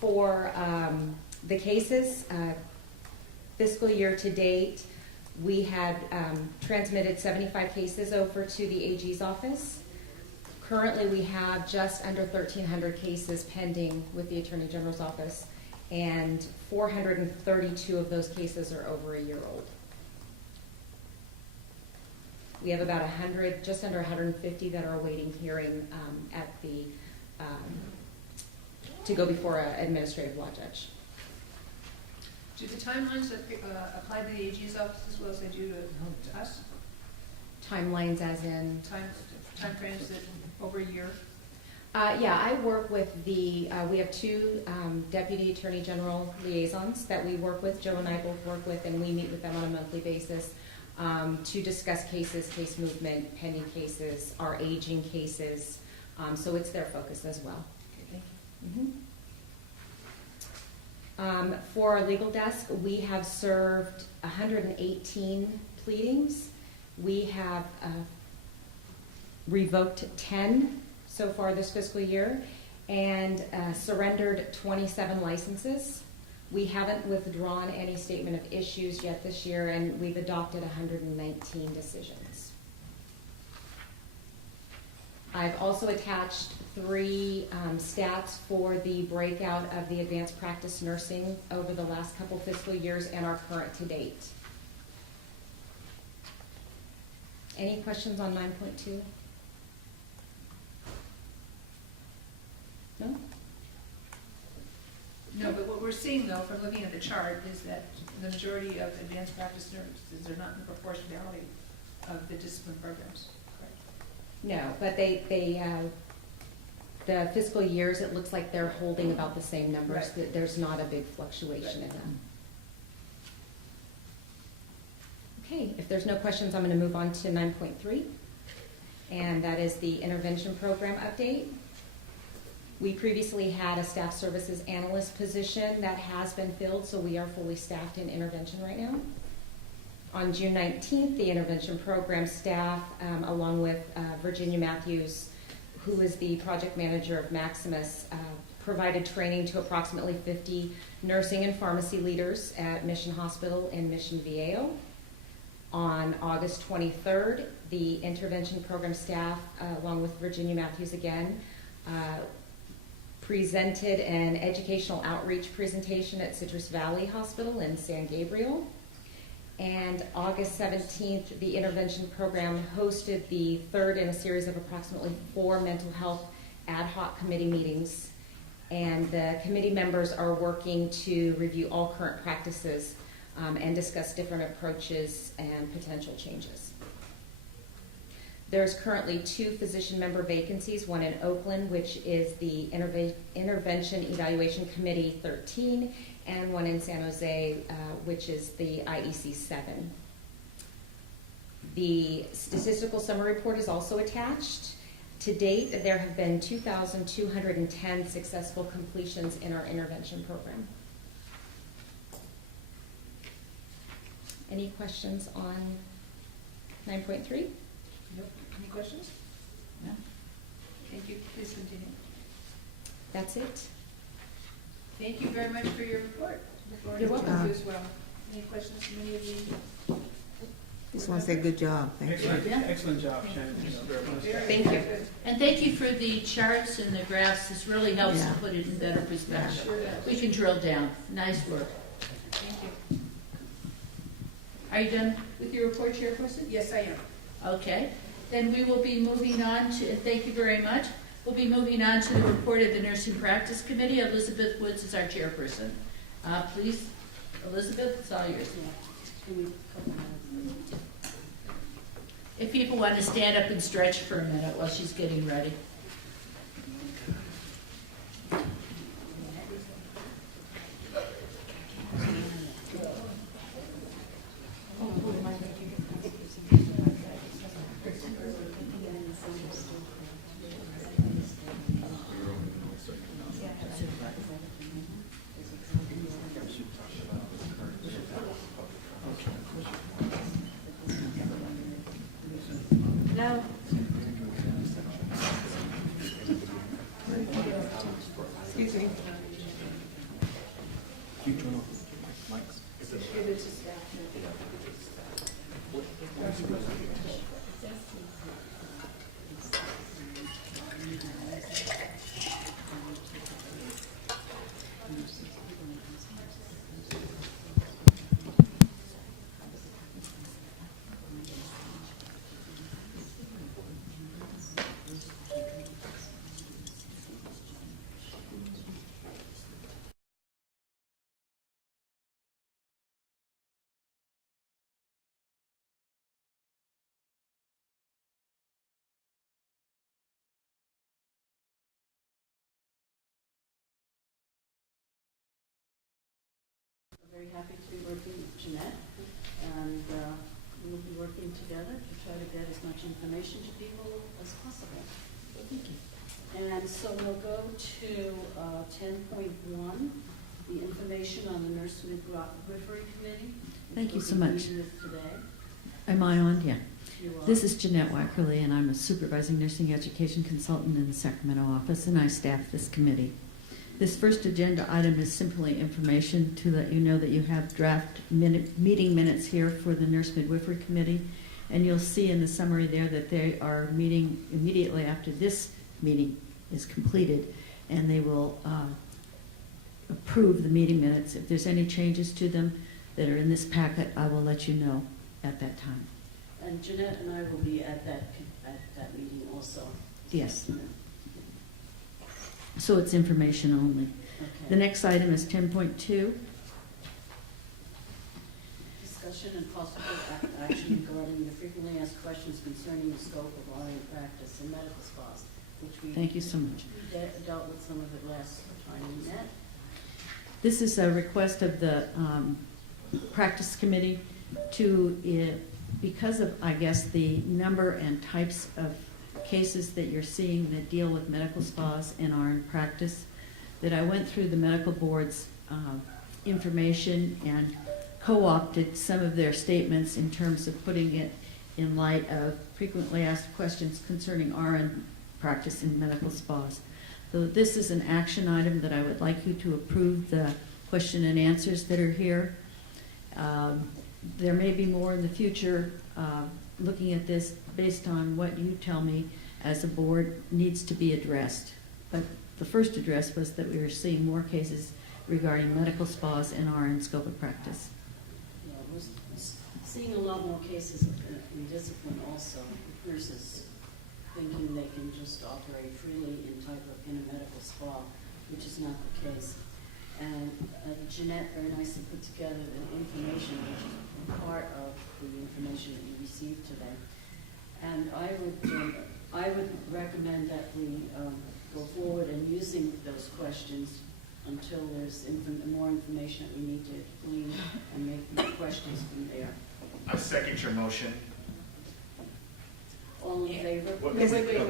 For the cases, fiscal year to date, we had transmitted 75 cases over to the AG's office. Currently, we have just under 1,300 cases pending with the Attorney General's office, and 432 of those cases are over a year old. We have about 100, just under 150 that are awaiting hearing at the to go before an administrative law judge. Do the timelines apply to the AG's office as well as they do to us? Timelines as in? Time frames that over a year? Yeah, I work with the, we have two Deputy Attorney General liaisons that we work with, Joe and I both work with, and we meet with them on a monthly basis to discuss cases, case movement, pending cases, our aging cases. So it's their focus as well. Okay, thank you. For our legal desk, we have served 118 pleadings. We have revoked 10 so far this fiscal year and surrendered 27 licenses. We haven't withdrawn any statement of issues yet this year, and we've adopted 119 decisions. I've also attached 3 stats for the breakout of the advanced practice nursing over the last couple fiscal years and our current to date. Any questions on 9.2? No? No, but what we're seeing though, from looking at the chart, is that the majority of advanced practice nurses are not in the proportionality of the discipline programs. No, but the fiscal years, it looks like they're holding about the same numbers. Right. There's not a big fluctuation in them. Okay, if there's no questions, I'm going to move on to 9.3, and that is the intervention program update. We previously had a staff services analyst position that has been filled, so we are fully staffed in intervention right now. On June 19th, the intervention program staff, along with Virginia Matthews, who is the project manager of Maximus, provided training to approximately 50 nursing and pharmacy leaders at Mission Hospital in Mission Viejo. On August 23rd, the intervention program staff, along with Virginia Matthews again, presented an educational outreach presentation at Citrus Valley Hospital in San Gabriel. And August 17th, the intervention program hosted the third in a series of approximately 4 mental health ad hoc committee meetings. And the committee members are working to review all current practices and discuss different approaches and potential changes. There's currently 2 physician member vacancies, one in Oakland, which is the Intervention Evaluation Committee 13, and one in San Jose, which is the IEC 7. The statistical summary report is also attached. To date, there have been 2,210 successful completions in our intervention program. Any questions on 9.3? Nope. Any questions? No. Thank you. Please continue. That's it. Thank you very much for your report. Look forward You're to working welcome. with you as well. Any questions from any of you? Just want to say good job. Thank you. Excellent, Yeah. excellent job, Shannon. Thank you very much. Thank you. And thank you for the charts and the graphs. This really helps to Yeah. put it in better perspective. Sure does. We can drill down. Nice work. Thank you. Are you done with your report, Chairperson? Yes, I am. Okay, then we will be moving on to, thank you very much. We'll be moving on to the report of the Nursing Practice Committee. Elizabeth Woods is our chairperson. Please, Elizabeth, it's all yours. Can we couple minutes? If people want to stand up and stretch for a minute while she's getting ready. No. Excuse me. Very happy to be working with Jeanette, and we'll be working together to try to get as much information to people as possible. Thank you. And so we'll go to 10.1, the information on the Nurse Midwifery Committee. Thank you so We'll be much. meeting today. Am I on? Yeah. You are. This is Jeanette Wackerly, and I'm a supervising nursing education consultant in the Sacramento office, and I staff this committee. This first agenda item is simply information to let you know that you have draft meeting minutes here for the Nurse Midwifery Committee, and you'll see in the summary there that they are meeting immediately after this meeting is completed, and they will approve the meeting minutes. If there's any changes to them that are in this packet, I will let you know at that time. And Jeanette and I will be at that meeting also. Yes. So it's information only. Okay. The next item is 10.2. Discussion and possible action regarding the frequently asked questions concerning the scope of RN practice and medical spas, which we Thank you so much. dealt with some of it last time we met. This is a request of the practice committee to, because of, I guess, the number and types of cases that you're seeing that deal with medical spas and are in practice, that I went through the medical board's information and co-opted some of their statements in terms of putting it in light of frequently asked questions concerning RN practice in medical spas. So this is an action item that I would like you to approve the question and answers that are here. There may be more in the future looking at this based on what you tell me as a board needs to be addressed. But the first address was that we were seeing more cases regarding medical spas and RN scope of practice. Yeah, we're seeing a lot more cases in discipline also, nurses thinking they can just operate freely in a medical spa, which is not the case. And Jeanette very nicely put together the information, which is part of the information that you received today. And I would recommend that we go forward in using those questions until there's more information that we need to glean and make the questions from there. I second your motion. All in favor? Yes. Wait. Okay.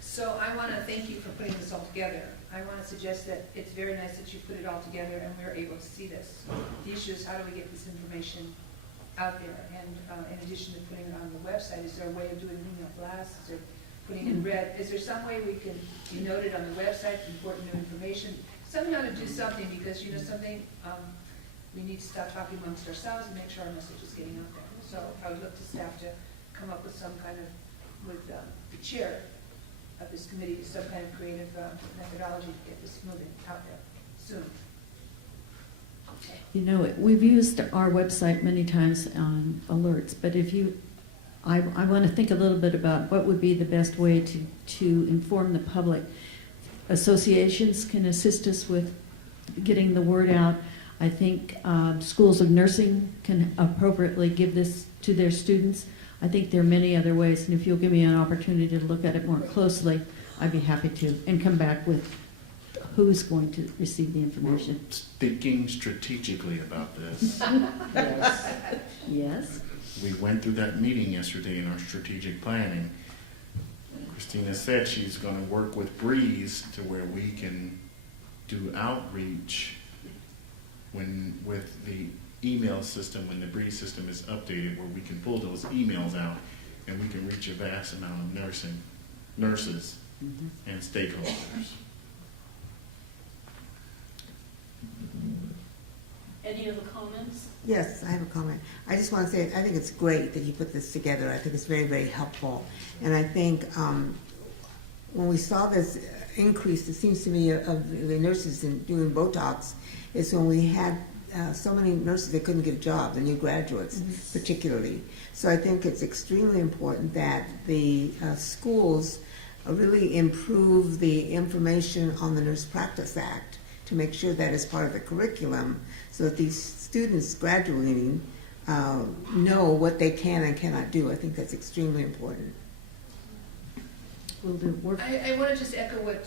So I want to thank you for putting this all together. I want to suggest that it's very nice that you put it all together and we're able to see this. The issue is how do we get this information out there? And in addition to putting it on the website, is there a way of doing email blasts? Is there putting it in red? Is there some way we can be noted on the website, important new information? Somehow to do something because, you know, something, we need to stop talking amongst ourselves and make sure our message is getting out there. So I would look to staff to come up with some kind of, with the chair of this committee, some kind of creative methodology to get this moving out there soon. You know, we've used our website many times on alerts, but if you I want to think a little bit about what would be the best way to inform the public. Associations can assist us with getting the word out. I think schools of nursing can appropriately give this to their students. I think there are many other ways, and if you'll give me an opportunity to look at it more closely, I'd be happy to, and come back with who's going to receive the information. Thinking strategically about this. Yes. Yes. We went through that meeting yesterday in our strategic planning. Christina said she's going to work with Breeze to where we can do outreach with the email system, when the Breeze system is updated, where we can pull those emails out and we can reach a vast amount of nurses and stakeholders. Any other comments? Yes, I have a comment. I just want to say, I think it's great that you put this together. I think it's very, very helpful. And I think when we saw this increase, it seems to me, of the nurses in doing Botox, is when we had so many nurses that couldn't get jobs, the new graduates particularly. So I think it's extremely important that the schools really improve the information on the Nurse Practice Act to make sure that is part of the curriculum, so that these students graduating know what they can and cannot do. I think that's extremely important. We'll do work. I want to just echo what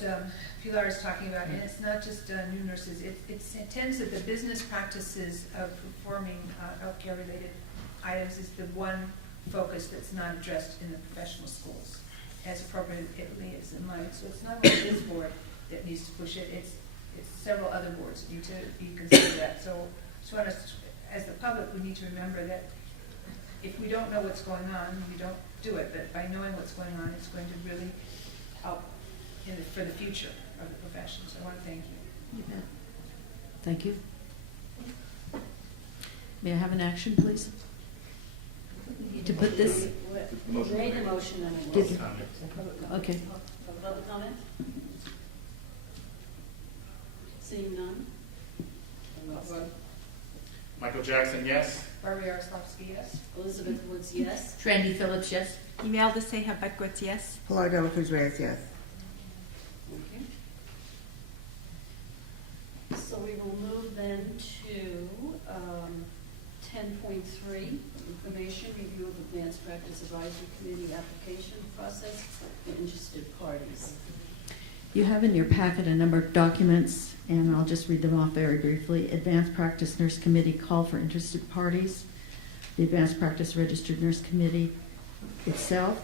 Pilar is talking about, and it's not just new nurses. It tends that the business practices of performing healthcare-related items is the one focus that's not addressed in the professional schools as appropriately as in mine. So it's not only this board that needs to push it, it's several other boards that need to be considered that. So as the public, we need to remember that if we don't know what's going on, we don't do it. But by knowing what's going on, it's going to really help for the future of the profession. So I want to thank you. You bet. Thank you. May I have an action, please? To put this. We made a motion and it Did was. you? Okay. Public comment? Seeing none? Michael Jackson, yes. Barbara Yaroslavsky, yes. Elizabeth Woods, yes. Trendy Phillips, yes. Imelda Seja Beckwith, yes. Pilar de la Cruz Reyes, yes. Okay. So we will move then to 10.3, information, review of advanced practice advisory committee application process for interested parties. You have in your packet a number of documents, and I'll just read them off very briefly. Advanced Practice Nurse Committee call for interested parties, the Advanced Practice Registered Nurse Committee itself,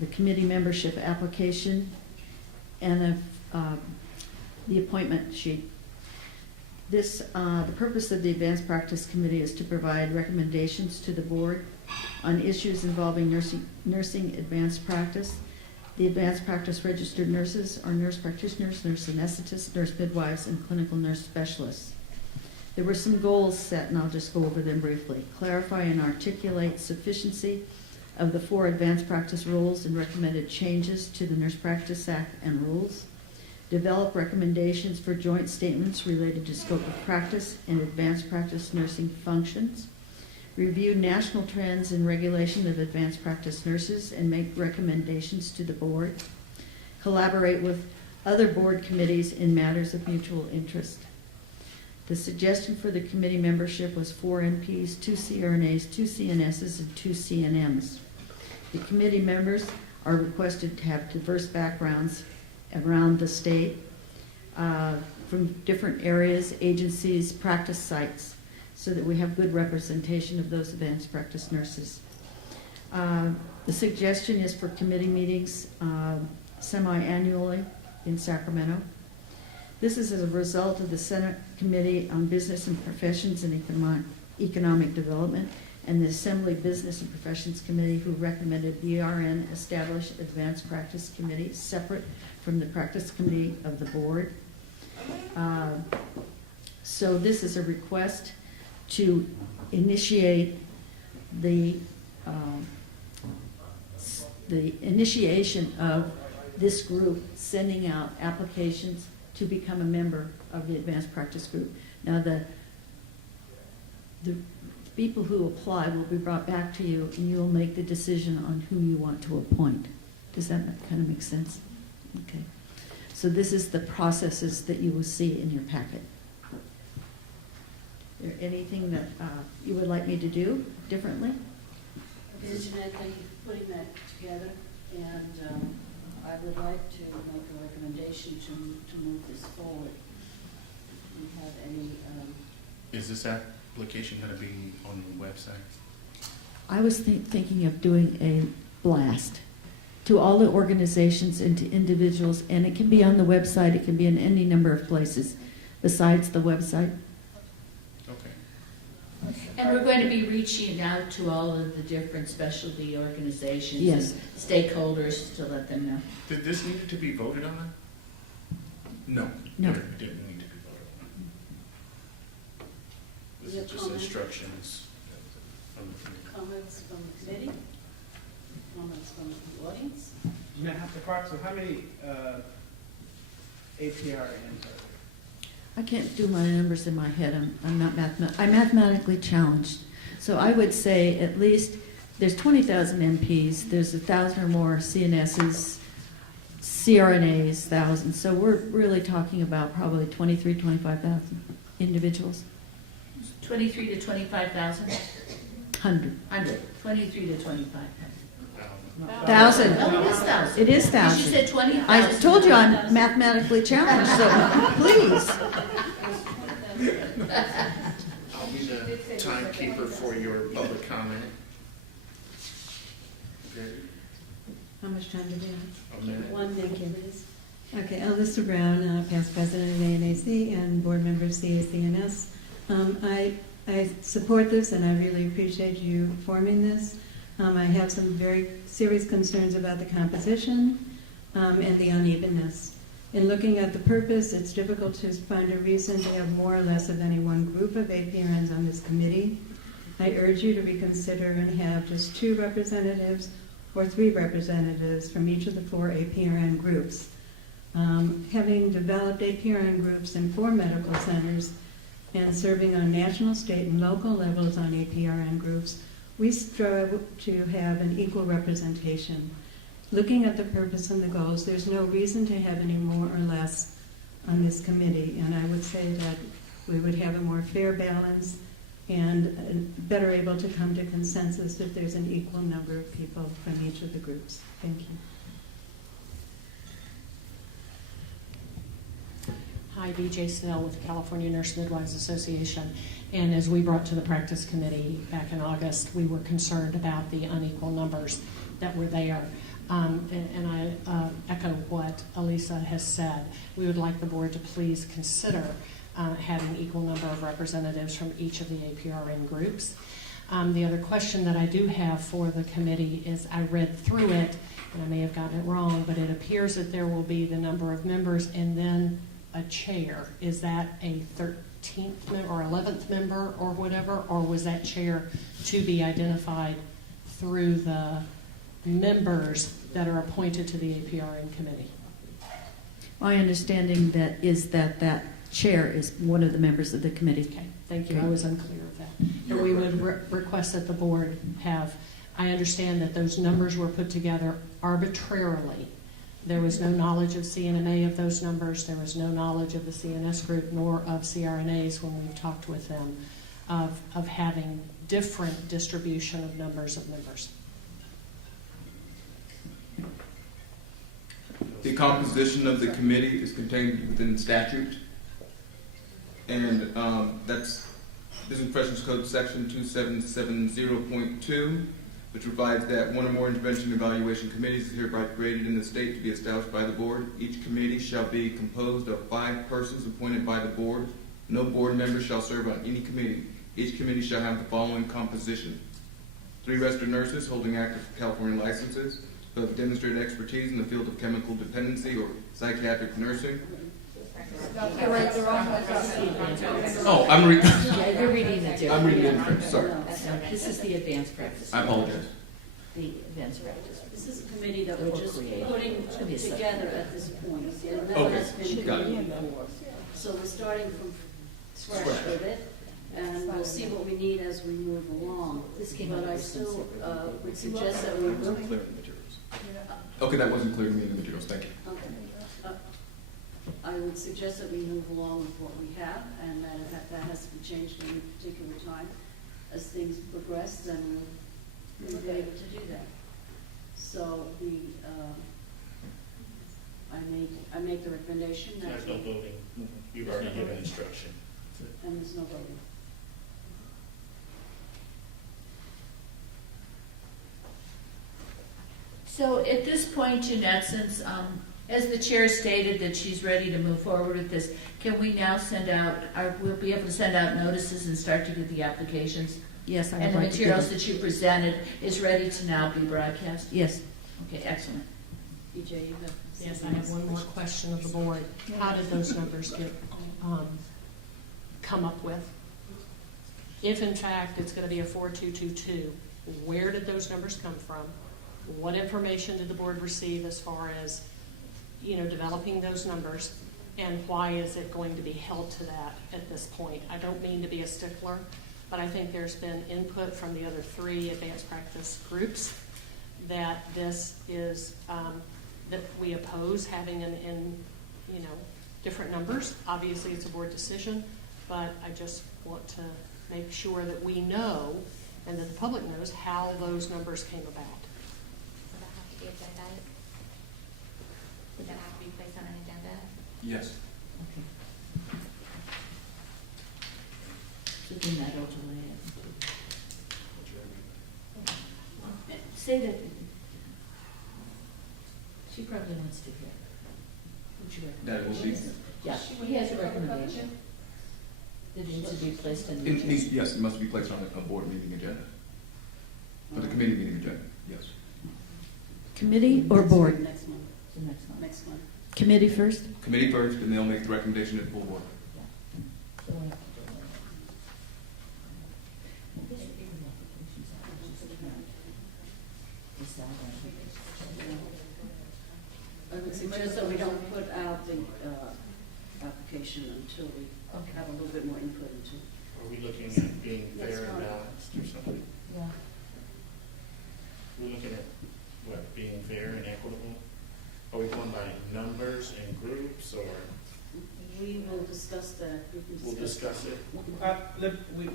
the committee membership application, and the appointment sheet. The purpose of the Advanced Practice Committee is to provide recommendations to the board on issues involving nursing advanced practice. The advanced practice registered nurses are nurse practitioners, nurse anesthetists, nurse midwives, and clinical nurse specialists. There were some goals set, and I'll just go over them briefly. Clarify and articulate sufficiency of the 4 advanced practice rules and recommended changes to the Nurse Practice Act and rules. Develop recommendations for joint statements related to scope of practice and advanced practice nursing functions. Review national trends in regulation of advanced practice nurses and make recommendations to the board. Collaborate with other board committees in matters of mutual interest. The suggestion for the committee membership was 4 NPs, 2 CRNAs, 2 CNSs, and 2 CNMs. The committee members are requested to have diverse backgrounds around the state, from different areas, agencies, practice sites, so that we have good representation of those advanced practice nurses. The suggestion is for committee meetings semi-annually in Sacramento. This is as a result of the Senate Committee on Business and Professions and Economic Development and the Assembly Business and Professions Committee, who recommended BRN establish advanced practice committees separate from the practice committee of the board. So this is a request to initiate the initiation of this group sending out applications to become a member of the advanced practice group. Now, the people who apply will be brought back to you, and you'll make the decision on who you want to appoint. Does that kind of make sense? Okay. So this is the processes that you will see in your packet. Is there anything that you would like me to do differently? Jeanette, thank you for putting that together, and I would like to make a recommendation to move this forward. Do you have any, Is this application going to be on the website? I was thinking of doing a blast to all the organizations and to individuals, and it can be on the website, it can be in any number of places besides the website. Okay. And we're going to be reaching out to all of the different specialty organizations Yes. and stakeholders to let them know. Did this need to be voted on? No. No. It didn't need to be voted on. This Your is just comment? instructions from the committee. comments from the committee? Comments from the audience? Mr. Parks, so how many APRNs are there? I can't do my numbers in my head. I'm mathematically challenged. So I would say at least there's 20,000 MPs, there's 1,000 or more CNSs, CRNAs, 1,000. So we're really talking about probably 23,000, 25,000 individuals. 23 to 25,000? 100. 23 to 25,000. 1,000. Oh, it is 1,000. It is She 1,000. said 20,000. I told you I'm mathematically challenged, so please. I'll be the timekeeper for your public comment. Okay. How much time do we have? A minute. 1 minute, Thank you. please. Okay, Alyssa Brown, past president of ANAC and board member of CACNS. I support this and I really appreciate you forming this. I have some very serious concerns about the composition and the unevenness. In looking at the purpose, it's difficult to find a reason to have more or less of any one group of APRNs on this committee. I urge you to reconsider and have just 2 representatives or 3 representatives from each of the 4 APRN groups. Having developed APRN groups in 4 medical centers and serving on national, state, and local levels on APRN groups, we strive to have an equal representation. Looking at the purpose and the goals, there's no reason to have any more or less on this committee, and I would say that we would have a more fair balance and better able to come to consensus if there's an equal number of people from each of the groups. Thank you. Hi, BJ Snell with the California Nurse Midwives Association. And as we brought to the practice committee back in August, we were concerned about the unequal numbers that were there. And I echo what Elisa has said. We would like the board to please consider having equal number of representatives from each of the APRN groups. The other question that I do have for the committee is I read through it, and I may have gotten it wrong, but it appears that there will be the number of members and then a chair. Is that a 13th member or 11th member or whatever, or was that chair to be identified through the members that are appointed to the APRN committee? My understanding is that chair is one of the members of the committee. Okay, thank you. I was unclear of that. And we would request that the board have, I understand that those numbers were put together arbitrarily. There was no knowledge of CNMA of those numbers. There was no knowledge of the CNS group nor of CRNAs when we've talked with them of having different distribution of numbers of members. The composition of the committee is contained within statute, and that's Business Professions Code Section 2770.2, which provides that one or more intervention evaluation committees is hereby created in the state to be established by the board. Each committee shall be composed of 5 persons appointed by the board. No board member shall serve on any committee. Each committee shall have the following composition: 3 registered nurses holding active California licenses who have demonstrated expertise in the field of chemical dependency or psychiatric nursing. Oh, Yeah, you're reading the different. I'm reading it in French, sorry. This is the advanced practice. I apologize. The advanced practice. This is a committee that we're just putting Should be a together at this point. And Okay, that's been got it. convened before. So we're starting from scratch with it. and we'll see what we need as we move along. But I still would suggest that we It wasn't move. clear in the materials. Okay, that wasn't clear to me in the materials, thank you. Okay. I would suggest that we move along with what we have, and that if that has to be changed at any particular time as things progress, then we'll be able to do that. So I make the recommendation that. There's no voting. You've already given instruction. And there's no voting. So at this point, Jeanette, since, as the chair stated that she's ready to move forward with this, can we now send out, we'll be able to send out notices and start to get the applications? Yes, I would And the like to do materials that. that you presented is ready to now be broadcast? Yes. Okay, excellent. EJ, you have. Yes, I have one more question of the board. How did those numbers get come up with? If in fact it's going to be a 4222, where did those numbers come from? What information did the board receive as far as, developing those numbers? And why is it going to be held to that at this point? I don't mean to be a stickler, but I think there's been input from the other 3 advanced practice groups that this is, that we oppose having in different numbers. Obviously, it's a board decision, but I just want to make sure that we know and that the public knows how those numbers came about. Would that have to be agendized? Would that have to be placed on an agenda? Yes. So then that'll delay it. Say that, she probably wants to hear. What's your That will be, recommendation? Yeah, he has a recommendation. That it needs to be placed in the. yes, it must be placed on a board meeting agenda. For the committee meeting agenda, yes. Committee or board? Next month. The next one. Next month. Committee first? Committee first, and they'll make the recommendation at full board. So we'll have to delay it. This would be the applications out, which is not decide on. I would suggest that we don't put out the application until we have a little bit more input into it. Are we looking at being That's fair and fine. balanced or something? Yeah. We're looking at, what, being fair and equitable? Are we going by numbers and groups, or We will discuss that. We can we'll discuss it? We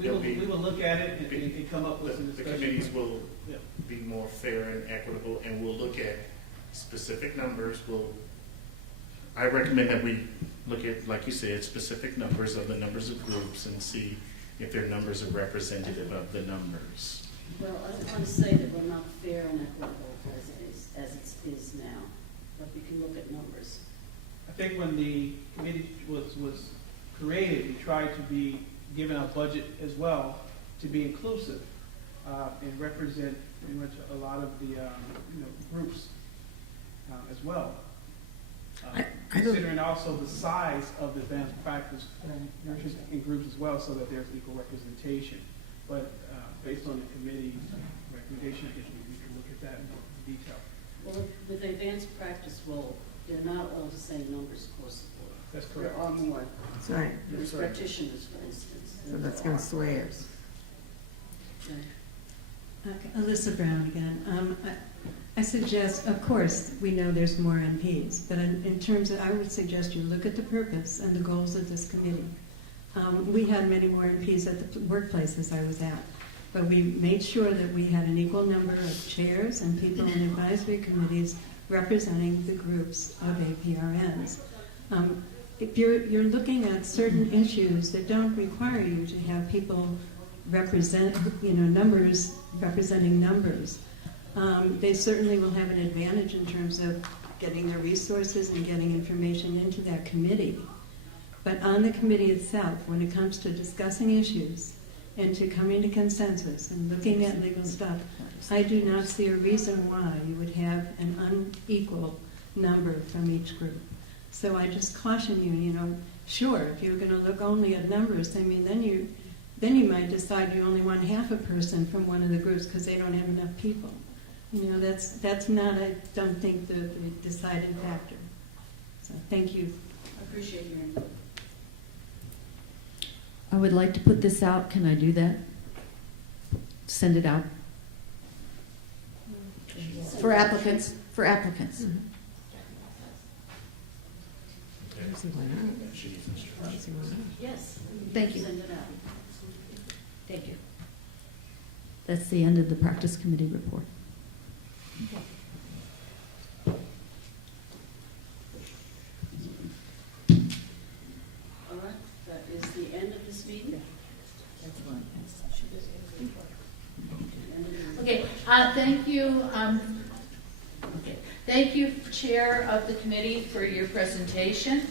will look at it and come up with some The discussion. committees will Yeah. be more fair and equitable, and we'll look at specific numbers. I recommend that we look at, like you said, specific numbers of the numbers of groups and see if their numbers are representative of the numbers. Well, I don't want to say that we're not fair and equitable as it is now, but we can look at numbers. I think when the committee was created, we tried to be given a budget as well to be inclusive and represent pretty much a lot of the groups as well. Considering also the size of the advanced practice nurses and groups as well, so that there's equal representation. But based on the committee's recommendation, I guess we can look at that in more detail. Well, with the advanced practice role, they're not all the same numbers across the board. That's correct. There are more. That's right. There's practitioners, for instance. So that's going to sway us. Okay. Okay, Alyssa Brown again. I suggest, of course, we know there's more MPs, but in terms of, I would suggest you look at the purpose and the goals of this committee. We had many more MPs at the workplaces I was at, but we made sure that we had an equal number of chairs and people in advisory committees representing the groups of APRNs. If you're looking at certain issues that don't require you to have people represent, numbers representing numbers, they certainly will have an advantage in terms of getting their resources and getting information into that committee. But on the committee itself, when it comes to discussing issues and to coming to consensus and looking at legal stuff, I do not see a reason why you would have an unequal number from each group. So I just caution you, sure, if you're going to look only at numbers, then you might decide you only want half a person from one of the groups because they don't have enough people. That's not, I don't think, the deciding factor. So thank you. I appreciate your input. I would like to put this out. Can I do that? Send it out? For applicants, for applicants. Yes. Thank you. Send it out. Thank you. That's the end of the practice committee report. All right, that is the end of this meeting. Okay, thank you. Okay. Thank you, Chair of the committee, for your presentation.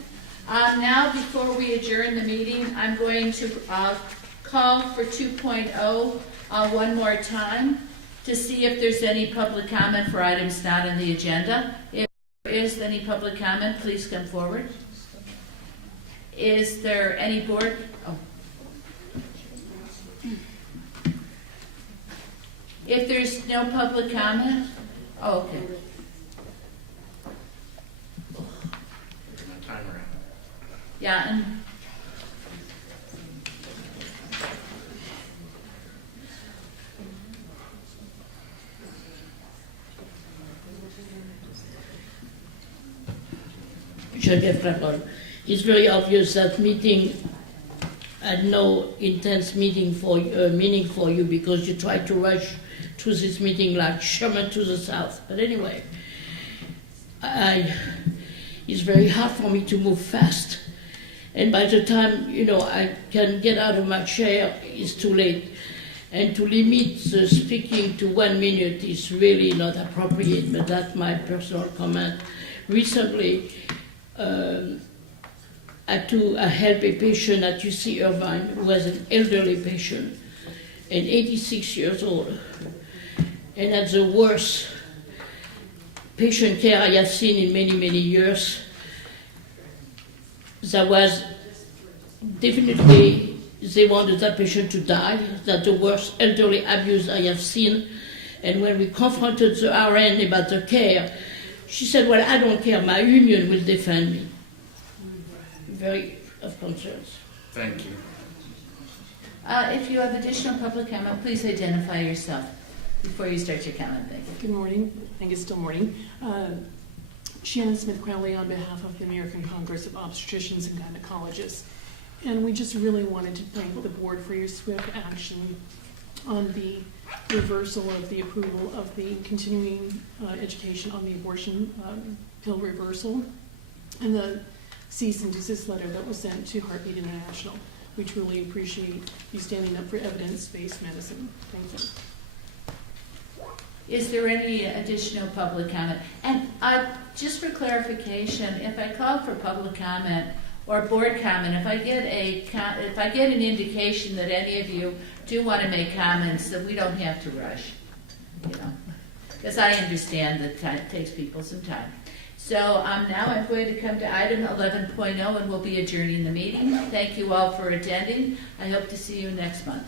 Now, before we adjourn the meeting, I'm going to call for 2.0 one more time to see if there's any public comment for items not on the agenda. If there is any public comment, please come forward. Is there any board? Oh. If there's no public comment, oh, okay. My timer out. Yeah, and Geneviève Clapton. It's very obvious that meeting had no intense meaning for you because you tried to rush through this meeting like Sherman to the south. But anyway, it's very hard for me to move fast. And by the time, I can get out of my chair, it's too late. And to limit the speaking to 1 minute is really not appropriate, but that's my personal comment. Recently, I helped a patient at UC Irvine who was an elderly patient and 86 years old. And that's the worst patient care I have seen in many, many years. That was definitely, they wanted that patient to die. That's the worst elderly abuse I have seen. And when we confronted the RN about the care, she said, well, I don't care, my union will defend me. Very of concerns. Thank you. if you have additional public comment, please identify yourself before you start your comment. Thank you. Good morning. I think it's still morning. Shannon Smith-Crowley on behalf of the American Congress of Obstetricians and Gynecologists. And we just really wanted to thank the board for your swift action on the reversal of the approval of the continuing education on the abortion pill reversal and the cease and desist letter that was sent to Heartbeat International. We truly appreciate you standing up for evidence-based medicine. Thank you. Is there any additional public comment? And just for clarification, if I call for public comment or board comment, if I get an indication that any of you do want to make comments, that we don't have to rush, because I understand that it takes people some time. So now I'm going to come to item 11.0, and we'll be adjourning the meeting. Thank you all for attending. I hope to see you next month.